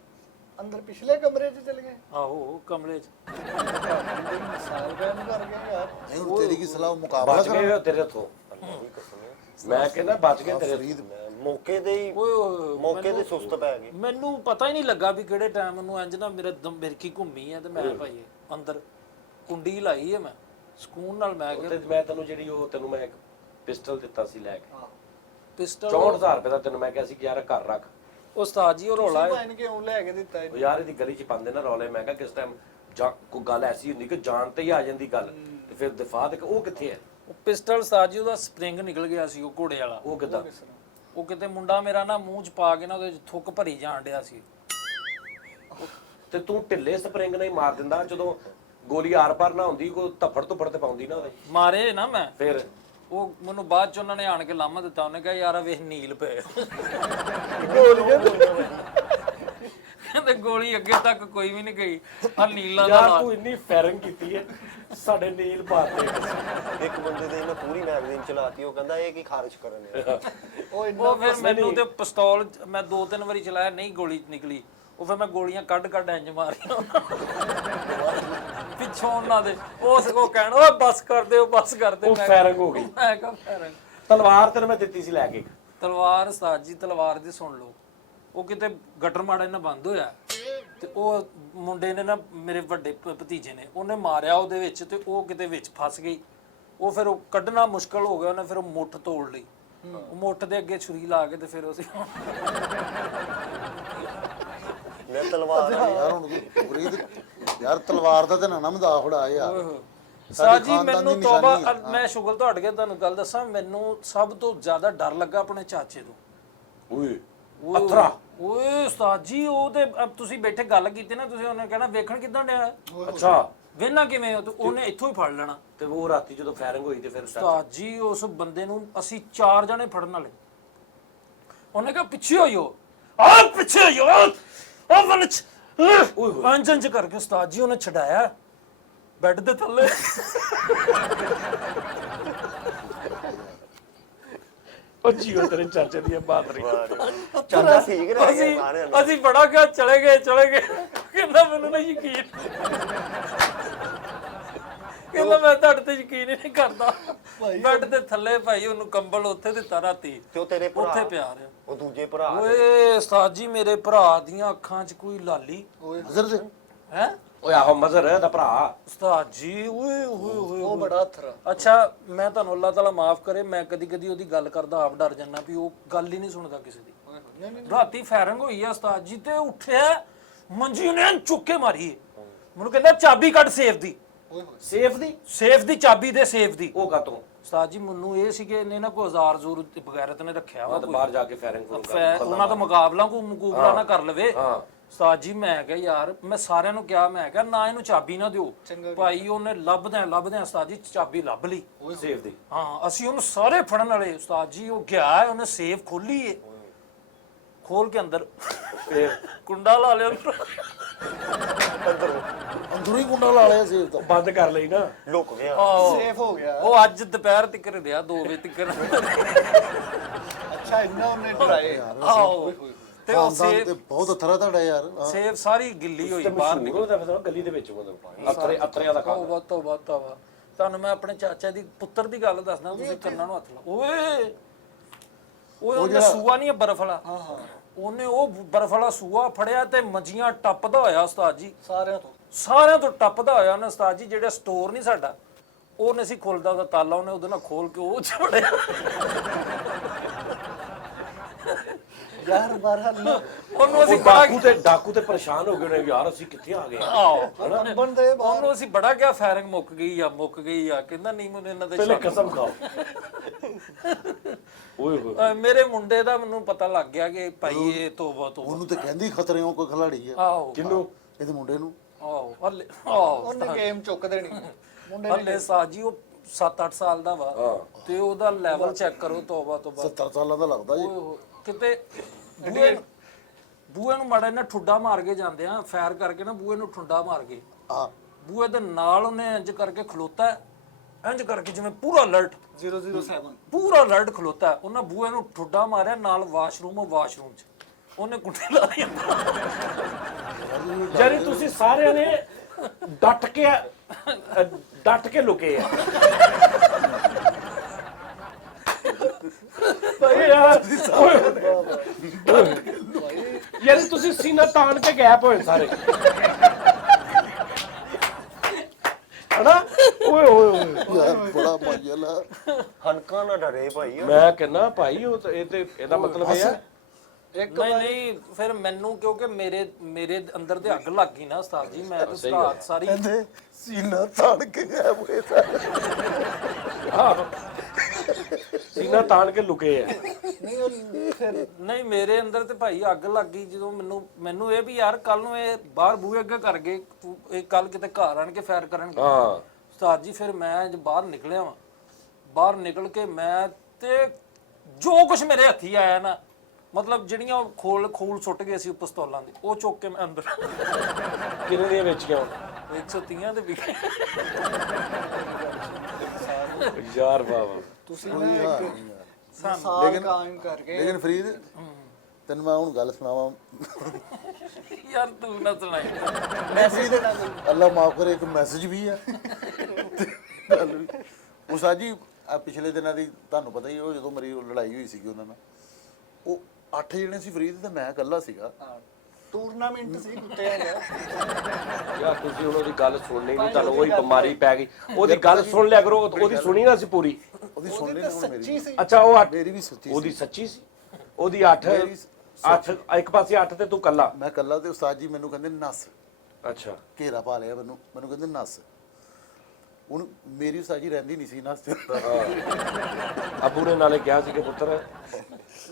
ਅੰਦਰ ਪਿਛਲੇ ਕਮਰੇ 'ਚ ਚਲੇ ਗਏ। ਆਹੋ ਕਮਰੇ 'ਚ। ਸਾਲ ਬੈਨ ਕਰ ਗਏ ਯਾਰ। ਨਹੀਂ ਹੁਣ ਤੇਰੀ ਕੀ ਸਲਾਹ, ਮੁਕਾਬਲਾ ਬਚ ਕਰਾਂ? ਗਏ ਹੋ ਤੇਰੇ ਤੋਂ, ਮੈਂ ਕਹਿੰਦਾ ਬਚ ਗਏ ਤੇਰੇ ਫਰੀਦ ਮੌਕੇ ਦੇ ਹੀ ਓਏ ਹੋਏ ਮੌਕੇ ਤੇ ਸੁਸਤ ਪੈ ਗਏ। ਮੈਨੂੰ ਪਤਾ ਹੀ ਨਹੀਂ ਲੱਗਾ ਵੀ ਕਿਹੜੇ ਟਾਈਮ ਨੂੰ ਇੰਜ ਨਾ ਮੇਰੇ ਦਮ ਬਿਰਕੀ ਘੁੰਮੀ ਹੈ ਤੇ ਮੈਂ ਭਾਈ ਅੰਦਰ ਕੁੰਡੀ ਲਾਈ ਹੈ। ਮੈਂ ਸਕੂਨ ਨਾਲ ਮੈਂ ਕਿਹਾ ਤੇ ਮੈਂ ਤੈਨੂੰ ਜਿਹੜੀ ਉਹ ਤੈਨੂੰ ਮੈਂ ਇੱਕ ਪਿਸਟਲ ਦਿੱਤਾ ਸੀ ਲੈ ਕੇ, ਪਿਸਟਲ 64,000 ਰੁਪਏ ਦਾ, ਤੈਨੂੰ ਮੈਂ ਕਿਹਾ ਸੀ ਕਿ ਯਾਰ ਘਰ ਰੱਖ। ਉਸਤਾਦ ਜੀ ਉਹ ਰੌਲਾ ਹੈ। ਪਾਣ ਕੇ ਉਹ ਲੈ ਕੇ ਦਿੱਤਾ ਉਹ ਯਾਰ ਇਹਦੀ ਗਲੀ 'ਚ ਪਾਉਂਦੇ ਨਾ ਰੌਲੇ, ਮੈਂ ਕਿਹਾ ਕਿਸ ਟਾਈਮ ਕੋਈ ਗੱਲ ਐਸੀ ਹੁੰਦੀ ਕਿ ਜਾਨ ਤੇ ਹੀ ਆ ਜਾਂਦੀ ਗੱਲ, ਤੇ ਫਿਰ ਦਿਫਾਅ ਤੇ ਉਹ ਕਿੱਥੇ ਹੈ? ਉਹ ਪਿਸਟਲ ਉਸਤਾਦ ਜੀ ਉਹਦਾ ਸਪਰਿੰਗ ਨਿਕਲ ਗਿਆ ਸੀ ਉਹ ਘੋੜੇ ਵਾਲਾ। ਉਹ ਕਿੱਦਾਂ? ਉਹ ਕਿਤੇ ਮੁੰਡਾ ਮੇਰਾ ਨਾ ਮੂੰਹ 'ਚ ਪਾ ਕੇ ਨਾ ਉਹਦੇ 'ਚ ਥੁੱਕ ਭਰੀ ਜਾਣ ਡਿਆ ਸੀ। ਤੇ ਤੂੰ ਢਿੱਲੇ ਸਪਰਿੰਗ ਨਹੀਂ ਮਾਰ ਦਿੰਦਾ, ਜਦੋਂ ਗੋਲੀ ਆਰ ਪਾਰ ਨਾ ਹੁੰਦੀ ਕੋਈ ਧੱਫੜ ਧੁੱਫੜ ਤੇ ਪਾਉਂਦੀ ਨਾ ਉਹਦੇ, ਮਾਰੇ ਨਾ ਮੈਂ, ਫਿਰ ਉਹ ਮੈਨੂੰ ਬਾਅਦ 'ਚ ਉਹਨਾਂ ਨੇ ਆਣ ਕੇ ਲਾਮਾ ਦਿੱਤਾ। ਉਹਨੇ ਕਿਹਾ ਯਾਰ ਵੇਖ ਨੀਲ ਪਏ। ਕਹਿੰਦੇ ਗੋਲੀ ਅੱਗੇ ਤੱਕ ਕੋਈ ਵੀ ਨਹੀਂ ਗਈ, ਆ ਨੀਲਾ ਦਾ ਯਾਰ ਲਾ। ਤੂੰ ਇੰਨੀ ਫਾਇਰਿੰਗ ਕੀਤੀ ਹੈ ਸਾਡੇ ਨੀਲ ਪਾਤੇ। ਇੱਕ ਬੰਦੇ ਦੇ ਇਹਨੇ ਪੂਰੀ ਮੈਗਜ਼ੀਨ ਚਲਾਤੀ, ਉਹ ਕਹਿੰਦਾ ਇਹ ਕੀ ਖਾਰਿਜ ਕਰਨ ਆ। ਉਹ ਫਿਰ ਮੈਨੂੰ ਤੇ ਪਿਸਤੌਲ ਮੈਂ 2-3 ਵਾਰੀ ਚਲਾਇਆ, ਨਹੀਂ ਗੋਲੀ ਨਿਕਲੀ। ਉਹ ਫਿਰ ਮੈਂ ਗੋਲੀਆਂ ਕੱਢ ਇੰਜ ਮਾਰੀਆਂ ਪਿੱਛੋਂ ਉਹਨਾਂ ਦੇ। ਉਹ ਕਹਿਣ ਓਏ ਬਸ ਕਰ ਦਿਓ ਬਸ ਕਰ ਦਿਓ। ਉਹ ਫਾਇਰਿੰਗ ਹੋ ਗਈ। ਮੈਂ ਕਿਹਾ ਫਾਇਰਿੰਗ। ਤਲਵਾਰ ਤੈਨੂੰ ਮੈਂ ਦਿੱਤੀ ਸੀ ਲੈ ਕੇ, ਤਲਵਾਰ ਉਸਤਾਦ ਜੀ ਤਲਵਾਰ ਦੀ ਸੁਣ ਲਓ, ਉਹ ਕਿਤੇ ਗਟਰ ਮਾੜਾ ਇਹਨਾਂ ਬੰਦ ਹੋਇਆ ਤੇ ਉਹ ਮੁੰਡੇ ਨੇ ਨਾ ਮੇਰੇ ਵੱਡੇ ਭਤੀਜੇ ਨੇ ਉਹਨੇ ਮਾਰਿਆ ਉਹਦੇ ਵਿੱਚ, ਤੇ ਉਹ ਕਿਤੇ ਵਿੱਚ ਫਸ ਗਈ। ਉਹ ਫਿਰ ਉਹ ਕੱਢਣਾ ਮੁਸ਼ਕਲ ਹੋ ਗਿਆ। ਉਹਨੇ ਫਿਰ ਉਹ ਮੁੱਠ ਤੋੜ ਲਈ, ਉਹ ਮੁੱਠ ਦੇ ਅੱਗੇ ਛੁਰੀ ਲਾ ਕੇ ਤੇ ਫਿਰ ਅਸੀਂ ਮੈਂ ਤਲਵਾਰ ਯਾਰ ਹੁਣ ਫਰੀਦ ਯਾਰ ਤਲਵਾਰ ਦਾ ਤੇ ਨਾ ਮਜ਼ਾਕ ਉਡਾ ਯਾਰ। ਸਾਹ ਜੀ ਮੈਨੂੰ ਤੋਬਾ, ਮੈਂ ਸ਼ੁਗਰ ਤੁਹਾਡੇ ਕੇ ਤੁਹਾਨੂੰ ਗੱਲ ਦੱਸਾਂ, ਮੈਨੂੰ ਸਭ ਤੋਂ ਜ਼ਿਆਦਾ ਡਰ ਲੱਗਾ ਆਪਣੇ ਚਾਚੇ ਤੋਂ। ਓਏ ਅਥਰਾ, ਓਏ ਉਸਤਾਦ ਜੀ ਉਹ ਤੇ ਤੁਸੀਂ ਬੈਠੇ ਗੱਲ ਕੀਤੀ ਨਾ, ਤੁਸੀਂ ਉਹਨੇ ਕਹਿਣਾ ਵੇਖਣ ਕਿਦਾਂ ਡਿਆ, ਅੱਛਾ ਵੇਖਣਾ ਕਿਵੇਂ ਹੋ, ਤੇ ਉਹਨੇ ਇੱਥੋਂ ਹੀ ਫੜ ਲੈਣਾ। ਤੇ ਉਹ ਰਾਤੀ ਜਦੋਂ ਫਾਇਰਿੰਗ ਹੋਈ ਤੇ ਫਿਰ ਉਸਤਾਦ ਜੀ ਉਸ ਬੰਦੇ ਨੂੰ ਅਸੀਂ 4 ਜਣੇ ਫੜਨ ਵਾਲੇ। ਉਹਨੇ ਕਿਹਾ ਪਿੱਛੇ ਹੋਇਓ, ਆ ਪਿੱਛੇ ਹੋਇਓ, ਆ ਵਨਚ ਪੰਜ ਕਰਕੇ ਉਸਤਾਦ ਜੀ ਉਹਨੇ ਛਡਾਇਆ ਬੈੱਡ ਦੇ ਥੱਲੇ। ਉਹ ਜੀਓ ਤੇਰੇ ਚਾਚੇ ਦੀ ਬਾਤ ਰਹੀ। ਚਾਚਾ ਠੀਕ ਰਹਿ ਗਿਆ ਸਾਰਿਆਂ ਨਾਲ। ਅਸੀਂ ਬੜਾ ਕਿਹਾ ਚਲੇ ਗਏ ਕਹਿੰਦਾ ਮੈਨੂੰ ਨਾ ਯਕੀਨ, ਕਹਿੰਦਾ ਮੈਂ ਤੁਹਾਡੇ ਤੇ ਯਕੀਨ ਹੀ ਨਹੀਂ ਕਰਦਾ। ਬੈੱਡ ਦੇ ਥੱਲੇ ਭਾਈ ਉਹਨੂੰ ਕੰਬਲ ਉੱਥੇ ਦਿੱਤਾ ਰਾਤੀ, ਤੇ ਉਹ ਤੇਰੇ ਭਰਾ ਉੱਥੇ ਪਿਆ ਰਿਹਾ। ਉਹ ਦੂਜੇ ਭਰਾ ਓਏ ਉਸਤਾਦ ਜੀ ਮੇਰੇ ਭਰਾ ਦੀਆਂ ਅੱਖਾਂ 'ਚ ਕੋਈ ਲਾਲੀ ਹਜ਼ਰ ਦੇ ਹੈ। ਓਏ ਆਹੋ ਮਜ਼ਰ ਦਾ ਭਰਾ। ਉਸਤਾਦ ਜੀ ਓਏ ਓਏ ਓਏ ਉਹ ਬੜਾ ਅਥਰਾ। ਅੱਛਾ ਮੈਂ ਤੁਹਾਨੂੰ ਅੱਲਾਹ ਤਾਲਾ ਮਾਫ ਕਰੇ, ਮੈਂ ਕਦੀ ਉਹਦੀ ਗੱਲ ਕਰਦਾ ਆਪ ਡਰ ਜਾਂਦਾ ਵੀ ਉਹ ਗੱਲ ਹੀ ਨਹੀਂ ਸੁਣਦਾ ਕਿਸੇ ਦੀ। ਰਾਤੀ ਫਾਇਰਿੰਗ ਹੋਈ ਆ ਉਸਤਾਦ ਜੀ, ਤੇ ਉੱਠਿਆ ਮੰਜੀ ਨੇ ਚੁੱਕ ਕੇ ਮਾਰੀ। ਮੈਨੂੰ ਕਹਿੰਦਾ ਚਾਬੀ ਕੱਢ ਸੇਫ ਦੀ। ਸੇਫ ਦੀ ਚਾਬੀ ਦੇ ਸੇਫ ਦੀ। ਉਹ ਕਾਤੋਂ? ਉਸਤਾਦ ਜੀ ਮੈਨੂੰ ਇਹ ਸੀ ਕਿ ਇਹਨੇ ਨਾ ਕੋਈ ਹਜ਼ਾਰ ਜ਼ੋਰ ਬਗੈਰਤ ਨੇ ਰੱਖਿਆ ਵਾ, ਬਾਹਰ ਜਾ ਕੇ ਫਾਇਰਿੰਗ ਉਹਨਾਂ ਦਾ ਮੁਕਾਬਲਾ ਨਾ ਕਰ ਲਵੇ। ਉਸਤਾਦ ਜੀ ਮੈਂ ਕਿਹਾ ਯਾਰ ਮੈਂ ਸਾਰਿਆਂ ਨੂੰ ਕਿਹਾ, ਮੈਂ ਕਿਹਾ ਨਾ ਇਹਨੂੰ ਚਾਬੀ ਨਾ ਦਿਓ। ਭਾਈ ਉਹਨੇ ਲੱਭਦਿਆਂ ਉਸਤਾਦ ਜੀ ਚਾਬੀ ਲੱਭ ਲਈ ਸੇਫ ਦੀ। ਹਾਂ ਅਸੀਂ ਉਹਨੂੰ ਸਾਰੇ ਫੜਨ ਵਾਲੇ ਉਸਤਾਦ ਜੀ, ਉਹ ਗਿਆ ਹੈ, ਉਹਨੇ ਸੇਫ ਖੋਲੀ ਏ, ਖੋਲ ਕੇ ਅੰਦਰ ਕੁੰਡਾ ਲਾ ਲਿਆ ਅੰਦਰੋਂ ਹੀ ਕੁੰਡਾ ਲਾ ਲਿਆ ਸੇਫ ਤਾਂ। ਬੰਦ ਕਰ ਲਈ ਨਾ, ਲੁਕ ਗਿਆ। ਸੇਫ ਹੋ ਗਿਆ। ਉਹ ਅੱਜ ਦੁਪਹਿਰ ਤੱਕ ਰਿਹਾ 2 ਵਜੇ ਤੱਕ। ਅੱਛਾ ਇੰਨਾ ਉਹਨੇ ਡਰਾਏ। ਆਹੋ ਤੇ ਉਹ ਖਾਨਦਾਨ ਤੇ ਬਹੁਤ ਅਥਰਾ ਤੁਹਾਡਾ ਯਾਰ। ਸੇਫ ਸਾਰੀ ਗਿੱਲੀ ਹੋਈ ਬਾਹਰ ਨਿਕਲ। ਉਹਦਾ ਫਿਰ ਗਲੀ ਦੇ ਵਿੱਚ ਮਤਲਬ ਅਤਰਿਆਂ ਦਾ ਕੰਮ। ਤੋਬਾ ਤੁਹਾਨੂੰ ਮੈਂ ਆਪਣੇ ਚਾਚਾ ਦੀ ਪੁੱਤਰ ਦੀ ਗੱਲ ਦੱਸਦਾ, ਤੁਸੀਂ ਕੰਨਾਂ ਨੂੰ ਹੱਥ ਲਾਓ। ਓਏ ਉਹਦਾ ਸੂਆ ਨਹੀਂ ਹੈ ਬਰਫ਼ ਵਾਲਾ। ਉਹਨੇ ਉਹ ਬਰਫ਼ ਵਾਲਾ ਸੂਆ ਫੜਿਆ ਤੇ ਮੰਜੀਆਂ ਟੱਪਦਾ ਹੋਇਆ ਉਸਤਾਦ ਜੀ, ਸਾਰਿਆਂ ਤੋਂ ਟੱਪਦਾ ਹੋਇਆ ਉਹਨੇ ਉਸਤਾਦ ਜੀ। ਜਿਹੜਾ ਸਟੋਰ ਨਹੀਂ ਸਾਡਾ, ਉਹਨੇ ਸੀ ਖੁੱਲਦਾ ਉਹਦਾ ਤਾਲਾ, ਉਹਨੇ ਉਹਦੇ ਨਾਲ ਖੋਲ ਕੇ ਉਹ ਛੜਿਆ ਯਾਰ ਬਰਹਲ ਉਹਨੂੰ ਅਸੀਂ ਡਾਕੂ ਤੇ ਪਰੇਸ਼ਾਨ ਹੋ ਗਏ ਨੇ ਯਾਰ, ਅਸੀਂ ਕਿੱਥੇ ਆ ਗਏ। ਬੰਦੇ ਉਹਨੂੰ ਅਸੀਂ ਬੜਾ ਕਿਹਾ ਫਾਇਰਿੰਗ ਮੁੱਕ ਗਈ ਆ, ਕਹਿੰਦਾ ਨਹੀਂ ਮੈਨੂੰ ਇਹਨਾਂ ਦੇ ਪਹਿਲੇ ਕਸਮ ਖਾਓ। ਓਏ ਹੋਏ ਮੇਰੇ ਮੁੰਡੇ ਦਾ ਮੈਨੂੰ ਪਤਾ ਲੱਗ ਗਿਆ ਕਿ ਭਾਈ ਇਹ ਤੋਬਾ ਉਹਨੂੰ ਤੇ ਕਹਿੰਦੀ ਖਤਰਿਆਂ ਕੋਈ ਖਿਲਾੜੀ ਆ। ਆਹੋ ਕਿੰਨੂੰ? ਇਹਦੇ ਮੁੰਡੇ ਨੂੰ। ਆਹੋ ਉਹਨੇ ਗੇਮ ਚੁੱਕ ਦੇਣੀ ਮੁੰਡੇ ਹਲੇ ਸਾਜੀ ਉਹ 7-8 ਸਾਲ ਦਾ ਵਾ ਤੇ ਉਹਦਾ ਲੈਵਲ ਚੈੱਕ ਕਰੋ। ਤੋਬਾ 70 ਸਾਲਾਂ ਦਾ ਲੱਗਦਾ ਜੀ। ਕਿਤੇ ਬੂਏ ਨੂੰ ਮਾੜਾ ਇਹਨਾਂ ਠੁੱਡਾ ਮਾਰ ਕੇ ਜਾਂਦੇ ਆ, ਫਾਇਰ ਕਰਕੇ ਨਾ ਬੂਏ ਨੂੰ ਠੁੱਡਾ ਮਾਰ ਕੇ, ਆ ਬੂਏ ਦੇ ਨਾਲ ਉਹਨੇ ਇੰਜ ਕਰਕੇ ਖਲੋਤਾ, ਇੰਜ ਕਰਕੇ ਜਿਵੇਂ ਪੂਰਾ ਅਲਰਟ 007 ਪੂਰਾ ਅਲਰਟ ਖਲੋਤਾ। ਉਹਨਾਂ ਬੂਏ ਨੂੰ ਠੁੱਡਾ ਮਾਰਿਆ, ਨਾਲ ਵਾਸ਼ਰੂਮ ਚ ਉਹਨੇ ਕੁੰਡੇ ਲਾ ਲਿਆ। ਜਾਨੀ ਤੁਸੀਂ ਸਾਰਿਆਂ ਨੇ ਡਟ ਕੇ ਲੁਕੇ ਆ। ਯਾਨੀ ਤੁਸੀਂ ਸੀਨਾ ਤਾਣ ਕੇ ਗੈਪ ਹੋਏ ਸਾਰੇ, ਹਨਾ? ਓਏ ਯਾਰ ਬੜਾ ਮਜ਼ਾ ਹਨਕਾ ਨਾ ਡਰੇ ਭਾਈ। ਮੈਂ ਕਹਿੰਦਾ ਭਾਈ ਉਹ ਤੇ ਇਹਦਾ ਮਤਲਬ ਇਹ ਹੈ ਨਹੀਂ ਫਿਰ ਮੈਨੂੰ ਕਿਉਂਕਿ ਮੇਰੇ ਅੰਦਰ ਤੇ ਅੱਗ ਲੱਗ ਗਈ ਨਾ ਉਸਤਾਦ ਜੀ। ਮੈਂ ਤੇ ਰਾਤ ਸਾਰੀ ਕਹਿੰਦੇ ਸੀਨਾ ਤਾਣ ਕੇ ਗਏ ਹੋਏ ਸਾਰੇ। ਸੀਨਾ ਤਾਣ ਕੇ ਲੁਕੇ ਆ। ਨਹੀਂ ਮੇਰੇ ਅੰਦਰ ਤੇ ਭਾਈ ਅੱਗ ਲੱਗ ਗਈ ਜਦੋਂ ਮੈਨੂੰ ਇਹ ਵੀ ਯਾਰ ਕੱਲ ਨੂੰ ਇਹ ਬਾਹਰ ਬੂਹੇ ਅੱਗੇ ਕਰ ਗਏ, ਇਹ ਕੱਲ ਕਿਤੇ ਘਰ ਆਣ ਕੇ ਫਾਇਰ ਕਰਨਗੇ। ਹਾਂ ਉਸਤਾਦ ਜੀ ਫਿਰ ਮੈਂ ਜਦ ਬਾਹਰ ਨਿਕਲਿਆ ਵਾਂ, ਬਾਹਰ ਨਿਕਲ ਕੇ ਮੈਂ ਤੇ ਜੋ ਕੁਝ ਮੇਰੇ ਹੱਥੀ ਆਇਆ ਨਾ, ਮਤਲਬ ਜਿਹੜੀਆਂ ਖੂਲ ਸੁੱਟ ਗਏ ਸੀ ਪਿਸਤੌਲਾਂ ਦੇ, ਉਹ ਚੁੱਕ ਕੇ ਮੈਂ ਅੰਦਰ। ਕਿੰਨੇ ਦੀਆਂ ਵੇਚੀਆਂ 130 ਦੇ ਵਿਕੇ ਯਾਰ ਬਾਬਾ। ਤੁਸੀਂ ਨਾ ਸਾਲ ਕਾਇਮ ਕਰਕੇ। ਲੇਕਿਨ ਫਰੀਦ ਤੈਨੂੰ ਮੈਂ ਹੁਣ ਗੱਲ ਸੁਣਾਵਾਂ। ਯਾਰ ਤੂੰ ਨਾ ਸੁਣਾਈ। ਮੈਸੇਜ ਦੇ ਅੱਲਾ ਮਾਫ ਕਰੇ, ਇੱਕ ਮੈਸੇਜ ਵੀ ਆ ਗੱਲ ਵੀ। ਉਸਤਾਦ ਜੀ ਆ ਪਿਛਲੇ ਦਿਨਾਂ ਦੀ ਤੁਹਾਨੂੰ ਪਤਾ ਹੀ, ਉਹ ਜਦੋਂ ਮੇਰੀ ਲੜਾਈ ਹੋਈ ਸੀਗੀ ਉਹਨਾਂ ਨਾਲ, ਉਹ 8 ਜਣੇ ਸੀ ਫਰੀਦ ਤੇ ਮੈਂ ਇਕੱਲਾ ਸੀਗਾ। ਟੂਰਨਾਮੈਂਟ ਸੀ ਕੁੱਤਿਆਂ ਦਾ। ਯਾਰ ਤੁਸੀਂ ਹੁਣ ਉਹਦੀ ਗੱਲ ਸੁਣਨੀ ਨਹੀਂ, ਤੁਹਾਨੂੰ ਉਹੀ ਬਿਮਾਰੀ ਪੈ ਗਈ। ਉਹਦੀ ਗੱਲ ਸੁਣ ਲਿਆ ਕਰੋ, ਉਹਦੀ ਸੁਣੀ ਨਾ ਸੀ ਪੂਰੀ। ਉਹਦੀ ਸੁਣ ਲਈ ਨਾ ਹੁਣ ਮੇਰੀ। ਅੱਛਾ ਉਹ 8 ਮੇਰੀ ਵੀ ਸੱਚੀ ਉਹਦੀ ਸੱਚੀ ਸੀ। ਉਹਦੀ 8 ਇੱਕ ਪਾਸੇ 8 ਤੇ ਤੂੰ ਕੱਲਾ। ਮੈਂ ਇਕੱਲਾ ਤੇ ਉਸਤਾਦ ਜੀ ਮੈਨੂੰ ਕਹਿੰਦੇ ਨਸ। ਅੱਛਾ ਘੇਰਾ ਪਾ ਲਿਆ ਮੈਨੂੰ ਕਹਿੰਦੇ ਨਸ। ਹੁਣ ਮੇਰੀ ਉਸਤਾਦ ਜੀ ਰਹਿੰਦੀ ਨਹੀਂ ਸੀ ਨਸ। ਅੱਬੂ ਨੇ ਨਾਲੇ ਕਿਹਾ ਸੀ ਕਿ ਪੁੱਤਰ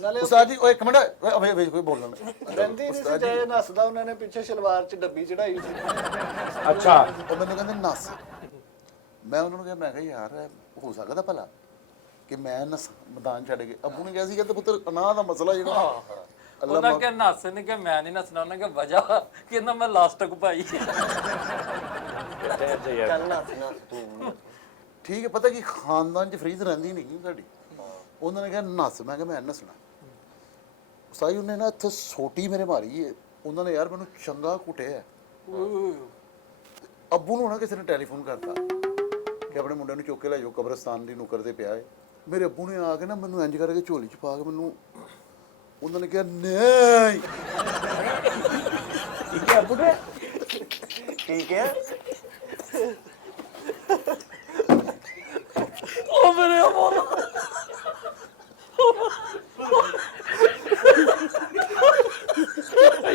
ਨਾਲੇ ਉਸਤਾਦ ਜੀ ਉਹ ਇੱਕ ਮਿੰਟ ਓਏ ਵੇ ਕੋਈ ਬੋਲਣ। ਰਹਿੰਦੀ ਨਹੀਂ ਸੀ ਜੇ ਨੱਸਦਾ, ਉਹਨਾਂ ਨੇ ਪਿੱਛੇ ਸ਼ਲਵਾਰ 'ਚ ਡੱਬੀ ਚੜਾਈ ਸੀ। ਅੱਛਾ ਉਹ ਮੈਨੂੰ ਕਹਿੰਦੇ ਨਸ। ਮੈਂ ਉਹਨਾਂ ਨੂੰ ਕਿਹਾ, ਮੈਂ ਕਿਹਾ ਯਾਰ ਹੋ ਸਕਦਾ ਭਲਾ ਕਿ ਮੈਂ ਨਸ ਮੈਦਾਨ ਛੱਡ ਕੇ। ਅੱਬੂ ਨੇ ਕਿਹਾ ਸੀ ਕਿ ਪੁੱਤਰ ਅਨਾਹ ਦਾ ਮਸਲਾ ਜਿਹੜਾ ਉਹਨਾਂ ਕਿਹਾ ਨੱਸ ਨੇ ਕਿਹਾ ਮੈਂ ਨਹੀਂ ਨੱਸਣਾ। ਉਹਨਾਂ ਕਿਹਾ ਵਜ੍ਹਾ ਕਹਿੰਦਾ ਮੈਂ ਲਾਸਟਕ ਭਾਈ। ਚੱਲ ਨਾ ਤੂੰ ਠੀਕ ਹੈ। ਪਤਾ ਕੀ ਖਾਨਦਾਨ 'ਚ ਫਰੀਦ ਰਹਿੰਦੀ ਨਹੀਂ ਸਾਡੀ। ਉਹਨਾਂ ਨੇ ਕਿਹਾ ਨਸ। ਮੈਂ ਕਿਹਾ ਮੈਂ ਨਸਣਾ। ਸਾਈ ਉਹਨੇ ਨਾ ਇੱਥੇ ਸੋਟੀ ਮੇਰੇ ਮਾਰੀ ਹੈ। ਉਹਨਾਂ ਨੇ ਯਾਰ ਮੈਨੂੰ ਚੰਗਾ ਕੁੱਟਿਆ। ਅੱਬੂ ਨੂੰ ਨਾ ਕਿਸੇ ਨੇ ਟੈਲੀਫੋਨ ਕਰਤਾ ਕਿ ਆਪਣੇ ਮੁੰਡੇ ਨੂੰ ਚੁੱਕ ਕੇ ਲੈ ਜਾਓ, ਕਬਰਸਤਾਨ ਦੀ ਨੁੱਕਰ ਤੇ ਪਿਆ ਹੈ। ਮੇਰੇ ਅੱਬੂ ਨੇ ਆ ਕੇ ਨਾ ਮੈਨੂੰ ਇੰਜ ਕਰਕੇ ਝੋਲੀ 'ਚ ਪਾ ਕੇ ਮੈਨੂੰ ਉਹਨਾਂ ਨੇ ਕਿਹਾ ਨਹੀਂ। ਠੀਕ ਹੈ ਅੱਬੂ ਨੇ ਠੀਕ ਹੈ। ਉਹ ਮੇਰੇ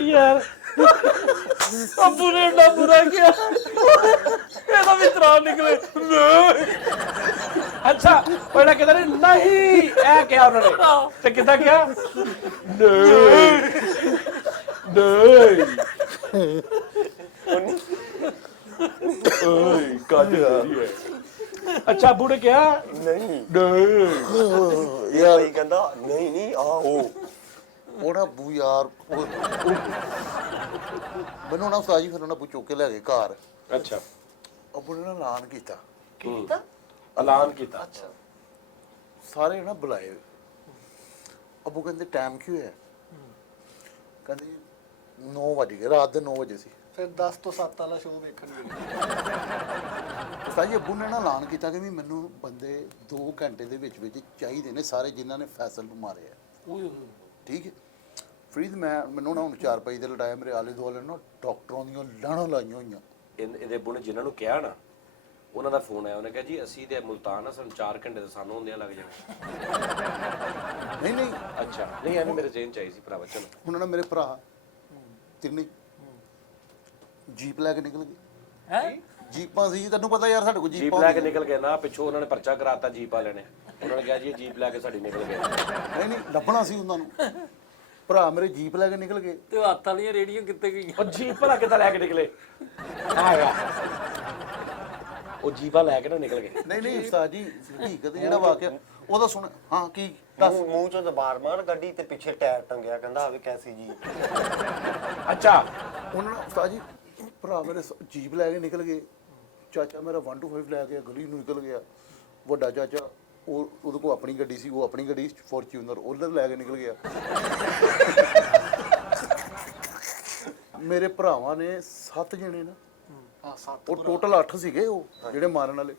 ਯਾਰ ਅੱਬੂ ਨੇ ਏਡਾ ਬੁਰਾ ਕਿਹਾ, ਇਹਦਾ ਵੀ ਤਰਾ ਨਿਕਲੇ। ਅੱਛਾ ਪਹਿਲਾਂ ਕਹਿੰਦਾ ਨਹੀਂ, ਇਹ ਕਿਹਾ ਉਹਨਾਂ ਨੇ ਤੇ ਕਿੱਦਾਂ ਕਿਹਾ? ਨਹੀਂ ਓਏ ਕਾਜ ਰਹੀ ਹੈ ਅੱਛਾ ਬੁੜ ਕਿਹਾ ਨਹੀਂ ਨਹੀਂ ਇਹ ਭਾਈ ਕਹਿੰਦਾ ਨਹੀਂ ਨਹੀਂ ਆਓ ਉਹ ਨਾ ਬੂ ਯਾਰ ਮੈਨੂੰ ਨਾ ਉਸਤਾਦ ਜੀ ਫਿਰ ਉਹਨਾਂ ਚੁੱਕ ਕੇ ਲੈ ਗਏ ਘਰ। ਅੱਛਾ ਅੱਬੂ ਨੇ ਨਾ ਐਲਾਨ ਕੀਤਾ, ਐਲਾਨ ਕੀਤਾ ਸਾਰੇ ਨਾ ਬੁਲਾਏ। ਅੱਬੂ ਕਹਿੰਦੇ ਟਾਈਮ ਕੀ ਹੋਇਆ? ਕਹਿੰਦੇ 9 ਵਜ ਗਏ, ਰਾਤ ਦੇ 9 ਵਜੇ ਸੀ। ਫਿਰ 10 ਤੋਂ 7 ਵਾਲਾ ਸ਼ੋਅ ਵੇਖਣ ਗਏ। ਉਸਤਾਦ ਜੀ ਅੱਬੂ ਨੇ ਨਾ ਐਲਾਨ ਕੀਤਾ ਕਿ ਵੀ ਮੈਨੂੰ ਬੰਦੇ 2 ਘੰਟੇ ਦੇ ਵਿੱਚ ਚਾਹੀਦੇ ਨੇ, ਸਾਰੇ ਜਿਨ੍ਹਾਂ ਨੇ ਫੈਸਲ ਨੂੰ ਮਾਰੇ ਆ। ਓਏ ਹੋਏ ਠੀਕ ਹੈ ਫਰੀਦ, ਮੈਨੂੰ ਨਾ ਹੁਣ 4 ਪਈ ਦੇ ਲੜਾਇਆ, ਮੇਰੇ ਆਲੇ ਦੁਆਲੇ ਨਾ ਡਾਕਟਰਾਂ ਦੀਆਂ ਲਾਣਾਂ ਲਾਈਆਂ ਹੋਈਆਂ। ਇਹਦੇ ਬੁਣ ਜਿਨ੍ਹਾਂ ਨੂੰ ਕਿਹਾ ਨਾ ਉਹਨਾਂ ਦਾ ਫੋਨ ਆਇਆ, ਉਹਨੇ ਕਿਹਾ ਜੀ ਅਸੀਂ ਤੇ ਮੁਲਤਾਨ ਆ, ਸਾਨੂੰ 4 ਘੰਟੇ ਤਾਂ ਸਾਨੂੰ ਹੁੰਦਿਆਂ ਲੱਗ ਜਾਣੇ। ਨਹੀਂ ਨਹੀਂ, ਅੱਛਾ ਨਹੀਂ ਐਵੇਂ ਮੇਰੇ ਜ਼ੇਨ ਚ ਆਈ ਸੀ ਭਰਾਵਾ। ਚਲੋ ਹੁਣ ਨਾ ਮੇਰੇ ਭਰਾ ਤਿੰਨੇ ਜੀਪ ਲੈ ਕੇ ਨਿਕਲ ਗਏ। ਹੈ ਜੀਪਾਂ ਸੀ, ਤੈਨੂੰ ਪਤਾ ਯਾਰ ਸਾਡੇ ਕੋਲ ਜੀਪ ਜੀਪਾਂ ਲੈ ਕੇ ਨਿਕਲ ਗਏ ਨਾ, ਪਿੱਛੋਂ ਉਹਨਾਂ ਨੇ ਪਰਚਾ ਕਰਾਤਾ ਜੀਪ ਵਾਲਿਆਂ ਨੇ। ਉਹਨਾਂ ਨੇ ਕਿਹਾ ਜੀ ਇਹ ਜੀਪ ਲੈ ਕੇ ਸਾਡੀ ਨਿਕਲ ਗਏ। ਨਹੀਂ ਨਹੀਂ, ਲੱਭਣਾ ਸੀ ਉਹਨਾਂ ਨੂੰ। ਭਰਾ ਮੇਰੇ ਜੀਪ ਲੈ ਕੇ ਨਿਕਲ ਗਏ। ਤੇ ਉਹ ਹੱਥ ਵਾਲੀਆਂ ਰੇੜੀਆਂ ਕਿੱਥੇ ਗਈਆਂ? ਉਹ ਜੀਪ ਭਲਾ ਕਿੱਦਾਂ ਲੈ ਕੇ ਨਿਕਲੇ? ਆਇਆ ਉਹ ਜੀਪਾ ਲੈ ਕੇ ਨਾ ਨਿਕਲ ਗਏ। ਨਹੀਂ ਨਹੀਂ ਉਸਤਾਦ ਜੀ, ਹਕੀਕਤ ਜਿਹੜਾ ਵਾਕਿਆ ਉਹਦਾ ਸੁਣ। ਹਾਂ ਕੀ ਦੱਸ? ਮੂੰਹ ਚੋਂ ਦਬਾਰ ਮਾਰ ਗੱਡੀ ਤੇ ਪਿੱਛੇ ਟਾਇਰ ਟੰਗਿਆ, ਕਹਿੰਦਾ ਆਵੇ ਕੈਸੀ ਜੀ। ਅੱਛਾ ਉਹਨਾਂ ਨੇ ਉਸਤਾਦ ਜੀ ਭਰਾ ਮੇਰੇ ਜੀਪ ਲੈ ਕੇ ਨਿਕਲ ਗਏ। ਚਾਚਾ ਮੇਰਾ 125 ਲੈ ਕੇ ਗਲੀ ਨੂੰ ਨਿਕਲ ਗਿਆ। ਵੱਡਾ ਚਾਚਾ ਉਹਦੇ ਕੋਲ ਆਪਣੀ ਗੱਡੀ ਸੀ, ਉਹ ਆਪਣੀ ਗੱਡੀ ਫੋਰਚੂਨਰ ਉਹਦੇ ਲੈ ਕੇ ਨਿਕਲ ਗਿਆ। ਮੇਰੇ ਭਰਾਵਾਂ ਨੇ 7 ਜਣੇ ਨਾ, ਹਾਂ 7 ਉਹ ਟੋਟਲ 8 ਸੀਗੇ ਉਹ ਜਿਹੜੇ ਮਾਰਨ ਵਾਲੇ।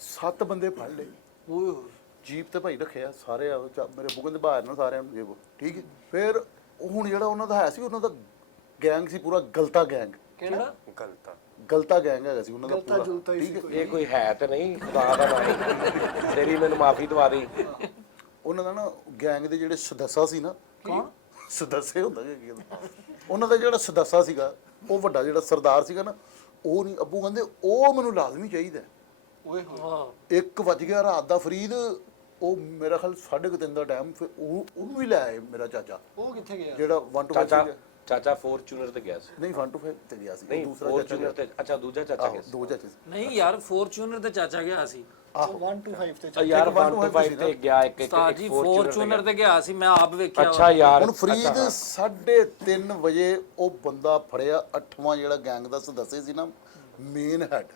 7 ਬੰਦੇ ਫੜ ਲਏ। ਓਏ ਹੋਏ ਜੀਪ ਤੇ ਭਾਈ ਰੱਖਿਆ ਸਾਰੇ ਮੇਰੇ ਬੁਗਨ ਦੇ ਬਾਹਰ ਨਾ ਸਾਰਿਆਂ ਨੂੰ ਜੇਬ। ਠੀਕ ਹੈ ਫਿਰ ਹੁਣ ਜਿਹੜਾ ਉਹਨਾਂ ਦਾ ਹੈ ਸੀ, ਉਹਨਾਂ ਦਾ ਗੈਂਗ ਸੀ ਪੂਰਾ ਗਲਤਾ ਗੈਂਗ। ਕਿਹੜਾ? ਗਲਤਾ ਗੈਂਗ ਹੈਗਾ ਸੀ ਉਹਨਾਂ ਦਾ ਗਲਤਾ ਪੂਰਾ। ਜੁਲਤਾ ਹੀ ਠੀਕ ਸੀ ਹੈ, ਕੋਈ। ਇਹ ਕੋਈ ਹੈ ਤੇ ਨਹੀਂ ਖੁਦਾ ਦਾ ਨਾਮ, ਤੇਰੀ ਮੈਨੂੰ ਮਾਫੀ ਦਵਾ ਦੇ। ਉਹਨਾਂ ਦਾ ਨਾ ਗੈਂਗ ਦੇ ਜਿਹੜੇ ਸਦੱਸਾ ਸੀ ਨਾ, ਕੌਣ ਸਦੱਸੇ ਹੁੰਦਾ ਕਿ ਉਹਨਾਂ ਦਾ ਜਿਹੜਾ ਸਦੱਸਾ ਸੀਗਾ, ਉਹ ਵੱਡਾ ਜਿਹੜਾ ਸਰਦਾਰ ਸੀਗਾ ਨਾ, ਉਹ ਨਹੀਂ ਅੱਬੂ ਕਹਿੰਦੇ ਉਹ ਮੈਨੂੰ ਲਾਜ਼ਮੀ ਚਾਹੀਦਾ। ਓਏ ਹੋਏ ਹਾਂ 1 ਵੱਜ ਗਿਆ ਰਾਤ ਦਾ ਫਰੀਦ। ਉਹ ਮੇਰਾ ਖਿਆਲ 3:30 ਦਾ ਟਾਈਮ। ਫਿਰ ਉਹਨੂੰ ਵੀ ਲੈ ਆਏ ਮੇਰਾ ਚਾਚਾ, ਉਹ ਕਿੱਥੇ ਗਿਆ? ਜਿਹੜਾ 125 ਚਾਚਾ ਚਾਚਾ ਫੋਰਚੂਨਰ ਤੇ ਗਿਆ ਸੀ। ਨਹੀਂ 125 ਤੇ ਗਿਆ ਸੀ। ਨਹੀਂ ਦੂਸਰਾ ਫੋਰਚੂਨਰ ਤੇ ਅੱਛਾ ਦੂਜਾ ਚਾਚਾ ਗਿਆ ਸੀ। 2 ਚਾਚੇ ਸੀ। ਨਹੀਂ ਯਾਰ ਫੋਰਚੂਨਰ ਤੇ ਚਾਚਾ ਗਿਆ ਸੀ। 125 ਤੇ ਯਾਰ ਇੱਕ 125 ਤੇ ਗਿਆ ਇੱਕ ਉਸਤਾਦ ਜੀ ਫੋਰਚੂਨਰ ਤੇ ਗਿਆ ਸੀ, ਮੈਂ ਆਪ ਵੇਖਿਆ ਵਾ। ਅੱਛਾ ਯਾਰ ਹੁਣ ਫਰੀਦ 3:30 ਵਜੇ ਉਹ ਬੰਦਾ ਫੜਿਆ, 8ਵਾਂ ਜਿਹੜਾ ਗੈਂਗ ਦਾ ਸਦੱਸੇ ਸੀ ਨਾ, ਮੇਨ ਹੈਡ।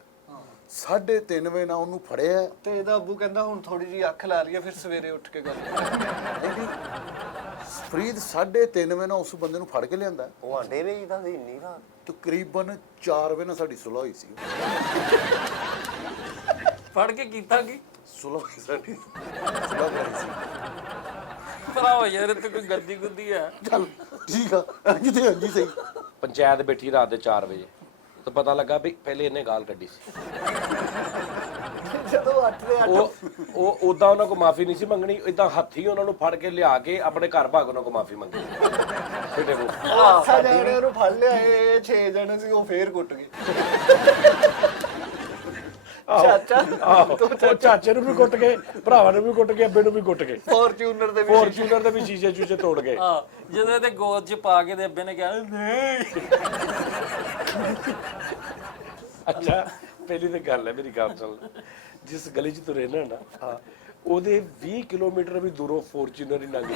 3:30 ਵਜੇ ਨਾ ਉਹਨੂੰ ਫੜਿਆ। ਤੇ ਇਹਦਾ ਅੱਬੂ ਕਹਿੰਦਾ ਹੁਣ ਥੋੜੀ ਜੀ ਅੱਖ ਲਾ ਲਈਏ, ਫਿਰ ਸਵੇਰੇ ਉੱਠ ਕੇ ਗੱਲ ਨਹੀਂ ਫਰੀਦ 3:30 ਵਜੇ ਨਾ ਉਸ ਬੰਦੇ ਨੂੰ ਫੜ ਕੇ ਲਿਆਂਦਾ। ਉਹ ਆਂਡੇ ਵੇਚਦਾ ਸੀ ਇੰਨੀ ਰਾਤ। ਤਕਰੀਬਨ 4 ਵਜੇ ਨਾਲ ਸਾਡੀ ਸੁਲਹ ਹੋਈ ਸੀ। ਫੜ ਕੇ ਕੀਤਾ ਕੀ? ਸੁਲਹ ਹੋਈ ਸਾਡੀ, ਸੁਲਹ ਕਰਾਈ ਸੀ। ਭਰਾਵਾ ਯਾਰ ਇਹ ਤੇ ਕੋਈ ਗੱਦੀ ਗੁੱਦੀ ਆ। ਚੱਲ ਠੀਕ ਆ, ਅੰਜੀ ਤੇ ਅੰਜੀ ਸਹੀ। ਪੰਚਾਇਤ ਬੈਠੀ ਰਾਤ ਦੇ 4 ਵਜੇ ਤਾਂ ਪਤਾ ਲੱਗਾ ਵੀ ਪਹਿਲੇ ਇਹਨੇ ਗਾਲ ਕੱਢੀ ਸੀ। ਜਦੋਂ 8 ਦੇ 8 ਉਹ ਉਦਾਂ ਉਹਨਾਂ ਕੋ ਮਾਫੀ ਨਹੀਂ ਸੀ ਮੰਗਣੀ, ਇਦਾਂ ਹੱਥੀ ਉਹਨਾਂ ਨੂੰ ਫੜ ਕੇ ਲਿਆ ਕੇ ਆਪਣੇ ਘਰ ਭਾਗ ਉਹਨਾਂ ਕੋ ਮਾਫੀ ਮੰਗੀ। ਫਿੱਟੇ ਮੂੰਹ। 8 ਜਣੇ ਉਹਨੂੰ ਫੜ ਲਿਆ, ਇਹ 6 ਜਣੇ ਸੀ, ਉਹ ਫੇਰ ਕੁੱਟ ਗਏ। ਚਾਚਾ ਉਹ ਚਾਚੇ ਨੂੰ ਵੀ ਕੁੱਟ ਗਏ, ਭਰਾਵਾਂ ਨੂੰ ਵੀ ਕੁੱਟ ਗਏ, ਅੱਬੇ ਨੂੰ ਵੀ ਕੁੱਟ ਗਏ, ਫੋਰਚੂਨਰ ਦੇ ਵੀ ਫੋਰਚੂਨਰ ਦੇ ਵੀ ਸ਼ੀਸ਼ੇ ਚੂਸ਼ੇ ਤੋੜ ਗਏ। ਹਾਂ ਜਦੋਂ ਇਹਦੇ ਗੋਦ 'ਚ ਪਾ ਕੇ ਤੇ ਅੱਬੇ ਨੇ ਕਿਹਾ ਨਹੀਂ। ਅੱਛਾ ਪਹਿਲੀ ਤਾਂ ਗੱਲ ਹੈ, ਮੇਰੀ ਗੱਲ ਸੁਣ, ਜਿਸ ਗਲੀ 'ਚ ਤੂੰ ਰਹਿਣਾ ਨਾ ਉਹਦੇ 20 ਕਿਲੋਮੀਟਰ ਵੀ ਦੂਰੋਂ ਫੋਰਚੂਨਰ ਹੀ ਲੰਘ ਗਈ।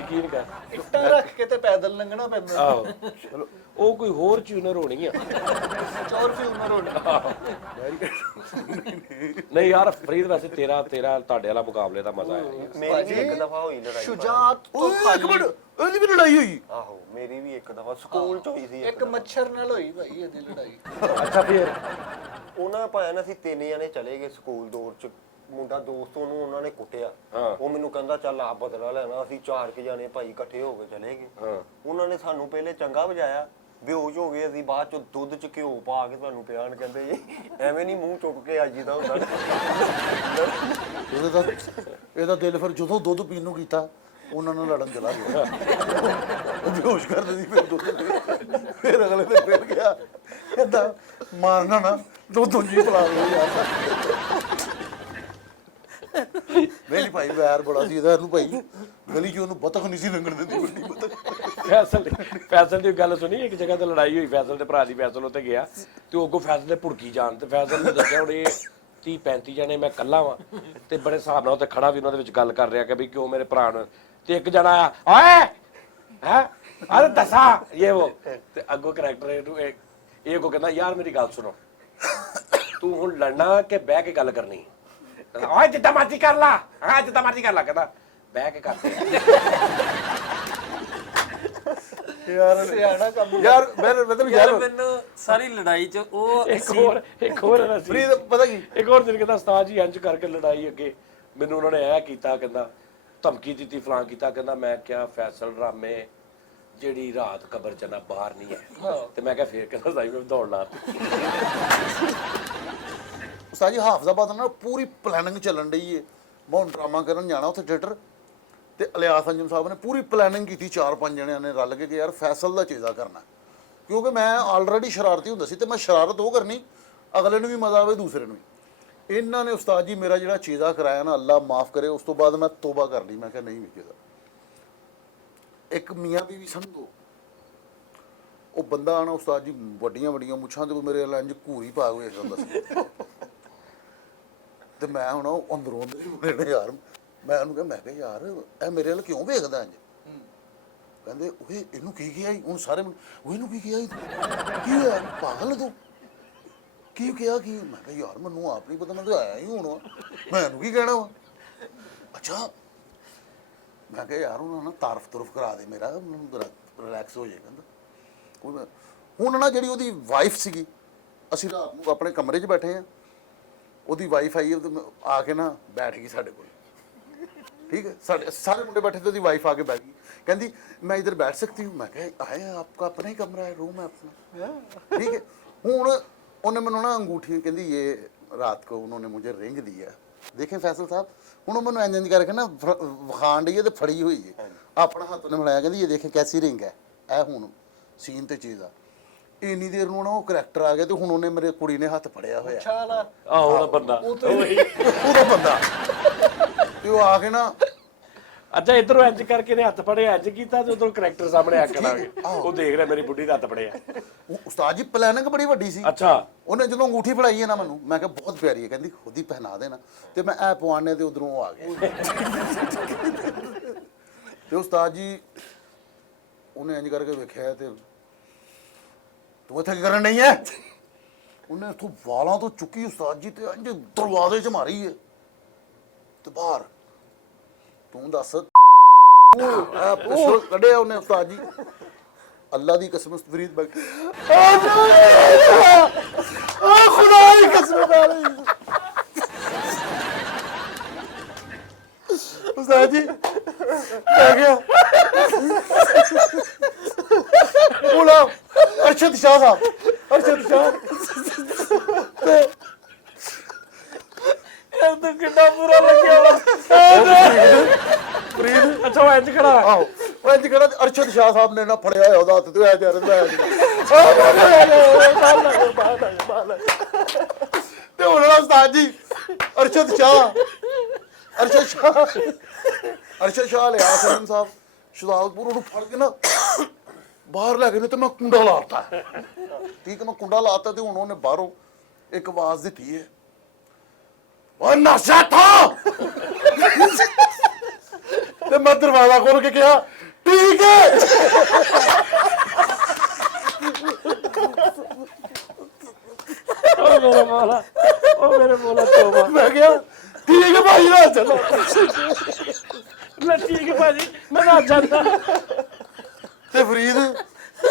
ਯਕੀਨ ਕਰ। ਇੱਟਾਂ ਰੱਖ ਕੇ ਤੇ ਪੈਦਲ ਲੰਘਣਾ ਪੈਂਦਾ। ਆਹੋ ਚਲੋ ਉਹ ਕੋਈ ਹੋਰ ਚੂਨਰ ਹੋਣੀ ਆ। ਚੋਰ ਫਿਊਨਰ ਹੋਣਾ। ਨਹੀਂ ਯਾਰ ਫਰੀਦ ਵੈਸੇ ਤੇਰਾ ਤੁਹਾਡੇ ਵਾਲਾ ਮੁਕਾਬਲੇ ਦਾ ਮਜ਼ਾ ਆਇਆ। ਮੇਰੀ ਵੀ ਇੱਕ ਦਫਾ ਹੋਈ ਲੜਾਈ। ਸ਼ੁਜਾਤ ਤੋਂ ਓਏ ਇੱਕ ਮਿੰਟ, ਇਹਦੀ ਵੀ ਲੜਾਈ ਹੋਈ। ਆਹੋ ਮੇਰੀ ਵੀ ਇੱਕ ਦਫਾ ਸਕੂਲ ਚ ਹੋਈ ਸੀ। ਇੱਕ ਮੱਛਰ ਨਾਲ ਹੋਈ ਭਾਈ ਇਹਦੀ ਲੜਾਈ। ਅੱਛਾ ਫਿਰ ਉਹਨਾਂ ਭਾਵੇਂ ਅਸੀਂ 3 ਜਣੇ ਚਲੇ ਗਏ ਸਕੂਲ ਦੌੜ ਚ। ਮੁੰਡਾ ਦੋਸਤ ਉਹਨੂੰ ਉਹਨਾਂ ਨੇ ਕੁੱਟਿਆ। ਹਾਂ। ਉਹ ਮੈਨੂੰ ਕਹਿੰਦਾ ਚੱਲ ਆ ਬਦਲਾ ਲੈਣਾ। ਅਸੀਂ 4 ਕੁ ਜਣੇ ਭਾਈ ਇਕੱਠੇ ਹੋ ਕੇ ਚਲੇ ਗਏ। ਹਾਂ। ਉਹਨਾਂ ਨੇ ਸਾਨੂੰ ਪਹਿਲੇ ਚੰਗਾ ਵਜਾਇਆ, ਬੇਹੋਸ਼ ਹੋ ਗਏ ਅਸੀਂ। ਬਾਅਦ ਚ ਦੁੱਧ ਚ ਘਿਓ ਪਾ ਕੇ ਤੁਹਾਨੂੰ ਪਿਆਣ, ਕਹਿੰਦੇ ਜੀ ਐਵੇਂ ਨਹੀਂ ਮੂੰਹ ਚੁੱਕ ਕੇ ਆਜੀ ਦਾ ਹੁੰਦਾ। ਇਹਦਾ ਦਿਲ ਫਿਰ ਜਦੋਂ ਦੁੱਧ ਪੀਣ ਨੂੰ ਕੀਤਾ, ਉਹਨਾਂ ਨਾਲ ਲੜਨ ਚਲਾ ਗਿਆ। ਉਹ ਬੇਹੋਸ਼ ਕਰ ਦਿੰਦੀ ਫਿਰ ਦੁੱਧ। ਫਿਰ ਅਗਲੇ ਦਿਨ ਫਿਰ ਗਿਆ, ਕਹਿੰਦਾ ਮਾਰਨਾ ਨਾ, ਦੁੱਧ ਉਂਝ ਪਿਲਾ ਲਓ ਯਾਰ। ਨਹੀਂ ਭਾਈ ਵੈਰ ਬੜਾ ਸੀ ਇਹਦਾ। ਇਹਨੂੰ ਭਾਈ ਗਲੀ 'ਚ ਉਹਨੂੰ ਬਤਖ ਨਹੀਂ ਸੀ ਲੰਘਣ ਦਿੰਦੀ, ਵੱਡੀ ਬਤਖ। ਫੈਸਲ ਦੀ ਗੱਲ ਸੁਣੀ, ਇੱਕ ਜਗ੍ਹਾ ਤੇ ਲੜਾਈ ਹੋਈ ਫੈਸਲ ਦੇ ਭਰਾ ਦੀ, ਫੈਸਲ ਉੱਤੇ ਗਿਆ ਤੇ ਉਹ ਅੱਗੋਂ ਫੈਸਲ ਦੇ ਭੁੜਕੀ ਜਾਣ, ਤੇ ਫੈਸਲ ਨੇ ਦੱਸਿਆ ਹੁਣ ਇਹ 30-35 ਜਣੇ ਮੈਂ ਇਕੱਲਾ ਵਾਂ ਤੇ ਬੜੇ ਹਿਸਾਬ ਨਾਲ ਉੱਤੇ ਖੜਾ ਵੀ ਉਹਨਾਂ ਦੇ ਵਿੱਚ ਗੱਲ ਕਰ ਰਿਹਾ ਕਿ ਵੀ ਕਿਉਂ ਮੇਰੇ ਭਰਾ ਨੂੰ, ਤੇ ਇੱਕ ਜਣਾ ਆਇਆ ਓਏ ਹੈ ਅਰੇ ਦੱਸਾ ਇਹ ਉਹ, ਤੇ ਅੱਗੋਂ ਕਰੈਕਟਰ ਇਹ ਕੋ ਕਹਿੰਦਾ ਯਾਰ ਮੇਰੀ ਗੱਲ ਸੁਣੋ, ਤੂੰ ਹੁਣ ਲੜਨਾ ਕਿ ਬਹਿ ਕੇ ਗੱਲ ਕਰਨੀ? ਓਏ ਜਿੱਦਾਂ ਮਰਜ਼ੀ ਕਰ ਲਾ, ਹਾਂ ਜਿੱਦਾਂ ਮਰਜ਼ੀ ਕਰ ਲਾ। ਕਹਿੰਦਾ ਬਹਿ ਕੇ ਕਰਦੇ ਯਾਰ ਸਿਆਣਾ ਕੰਮ। ਯਾਰ ਮੈਂ ਯਾਰ ਮੈਨੂੰ ਸਾਰੀ ਲੜਾਈ 'ਚ ਉਹ ਇੱਕ ਹੋਰ ਨਾ ਸੀ, ਫਰੀਦ ਪਤਾ ਕੀ ਇੱਕ ਹੋਰ ਦਿਨ ਕਹਿੰਦਾ ਉਸਤਾਦ ਜੀ ਇੰਜ ਕਰਕੇ ਲੜਾਈ ਅੱਗੇ ਮੈਨੂੰ ਉਹਨਾਂ ਨੇ ਇਹ ਕੀਤਾ, ਕਹਿੰਦਾ ਧਮਕੀ ਦਿੱਤੀ ਫਲਾਂ ਕੀਤਾ, ਕਹਿੰਦਾ ਮੈਂ ਕਿਹਾ ਫੈਸਲ ਰਾਮੇ ਜਿਹੜੀ ਰਾਤ ਕਬਰ ਚ ਨਾ ਬਾਹਰ ਨਹੀਂ ਹੈ, ਤੇ ਮੈਂ ਕਿਹਾ ਫੇਰ ਕਹਿੰਦਾ ਸਾਈ ਮੈਂ ਦੌੜ ਲਾ ਉਸਤਾਦ ਜੀ ਹਾਫਜ਼ਾਬਾਦ ਨਾਲ ਪੂਰੀ ਪਲੈਨਿੰਗ ਚੱਲਣ ਡਈ ਏ। ਮੈਂ ਹੁਣ ਡਰਾਮਾ ਕਰਨ ਜਾਣਾ ਉੱਥੇ ਥੀਏਟਰ, ਤੇ ਇਲਿਆਸ ਅੰਜਮ ਸਾਹਿਬ ਨੇ ਪੂਰੀ ਪਲੈਨਿੰਗ ਕੀਤੀ, 4-5 ਜਣਿਆਂ ਨੇ ਰਲ ਕੇ ਕਿ ਯਾਰ ਫੈਸਲ ਦਾ ਚੀਜ਼ਾ ਕਰਨਾ, ਕਿਉਂਕਿ ਮੈਂ ਆਲਰੇਡੀ ਸ਼ਰਾਰਤੀ ਹੁੰਦਾ ਸੀ ਤੇ ਮੈਂ ਸ਼ਰਾਰਤ ਉਹ ਕਰਨੀ ਅਗਲੇ ਨੂੰ ਵੀ ਮਜ਼ਾ ਆਵੇ ਦੂਸਰੇ ਨੂੰ ਵੀ। ਇਹਨਾਂ ਨੇ ਉਸਤਾਦ ਜੀ ਮੇਰਾ ਜਿਹੜਾ ਚੀਜ਼ਾ ਕਰਾਇਆ ਨਾ, ਅੱਲਾ ਮਾਫ ਕਰੇ, ਉਸ ਤੋਂ ਬਾਅਦ ਮੈਂ ਤੋਬਾ ਕਰ ਲਈ, ਮੈਂ ਕਿਹਾ ਨਹੀਂ ਵਿਕੇਗਾ। ਇੱਕ ਮੀਆਂ ਬੀਵੀ ਸੰਧੂ, ਉਹ ਬੰਦਾ ਆਣਾ ਉਸਤਾਦ ਜੀ ਵੱਡੀਆਂ ਵੱਡੀਆਂ ਮੁੱਛਾਂ ਤੇ ਮੇਰੇ ਨਾਲ ਇੰਜ ਘੂਰੀ ਪਾ ਕੇ ਵੇਖ ਹੁੰਦਾ ਸੀ, ਤੇ ਮੈਂ ਹੁਣ ਅੰਦਰੋਂ ਅੰਦਰ ਯਾਰ ਮੈਂ ਉਹਨੂੰ ਕਿਹਾ, ਮੈਂ ਕਿਹਾ ਯਾਰ ਇਹ ਮੇਰੇ ਵੱਲ ਕਿਉਂ ਵੇਖਦਾ ਇੰਜ? ਕਹਿੰਦੇ ਓਏ ਇਹਨੂੰ ਕੀ ਕਿਹਾ ਹੁਣ ਸਾਰੇ, ਉਹ ਇਹਨੂੰ ਕੀ ਕਿਹਾ ਕੀ ਹੋਇਆ ਪਾਗਲ ਤੂੰ, ਕੀ ਕਿਹਾ ਕੀ? ਮੈਂ ਕਿਹਾ ਯਾਰ ਮੈਨੂੰ ਆਪ ਨਹੀਂ ਪਤਾ, ਮੈਂ ਤਾਂ ਆਇਆ ਹੀ ਹੁਣ, ਮੈਂ ਇਹਨੂੰ ਕੀ ਕਹਿਣਾ ਵਾ? ਅੱਛਾ ਮੈਂ ਕਿਹਾ ਯਾਰ ਉਹਨਾਂ ਨਾਲ ਤਾਰਫ ਤੁਰਫ ਕਰਾ ਦੇ ਮੇਰਾ, ਰਿਲੈਕਸ ਹੋ ਜਾਏ। ਕਹਿੰਦਾ ਹੁਣ ਨਾ ਜਿਹੜੀ ਉਹਦੀ ਵਾਈਫ ਸੀਗੀ, ਅਸੀਂ ਰਾਤ ਨੂੰ ਆਪਣੇ ਕਮਰੇ 'ਚ ਬੈਠੇ ਆ, ਉਹਦੀ ਵਾਈਫ ਆਈ ਆ ਕੇ ਨਾ ਬੈਠ ਗਈ ਸਾਡੇ ਕੋਲ, ठीक है, सारे मुंडे बैठे थे, उसकी वाइफ आके बैठ गई, कहती मैं इधर बैठ सकती हूँ? मैं कहा आए आपका अपना ही कमरा है, रूम है अपना, ठीक है। हूँ उन्हें मैंने ना अंगूठी कहती ये रात को उन्होंने मुझे रिंग दिया, देखें फैसल साहब, हूँ मैंने इंज करके ना विखाण डी है तो फड़ी हुई है, अपना हाथ उन्हें मिलाया, कहती ये देखें कैसी रिंग है, ए हूँ सीन तो चीज़ आ। ਇੰਨੀ ਦੇਰ ਨੂੰ ਨਾ ਉਹ ਕਰੈਕਟਰ ਆ ਗਿਆ ਤੇ ਹੁਣ ਉਹਨੇ ਮੇਰੇ ਕੁੜੀ ਨੇ ਹੱਥ ਫੜਿਆ ਹੋਇਆ, ਆਹ ਉਹਦਾ ਬੰਦਾ, ਉਹਦਾ ਬੰਦਾ, ਤੇ ਉਹ ਆ ਕੇ ਨਾ ਅੱਛਾ ਇਧਰੋਂ ਇੰਜ ਕਰਕੇ ਨੇ ਹੱਥ ਫੜਿਆ, ਇੰਜ ਕੀਤਾ, ਤੇ ਉਧਰੋਂ ਕਰੈਕਟਰ ਸਾਹਮਣੇ ਆ ਕੇ ਉਹ ਦੇਖ ਰਿਹਾ ਮੇਰੀ ਬੁੱਢੀ ਦਾ ਹੱਥ ਫੜਿਆ। ਉਸਤਾਦ ਜੀ ਪਲੈਨਿੰਗ ਬੜੀ ਵੱਡੀ ਸੀ। ਅੱਛਾ ਉਹਨੇ ਜਦੋਂ ਅੰਗੂਠੀ ਫੜਾਈ ਹੈ ਨਾ ਮੈਨੂੰ, ਮੈਂ ਕਿਹਾ ਬਹੁਤ ਪਿਆਰੀ ਹੈ, ਕਹਿੰਦੀ ਖੁਦ ਹੀ ਪਹਿਨਾ ਦੇਣਾ, ਤੇ ਮੈਂ ਐ ਪਵਾਨੇ ਤੇ ਉਧਰੋਂ ਆ ਗਿਆ। ਤੇ ਉਸਤਾਦ ਜੀ ਉਹਨੇ ਇੰਜ ਕਰਕੇ ਵੇਖਿਆ ਤੇ ਤੂੰ ਇੱਥੇ ਕੀ ਕਰਨ ਨਹੀਂ ਹੈ? ਉਹਨੇ ਇੱਥੋਂ ਵਾਲਾਂ ਤੋਂ ਚੁੱਕੀ ਉਸਤਾਦ ਜੀ ਤੇ ਇੰਜ ਦਰਵਾਜ਼ੇ 'ਚ ਮਾਰੀ ਹੈ ਤੇ ਬਾਹਰ, ਤੂੰ ਦੱਸ ਪਿੱਛੋਂ ਕੱਢਿਆ ਉਹਨੇ ਉਸਤਾਦ ਜੀ, ਅੱਲਾ ਦੀ ਕਸਮ ਫਰੀਦ ਬਗ ਖੁਦਾ ਦੀ ਕਸਮ ਉਸਤਾਦ ਜੀ ਮੈਂ ਗਿਆ ਬੋਲਾ ਅਰਸ਼ਦ ਸ਼ਾਹ ਸਾਹਿਬ, ਅਰਸ਼ਦ ਸ਼ਾਹ ਯਾਰ ਤੂੰ ਕਿੰਨਾ ਬੁਰਾ ਲੱਗਿਆ ਵਾ ਫਰੀਦ। ਅੱਛਾ ਉਹ ਇੰਜ ਖੜਾ, ਆਹੋ ਉਹ ਇੰਜ ਖੜਾ, ਅਰਸ਼ਦ ਸ਼ਾਹ ਸਾਹਿਬ ਨੇ ਨਾ ਫੜਿਆ ਹੋਇਆ ਉਹਦਾ ਹੱਥ ਤੇ ਐ ਜਾ ਰਿਹਾ ਤੇ ਹੁਣ ਉਸਤਾਦ ਜੀ ਅਰਸ਼ਦ ਸ਼ਾਹ ਲਿਆ ਸਲੀਮ ਸਾਹਿਬ ਸ਼ੁਦਾਲਪੁਰ, ਉਹਨੂੰ ਫੜ ਕੇ ਨਾ ਬਾਹਰ ਲੈ ਗਏ ਤੇ ਮੈਂ ਕੁੰਡਾ ਲਾਤਾ, ਠੀਕ ਹੈ, ਮੈਂ ਕੁੰਡਾ ਲਾਤਾ ਤੇ ਹੁਣ ਉਹਨੇ ਬਾਹਰੋਂ ਇੱਕ ਆਵਾਜ਼ ਦਿੱਤੀ ਹੈ, ਓ ਨਸ਼ਾ ਥਾ, ਤੇ ਮੈਂ ਦਰਵਾਜ਼ਾ ਖੋਲ ਕੇ ਕਿਹਾ ਠੀਕ ਹੈ। ਉਹ ਮੇਰਾ ਮੌਲਾ, ਉਹ ਮੇਰੇ ਮੌਲਾ ਤੋਬਾ। ਮੈਂ ਕਿਹਾ ਠੀਕ ਹੈ ਭਾਈ ਨਾ ਚਲੋ, ਮੈਂ ਠੀਕ ਹੈ ਭਾਜੀ ਮੈਂ ਨਾ ਜਾਂਦਾ। ਤੇ ਫਰੀਦ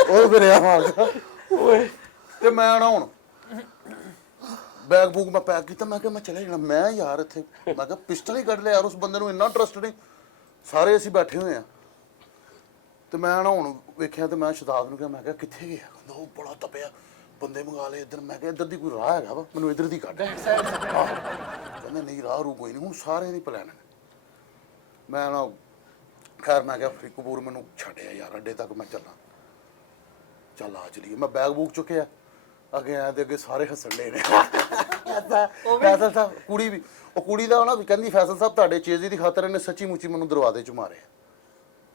ਉਹ ਫਿਰਿਆ ਮਾਰਦਾ ਓਏ ਤੇ ਮੈਂ ਨਾ ਹੁਣ ਬੈਗ ਬੂਗ ਮੈਂ ਪੈਕ ਕੀਤਾ, ਮੈਂ ਕਿਹਾ ਮੈਂ ਚਲੇ ਜਾਣਾ, ਮੈਂ ਯਾਰ ਇੱਥੇ ਮੈਂ ਕਿਹਾ ਪਿਸਟਲ ਹੀ ਕੱਢ ਲਿਆ ਯਾਰ, ਉਸ ਬੰਦੇ ਨੂੰ ਇੰਨਾ ਟਰਸਟ ਨਹੀਂ, ਸਾਰੇ ਅਸੀਂ ਬੈਠੇ ਹੋਏ ਆ। ਤੇ ਮੈਂ ਨਾ ਹੁਣ ਵੇਖਿਆ ਤੇ ਮੈਂ ਸ਼ਤਾਬ ਨੂੰ ਕਿਹਾ, ਮੈਂ ਕਿਹਾ ਕਿੱਥੇ ਗਿਆ? ਕਹਿੰਦਾ ਉਹ ਬੜਾ ਤਪਿਆ, ਬੰਦੇ ਮੰਗਾ ਲਏ ਇੱਧਰ। ਮੈਂ ਕਿਹਾ ਇੱਧਰ ਦੀ ਕੋਈ ਰਾਹ ਹੈਗਾ ਵਾ, ਮੈਨੂੰ ਇੱਧਰ ਦੀ ਕੱਢ। ਕਹਿੰਦਾ ਨਹੀਂ ਰਾਹ ਰੂ ਕੋਈ ਨਹੀਂ, ਹੁਣ ਸਾਰਿਆਂ ਦੀ ਪਲਾਨ ਹੈ। ਮੈਂ ਨਾ ਖੈਰ ਮੈਂ ਕਿਹਾ ਫਰੀਦ ਕਪੂਰ ਮੈਨੂੰ ਛੱਡਿਆ ਯਾਰ ਅੱਡੇ ਤੱਕ, ਮੈਂ ਚੱਲਾਂ, ਚੱਲ ਆ ਚਲੀਏ। ਮੈਂ ਬੈਗ ਬੂਗ ਚੁੱਕਿਆ, ਅੱਗੇ ਆਇਆ ਤੇ ਅੱਗੇ ਸਾਰੇ ਹੱਸਣ ਡੇ ਨੇ। ਫੈਸਲ ਸਾਹਿਬ ਕੁੜੀ ਵੀ, ਉਹ ਕੁੜੀ ਦਾ ਨਾ ਕਹਿੰਦੀ ਫੈਸਲ ਸਾਹਿਬ ਤੁਹਾਡੇ ਚੇਜ਼ੀ ਦੀ ਖਾਤਰ ਇਹਨੇ ਸੱਚੀ ਮੁੱਚੀ ਮੈਨੂੰ ਦਰਵਾਜ਼ੇ 'ਚ ਮਾਰਿਆ।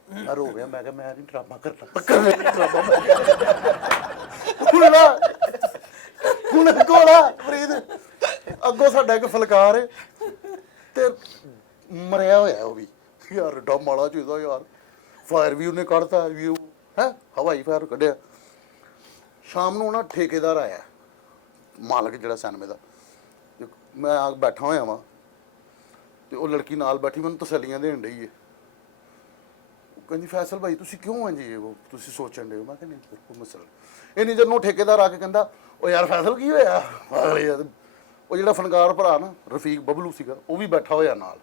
ਮੈਂ ਰੋ ਗਿਆ, ਮੈਂ ਕਿਹਾ ਮੈਂ ਨਹੀਂ ਡਰਾਮਾ ਕਰਨਾ, ਕਰਨਾ ਨਹੀਂ ਡਰਾਮਾ। ਹੁਣ ਕੋਲਾ ਫਰੀਦ ਅੱਗੋਂ ਸਾਡਾ ਇੱਕ ਫਲਕਾਰ ਹੈ ਤੇ ਮਰਿਆ ਹੋਇਆ ਉਹ ਵੀ ਯਾਰ, ਡਾ ਮਾਲਾ ਚਾਹੀਦਾ ਯਾਰ। ਫਾਇਰ ਵੀ ਉਹਨੇ ਕੱਢਤਾ, ਵੀ ਹੈ ਹਵਾਈ ਫਾਇਰ ਕੱਢਿਆ। ਸ਼ਾਮ ਨੂੰ ਨਾ ਠੇਕੇਦਾਰ ਆਇਆ, ਮਾਲਕ ਜਿਹੜਾ ਸਿਨੇਮੇ ਦਾ, ਤੇ ਮੈਂ ਆ ਬੈਠਾ ਹੋਇਆ ਵਾਂ ਤੇ ਉਹ ਲੜਕੀ ਨਾਲ ਬੈਠੀ ਮੈਨੂੰ ਤਸੱਲੀਆਂ ਦੇਣ ਡਈ ਹੈ। ਉਹ ਕਹਿੰਦੀ ਫੈਸਲ ਭਾਈ ਤੁਸੀਂ ਕਿਉਂ ਇੰਝ ਉਹ ਤੁਸੀਂ ਸੋਚਣ ਡਏ ਹੋ? ਮੈਂ ਕਿਹਾ ਨਹੀਂ ਕੋਈ ਮਸਲਾ ਨਹੀਂ। ਇੰਨੀ ਦੇਰ ਨੂੰ ਠੇਕੇਦਾਰ ਆ ਕੇ ਕਹਿੰਦਾ ਉਹ ਯਾਰ ਫੈਸਲ ਕੀ ਹੋਇਆ? ਉਹ ਜਿਹੜਾ ਫਨਕਾਰ ਭਰਾ ਨਾ ਰਫੀਕ ਬਬਲੂ ਸੀਗਾ, ਉਹ ਵੀ ਬੈਠਾ ਹੋਇਆ ਨਾਲ,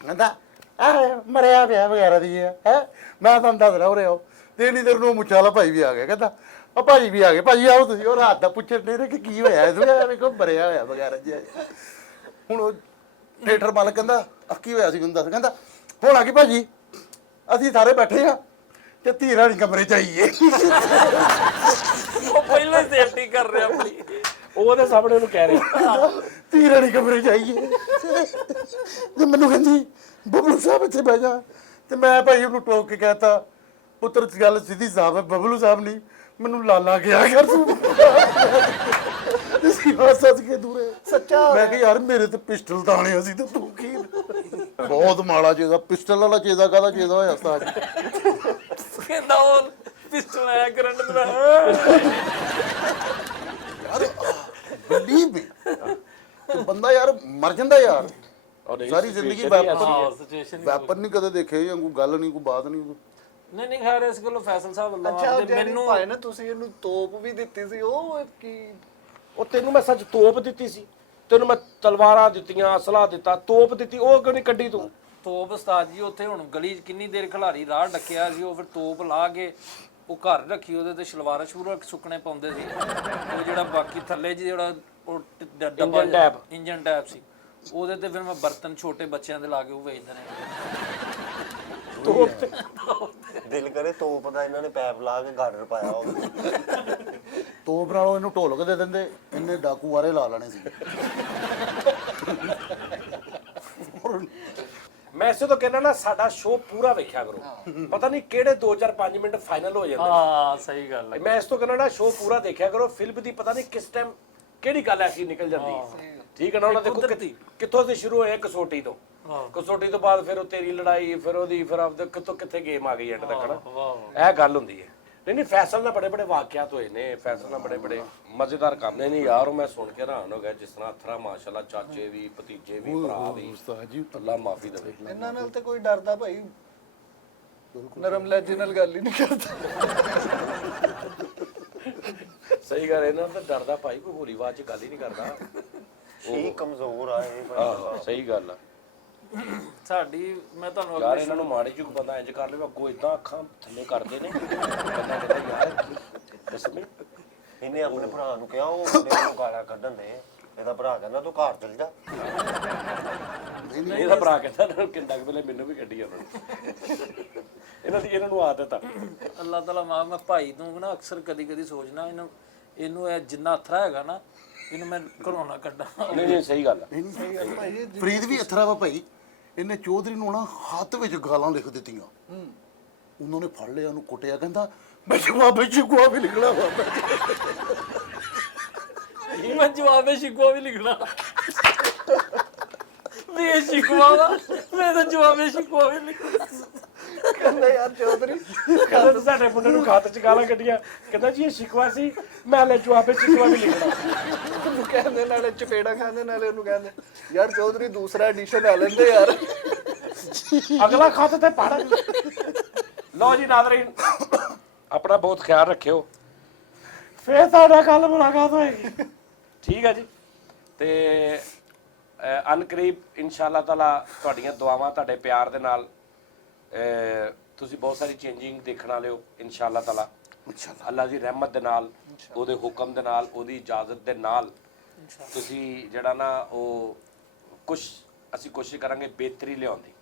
ਕਹਿੰਦਾ ਮਰਿਆ ਪਿਆ ਵਗੈਰਾ ਦੀ ਹੈ। ਮੈਂ ਤੁਹਾਨੂੰ ਦੱਸ ਰਿਹਾ ਹੋ ਰਿਹਾ। ਤੇ ਇੰਨੀ ਦੇਰ ਨੂੰ ਮੁੱਛਾਂ ਵਾਲਾ ਭਾਈ ਵੀ ਆ ਗਿਆ, ਕਹਿੰਦਾ ਆ ਭਾਜੀ ਵੀ ਆ ਗਏ, ਭਾਜੀ ਆਓ ਤੁਸੀਂ। ਉਹ ਰਾਤ ਦਾ ਪੁੱਛਣ ਦੇ ਕਿ ਕੀ ਹੋਇਆ ਇਸ ਵੇਲੇ, ਮਰਿਆ ਹੋਇਆ ਵਗੈਰਾ ਜੀ। ਹੁਣ ਉਹ ਥੀਏਟਰ ਮਾਲਕ ਕਹਿੰਦਾ ਆ ਕੀ ਹੋਇਆ ਸੀ ਮੈਨੂੰ ਦੱਸ। ਕਹਿੰਦਾ ਹੁਣ ਆ ਗਈ ਭਾਜੀ, ਅਸੀਂ ਸਾਰੇ ਬੈਠੇ ਆ ਤੇ ਧੀ ਰਾਣੀ ਕਮਰੇ ਚ ਆਈਏ। ਉਹ ਪਹਿਲਾਂ ਹੀ ਸੇਫਟੀ ਕਰ ਰਿਹਾ ਆਪਣੀ। ਉਹਦੇ ਸਾਹਮਣੇ ਉਹਨੂੰ ਕਹਿ ਰਿਹਾ ਧੀ ਰਾਣੀ ਕਮਰੇ ਚ ਆਈਏ। ਤੇ ਮੈਨੂੰ ਕਹਿੰਦੀ ਬਬਲੂ ਸਾਹਿਬ ਇੱਥੇ ਬਹਿ ਜਾ। ਤੇ ਮੈਂ ਭਾਈ ਉਹਨੂੰ ਟੋਕ ਕੇ ਕਹਿਤਾ ਪੁੱਤਰ ਗੱਲ ਸਿੱਧੀ ਸਾਹਬ ਹੈ, ਬਬਲੂ ਸਾਹਿਬ ਨਹੀਂ, ਮੈਨੂੰ ਲਾਲਾ ਗਿਆ ਕਰ ਤੂੰ। ਸੱਚ ਕੇ ਦੂਰੇ ਸੱਚਾ ਮੈਂ ਕਿਹਾ ਯਾਰ ਮੇਰੇ ਤੇ ਪਿਸਟਲ ਤਾਣਿਆ ਸੀ ਤੇ ਤੂੰ ਕੀ। ਬਹੁਤ ਮਾੜਾ ਚੀਜ਼ਾ, ਪਿਸਟਲ ਵਾਲਾ ਚੀਜ਼ਾ ਕਾਹਦਾ ਚੀਜ਼ਾ ਹੋਇਆ ਉਸਤਾਦ? ਕਹਿੰਦਾ ਉਹ ਪਿਸਟਲ ਆਇਆ ਕਰੰਟ ਦਾ। ਯਾਰ ਬਿਲੀਵ ਮੀ, ਬੰਦਾ ਯਾਰ ਮਰ ਜਾਂਦਾ ਯਾਰ। ਸਾਰੀ ਜ਼ਿੰਦਗੀ ਵੈਪਨ ਨਹੀਂ ਕਦੇ ਦੇਖੇ, ਜਾਂ ਕੋਈ ਗੱਲ ਨਹੀਂ, ਕੋਈ ਬਾਤ ਨਹੀਂ। ਨਹੀਂ ਖੈਰ ਇਸ ਗੱਲੋਂ ਫੈਸਲ ਸਾਹਿਬ ਵੱਲੋਂ ਅੱਛਾ ਤੇ ਮੈਨੂੰ ਭਾਈ ਨਾ ਤੁਸੀਂ ਇਹਨੂੰ ਤੋਪ ਵੀ ਦਿੱਤੀ ਸੀ, ਉਹ ਕੀ? ਉਹ ਤੈਨੂੰ ਮੈਂ ਸੱਚ ਤੋਪ ਦਿੱਤੀ ਸੀ, ਤੈਨੂੰ ਮੈਂ ਤਲਵਾਰਾਂ ਦਿੱਤੀਆਂ, ਅਸਲਾ ਦਿੱਤਾ, ਤੋਪ ਦਿੱਤੀ, ਉਹ ਕਿਉਂ ਨਹੀਂ ਕੱਢੀ ਤੂੰ? ਤੋਪ ਉਸਤਾਦ ਜੀ ਉੱਥੇ ਹੁਣ ਗਲੀ 'ਚ ਕਿੰਨੀ ਦੇਰ ਖਿਲਾਰੀ ਰਾਹ ਡੱਕਿਆ ਸੀ, ਉਹ ਫਿਰ ਤੋਪ ਲਾ ਕੇ ਉਹ ਘਰ ਰੱਖੀ, ਉਹਦੇ ਤੇ ਸ਼ਲਵਾਰਾਂ ਸ਼ੂਰਾ ਸੁੱਕਣੇ ਪਾਉਂਦੇ ਸੀ। ਉਹ ਜਿਹੜਾ ਬਾਕੀ ਥੱਲੇ ਜਿਹੜਾ ਉਹ ਡੱਬਾ ਇੰਜਨ ਟੈਪ ਸੀ, ਉਹਦੇ ਤੇ ਫਿਰ ਮੈਂ ਬਰਤਨ ਛੋਟੇ ਬੱਚਿਆਂ ਦੇ ਲਾ ਕੇ ਉਹ ਵੇਚਦੇ ਨੇ। ਦਿਲ ਕਰੇ ਤੋਪ ਦਾ ਇਹਨਾਂ ਨੇ ਪੈਪ ਲਾ ਕੇ ਗਾਰਡਰ ਪਾਇਆ ਹੋਵੇ। ਤੋਪ ਨਾਲੋਂ ਇਹਨੂੰ ਢੋਲਕ ਦੇ ਦਿੰਦੇ, ਇਹਨੇ ਡਾਕੂ ਵਾਰੇ ਲਾ ਲੈਣੇ ਸੀ। ਮੈਂ ਇਸੇ ਤੋਂ ਕਹਿੰਦਾ ਨਾ ਸਾਡਾ ਸ਼ੋਅ ਪੂਰਾ ਵੇਖਿਆ ਕਰੋ, ਪਤਾ ਨਹੀਂ ਕਿਹੜੇ 2-4-5 ਮਿੰਟ ਫਾਈਨਲ ਹੋ ਜਾਂਦੇ। ਹਾਂ ਸਹੀ ਗੱਲ ਹੈ। ਮੈਂ ਇਸ ਤੋਂ ਕਹਿੰਦਾ ਨਾ ਸ਼ੋਅ ਪੂਰਾ ਦੇਖਿਆ ਕਰੋ, ਫਿਲਮ ਦੀ ਪਤਾ ਨਹੀਂ ਕਿਸ ਟਾਈਮ ਕਿਹੜੀ ਗੱਲ ਐਸੀ ਨਿਕਲ ਜਾਂਦੀ ਹੈ। ਠੀਕ ਹੈ ਨਾ, ਉਹਨਾਂ ਦੇਖੋ ਕਿੱਥੋਂ से शुरू ਹੋਇਆ, ਕਸੋਟੀ ਤੋਂ। ਕਸੋਟੀ ਤੋਂ ਬਾਅਦ ਫਿਰ ਉਹ ਤੇਰੀ ਲੜਾਈ, ਫਿਰ ਉਹਦੀ, ਫਿਰ ਆਪਦੇ ਕਿੱਥੋਂ ਕਿੱਥੇ ਗੇਮ ਆ ਗਈ ਐਂਡ ਤੱਕ ਨਾ। ਇਹ ਗੱਲ ਹੁੰਦੀ ਹੈ। ਨਹੀਂ ਫੈਸਲ ਨਾਲ ਬੜੇ ਬੜੇ ਵਾਕਿਆਤ ਹੋਏ ਨੇ, ਫੈਸਲ ਨਾਲ ਬੜੇ ਬੜੇ ਮਜ਼ੇਦਾਰ ਕੰਮ ਨੇ। ਨਹੀਂ ਯਾਰ ਉਹ ਮੈਂ ਸੁਣ ਕੇ ਹੈਰਾਨ ਹੋ ਗਿਆ, ਜਿਸ ਤਰ੍ਹਾਂ ਅਥਰਾ ਮਾਸ਼ਾਅੱਲਾ, ਚਾਚੇ ਵੀ, ਭਤੀਜੇ ਵੀ, ਭਰਾ ਵੀ, ਉਸਤਾਦ ਜੀ ਅੱਲਾ ਮਾਫੀ ਦੇਵੇ। ਇਹਨਾਂ ਨਾਲ ਤੇ ਕੋਈ ਡਰਦਾ ਭਾਈ, ਨਰਮ ਲਹਿਜੇ ਨਾਲ ਗੱਲ ਹੀ ਨਹੀਂ ਕਰਦਾ। ਸਹੀ ਗੱਲ, ਇਹਨਾਂ ਤਾਂ ਡਰਦਾ ਭਾਈ, ਕੋਈ ਹੋਲੀ ਆਵਾਜ਼ 'ਚ ਗੱਲ ਹੀ ਨਹੀਂ ਕਰਦਾ। ਸ਼ੀ ਕਮਜ਼ੋਰ ਆ ਇਹ। ਆਹ ਸਹੀ ਗੱਲ ਆ ਸਾਡੀ ਮੈਂ ਤੁਹਾਨੂੰ ਯਾਰ। ਇਹਨਾਂ ਨੂੰ ਮਾੜੀ ਜਿਹੀ ਬੰਦਾ ਇੰਜ ਕਰ ਲਵੇ, ਅੱਗੋਂ ਇਦਾਂ ਅੱਖਾਂ ਥੱਲੇ ਕਰਦੇ ਨੇ, ਬੰਦਾ ਕਹਿੰਦਾ ਯਾਰ ਦੱਸਵੇਂ। ਇਹਨੇ ਆਪਣੇ ਭਰਾ ਨੂੰ ਕਿਹਾ, ਉਹ ਮੁੰਡੇ ਨੂੰ ਗਾਲਾਂ ਕੱਢਣ ਦੇ। ਇਹਦਾ ਭਰਾ ਕਹਿੰਦਾ ਤੂੰ ਘਰ ਚਲ ਜਾ। ਇਹਦਾ ਭਰਾ ਕਹਿੰਦਾ ਕਿੰਨਾ ਕੁ ਵੇਲੇ ਮੈਨੂੰ ਵੀ ਕੱਢੀ ਉਹਨਾਂ ਨੇ। ਇਹਨਾਂ ਨੂੰ ਆਦਤ ਆ। ਅੱਲਾਹ ਤਾਲਾ ਮਾਂ, ਮੈਂ ਭਾਈ ਨੂੰ ਨਾ ਅਕਸਰ ਕਦੀ ਕਦੀ ਸੋਚਣਾ, ਇਹਨੂੰ ਇਹ ਜਿੰਨਾ ਅਥਰਾ ਹੈਗਾ ਨਾ, ਇਹਨੂੰ ਮੈਂ ਘਰੋਂ ਨਾ ਕੱਢਾਂ। ਨਹੀਂ ਸਹੀ ਗੱਲ ਆ। ਫਰੀਦ ਵੀ ਅਥਰਾ ਵਾ ਭਾਈ। ਇਹਨੇ ਚੌਧਰੀ ਨੂੰ ਨਾ ਹੱਥ ਵਿੱਚ ਗਾਲਾਂ ਲਿਖ ਦਿੱਤੀਆਂ। ਉਹਨਾਂ ਨੇ ਫੜ ਲਿਆ, ਉਹਨੂੰ ਕੁੱਟਿਆ, ਕਹਿੰਦਾ ਮੈਂ ਜਵਾਬ ਵੀ ਲਿਖਣਾ ਵਾ। ਮੈਂ ਜਵਾਬੇ ਸ਼ਿਕਵਾ ਵੀ ਲਿਖਣਾ ਵੀ ਇਹ ਸ਼ਿਕਵਾ ਵਾ, ਮੈਂ ਤਾਂ ਜਵਾਬੇ ਸ਼ਿਕਵਾ ਵੀ ਲਿਖਣਾ। ਕਹਿੰਦਾ ਯਾਰ ਚੌਧਰੀ, ਕਹਿੰਦਾ ਸਾਡੇ ਮੁੰਡੇ ਨੂੰ ਖਾਤੇ 'ਚ ਗਾਲਾਂ ਕੱਢੀਆਂ, ਕਹਿੰਦਾ ਜੀ ਇਹ ਸ਼ਿਕਵਾ ਸੀ, ਮੈਂ ਲੈ ਜਵਾਬੇ ਸ਼ਿਕਵਾ ਵੀ ਲਿਖਣਾ। ਉਹਨੂੰ ਕਹਿੰਦੇ ਨਾਲੇ ਚਪੇੜਾ ਖਾਂਦੇ, ਨਾਲੇ ਉਹਨੂੰ ਕਹਿੰਦੇ ਯਾਰ ਚੌਧਰੀ ਦੂਸਰਾ ਐਡੀਸ਼ਨ ਆ ਲੈਂਦੇ ਯਾਰ। ਅਗਲਾ ਖਾਤੇ ਤੇ ਪੜ। ਲਓ ਜੀ ਨਾਜ਼ਰੀਨ, ਆਪਣਾ ਬਹੁਤ ਖਿਆਲ ਰੱਖਿਓ, ਫੇਰ ਤੁਹਾਡਾ ਕੱਲ ਮੁਲਾਕਾਤ ਹੋਏਗੀ। ਠੀਕ ਹੈ ਜੀ। ਤੇ ਅਨਕਰੀਬ ਇਨਸ਼ਾਅੱਲਾ ਤਾਲਾ ਤੁਹਾਡੀਆਂ ਦੁਆਵਾਂ, ਤੁਹਾਡੇ ਪਿਆਰ ਦੇ ਨਾਲ ਤੁਸੀਂ ਬਹੁਤ ਸਾਰੀ ਚੇਂਜਿੰਗ ਦੇਖਣ ਵਾਲੇ ਹੋ ਇਨਸ਼ਾਅੱਲਾ ਤਾਲਾ। ਅੱਲਾ ਦੀ ਰਹਿਮਤ ਦੇ ਨਾਲ, ਉਹਦੇ ਹੁਕਮ ਦੇ ਨਾਲ, ਉਹਦੀ ਇਜਾਜ਼ਤ ਦੇ ਨਾਲ ਤੁਸੀਂ ਜਿਹੜਾ ਨਾ ਉਹ ਕੁਝ ਅਸੀਂ ਕੋਸ਼ਿਸ਼ ਕਰਾਂਗੇ ਬਿਹਤਰੀ ਲਿਆਉਣ ਦੀ।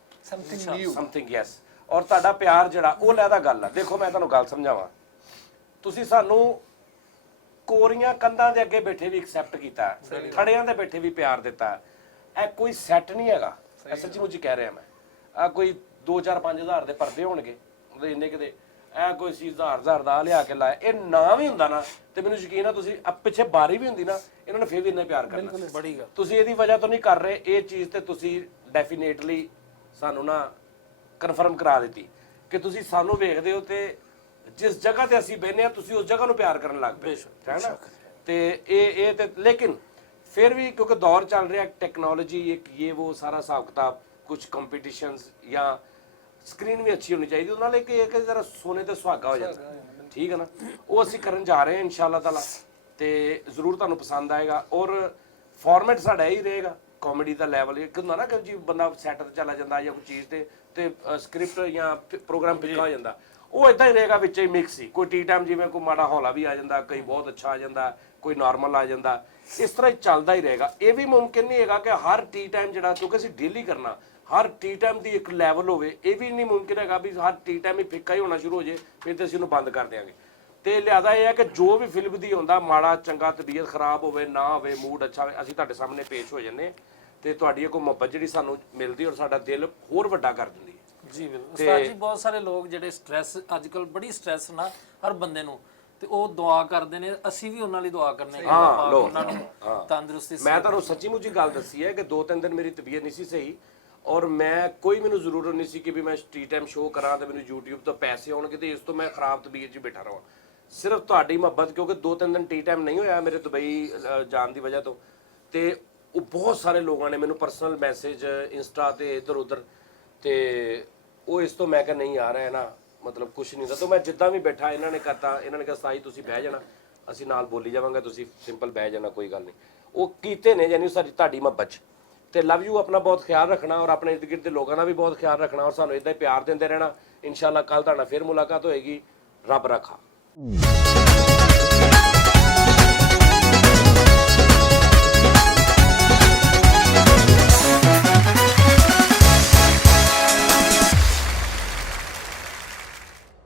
Something yes. ਔਰ ਤੁਹਾਡਾ ਪਿਆਰ ਜਿਹੜਾ ਉਹ ਲੈਦਾ ਗੱਲ ਆ। ਦੇਖੋ ਮੈਂ ਤੁਹਾਨੂੰ ਗੱਲ ਸਮਝਾਵਾਂ, ਤੁਸੀਂ ਸਾਨੂੰ ਕੋਰੀਆਂ ਕੰਧਾਂ ਦੇ ਅੱਗੇ ਬੈਠੇ ਵੀ ਐਕਸੈਪਟ ਕੀਤਾ, ਥੜਿਆਂ ਦੇ ਬੈਠੇ ਵੀ ਪਿਆਰ ਦਿੱਤਾ। ਇਹ ਕੋਈ ਸੈੱਟ ਨਹੀਂ ਹੈਗਾ, ਸੱਚੀ ਮੁੱਚੀ ਕਹਿ ਰਿਹਾ ਮੈਂ। ਆ ਕੋਈ 2-4 5,000 ਦੇ ਪਰਦੇ ਹੋਣਗੇ ਉਹਦੇ ਇੰਨੇ ਕਿਤੇ ਇਹ ਕੋਈ ਚੀਜ਼ 1000 ਦਾ ਲਿਆ ਕੇ ਲਾਇਆ, ਇਹ ਨਾ ਵੀ ਹੁੰਦਾ ਨਾ ਤੇ ਮੈਨੂੰ ਯਕੀਨ ਆ ਤੁਸੀਂ ਪਿੱਛੇ ਬਾਰੀ ਵੀ ਹੁੰਦੀ ਨਾ ਇਹਨਾਂ ਨੇ ਫੇਰ ਵੀ ਇੰਨਾ ਪਿਆਰ ਕਰਨਾ। ਬੜੀ ਗੱਲ। ਤੁਸੀਂ ਇਹਦੀ ਵਜ੍ਹਾ ਤੋਂ ਨਹੀਂ ਕਰ ਰਹੇ ਇਹ ਚੀਜ਼, ਤੇ ਤੁਸੀਂ ਡੈਫੀਨੇਟਲੀ ਸਾਨੂੰ ਨਾ ਕਨਫਰਮ ਕਰਾ ਦਿੱਤੀ ਕਿ ਤੁਸੀਂ ਸਾਨੂੰ ਵੇਖਦੇ ਹੋ ਤੇ ਜਿਸ ਜਗ੍ਹਾ ਤੇ ਅਸੀਂ ਬਹਿਨੇ ਆ ਤੁਸੀਂ ਉਸ ਜਗ੍ਹਾ ਨੂੰ ਪਿਆਰ ਕਰਨ ਲੱਗ ਪਏ ਹੈ ਨਾ। ਤੇ ਇਹ ਤੇ ਲੇਕਿਨ ਫਿਰ ਵੀ ਕਿਉਂਕਿ ਦੌਰ ਚੱਲ ਰਿਹਾ ਟੈਕਨੋਲੋਜੀ ਇੱਕ ਇਹ ਉਹ ਸਾਰਾ ਹਿਸਾਬ ਕਿਤਾਬ ਕੁਝ ਕੰਪੀਟੀਸ਼ਨਸ ਜਾਂ ਸਕਰੀਨ ਵੀ ਅੱਛੀ ਹੋਣੀ ਚਾਹੀਦੀ ਉਹਨਾਂ ਲਈ ਕਿ ਇੱਕ ਜਰਾ ਸੋਨੇ ਤੇ ਸੁਹਾਗਾ ਹੋ ਜਾਂਦਾ, ਠੀਕ ਹੈ ਨਾ। ਉਹ ਅਸੀਂ ਕਰਨ ਜਾ ਰਹੇ ਹਾਂ ਇਨਸ਼ਾਅੱਲਾ ਤਾਲਾ ਤੇ ਜ਼ਰੂਰ ਤੁਹਾਨੂੰ ਪਸੰਦ ਆਏਗਾ। ਔਰ ਫਾਰਮੈਟ ਸਾਡਾ ਹੀ ਰਹੇਗਾ ਕਾਮੇਡੀ ਦਾ ਲੈਵਲ। ਇੱਕ ਹੁੰਦਾ ਨਾ ਕਿ ਜੀ ਬੰਦਾ ਸੈੱਟ ਤੇ ਚਲਾ ਜਾਂਦਾ ਜਾਂ ਕੋਈ ਚੀਜ਼ ਤੇ ਸਕ੍ਰਿਪਟ ਜਾਂ ਪ੍ਰੋਗਰਾਮ ਫਿੱਕਾ ਹੋ ਜਾਂਦਾ, ਉਹ ਇਦਾਂ ਹੀ ਰਹੇਗਾ ਵਿੱਚ ਹੀ ਮਿਕਸ ਹੀ। ਕੋਈ ਟੀ ਟਾਈਮ ਜਿਵੇਂ ਕੋਈ ਮਾੜਾ ਹੌਲਾ ਵੀ ਆ ਜਾਂਦਾ, ਕਈ ਬਹੁਤ ਅੱਛਾ ਆ ਜਾਂਦਾ, ਕੋਈ ਨਾਰਮਲ ਆ ਜਾਂਦਾ, ਇਸ ਤਰ੍ਹਾਂ ਹੀ ਚੱਲਦਾ ਹੀ ਰਹੇਗਾ। ਇਹ ਵੀ ਮੁਮਕਿਨ ਨਹੀਂ ਹੈਗਾ ਕਿ ਹਰ ਟੀ ਟਾਈਮ ਜਿਹੜਾ ਕਿਉਂਕਿ ਅਸੀਂ ਡੇਲੀ ਕਰਨਾ ਹਰ ਟੀ ਟਾਈਮ ਦੀ ਇੱਕ ਲੈਵਲ ਹੋਵੇ, ਇਹ ਵੀ ਨਹੀਂ ਮੁਮਕਿਨ ਹੈਗਾ ਵੀ ਹਰ ਟੀ ਟਾਈਮ ਹੀ ਫਿੱਕਾ ਹੀ ਹੋਣਾ ਸ਼ੁਰੂ ਹੋ ਜੇ ਫਿਰ ਤੇ ਅਸੀਂ ਉਹਨੂੰ ਬੰਦ ਕਰ ਦਿਆਂਗੇ। ਤੇ ਲਿਆਦਾ ਇਹ ਹੈ ਕਿ ਜੋ ਵੀ ਫਿਲਮ ਦੀ ਹੁੰਦਾ ਮਾੜਾ ਚੰਗਾ ਤਬੀਅਤ ਖਰਾਬ ਹੋਵੇ ਨਾ ਹੋਵੇ ਮੂਡ ਅੱਛਾ ਹੋਵੇ ਅਸੀਂ ਤੁਹਾਡੇ ਸਾਹਮਣੇ ਪੇਸ਼ ਹੋ ਜੰਨੇ ਤੇ ਤੁਹਾਡੀ ਇੱਕ ਮੁਹੱਬਤ ਜਿਹੜੀ ਸਾਨੂੰ ਮਿਲਦੀ ਔਰ ਸਾਡਾ ਦਿਲ ਹੋਰ ਵੱਡਾ ਕਰ ਦਿੰਦੀ ਹੈ। ਜੀ ਬਿਲਕੁਲ ਉਸਤਾਦ ਜੀ, ਬਹੁਤ ਸਾਰੇ ਲੋਕ ਜਿਹੜੇ ਸਟ੍ਰੈਸ ਅੱਜਕੱਲ ਬੜੀ ਸਟ੍ਰੈਸ ਨਾ ਹਰ ਬੰਦੇ ਨੂੰ, ਤੇ ਉਹ ਦੁਆ ਕਰਦੇ ਨੇ, ਅਸੀਂ ਵੀ ਉਹਨਾਂ ਲਈ ਦੁਆ ਕਰਨੇ ਕਿ ਅੱਲਾਹ ਪਾਕ ਉਹਨਾਂ ਨੂੰ ਤੰਦਰੁਸਤੀ। ਮੈਂ ਤੁਹਾਨੂੰ ਸੱਚੀ ਮੁੱਚੀ ਗੱਲ ਦੱਸੀ ਹੈ ਕਿ 2-3 ਦਿਨ ਮੇਰੀ ਤਬੀਅਤ ਨਹੀਂ ਸੀ ਸਹੀ ਔਰ ਮੈਂ ਕੋਈ ਮੈਨੂੰ ਜ਼ਰੂਰਤ ਨਹੀਂ ਸੀ ਕਿ ਵੀ ਮੈਂ ਟੀ ਟਾਈਮ ਸ਼ੋਅ ਕਰਾਂ ਤੇ ਮੈਨੂੰ YouTube ਤੋਂ ਪੈਸੇ ਆਉਣਗੇ ਤੇ ਇਸ ਤੋਂ ਮੈਂ ਖਰਾਬ ਤਬੀਅਤ 'ਚ ਬੈਠਾ ਰਹਾਂ। ਸਿਰਫ ਤੁਹਾਡੀ ਮੁਹੱਬਤ ਕਿਉਂਕਿ 2-3 ਦਿਨ ਟੀ ਟਾਈਮ ਨਹੀਂ ਹੋਇਆ ਮੇਰੇ ਦੁਬਈ ਜਾਣ ਦੀ ਵਜ੍ਹਾ ਤੋਂ, ਤੇ ਉਹ ਬਹੁਤ ਸਾਰੇ ਲੋਕਾਂ ਨੇ ਮੈਨੂੰ ਪਰਸਨਲ ਮੈਸੇਜ ਇੰਸਟਾ ਤੇ ਇੱਧਰ ਉੱਧਰ, ਤੇ ਉਹ ਇਸ ਤੋਂ ਮੈਂ ਕਿਹਾ ਨਹੀਂ ਆ ਰਿਹਾ ਨਾ ਮਤਲਬ ਕੁਛ ਨਹੀਂ ਦਾ। ਤਾਂ ਮੈਂ ਜਿੱਦਾਂ ਵੀ ਬੈਠਾ ਇਹਨਾਂ ਨੇ ਕਰਤਾ, ਇਹਨਾਂ ਨੇ ਕਿਹਾ ਸਾਈ ਤੁਸੀਂ ਬਹਿ ਜਾਣਾ ਅਸੀਂ ਨਾਲ ਬੋਲੀ ਜਾਵਾਂਗੇ ਤੁਸੀਂ ਸਿੰਪਲ ਬਹਿ ਜਾਣਾ ਕੋਈ ਗੱਲ ਨਹੀਂ। ਉਹ ਕੀਤੇ ਨੇ ਯਾਨੀ ਸਾਡੀ ਤੁਹਾਡੀ ਮੁਹੱਬਤ 'ਚ। ਤੇ ਲਵ ਯੂ, ਆਪਣਾ ਬਹੁਤ ਖਿਆਲ ਰੱਖਣਾ ਔਰ ਆਪਣੇ ਇਰਦ ਗਿਰਦ ਦੇ ਲੋਕਾਂ ਦਾ ਵੀ ਬਹੁਤ ਖਿਆਲ ਰੱਖਣਾ ਔਰ ਸਾਨੂੰ ਇਦਾਂ ਹੀ ਪਿਆਰ ਦਿੰਦੇ ਰਹਿਣਾ। ਇਨਸ਼ਾਅੱਲਾ ਕੱਲ ਤੁਹਾਡਾ ਫਿਰ ਮੁਲਾਕਾਤ ਹੋਏਗੀ। ਰੱਬ ਰੱਖਾ।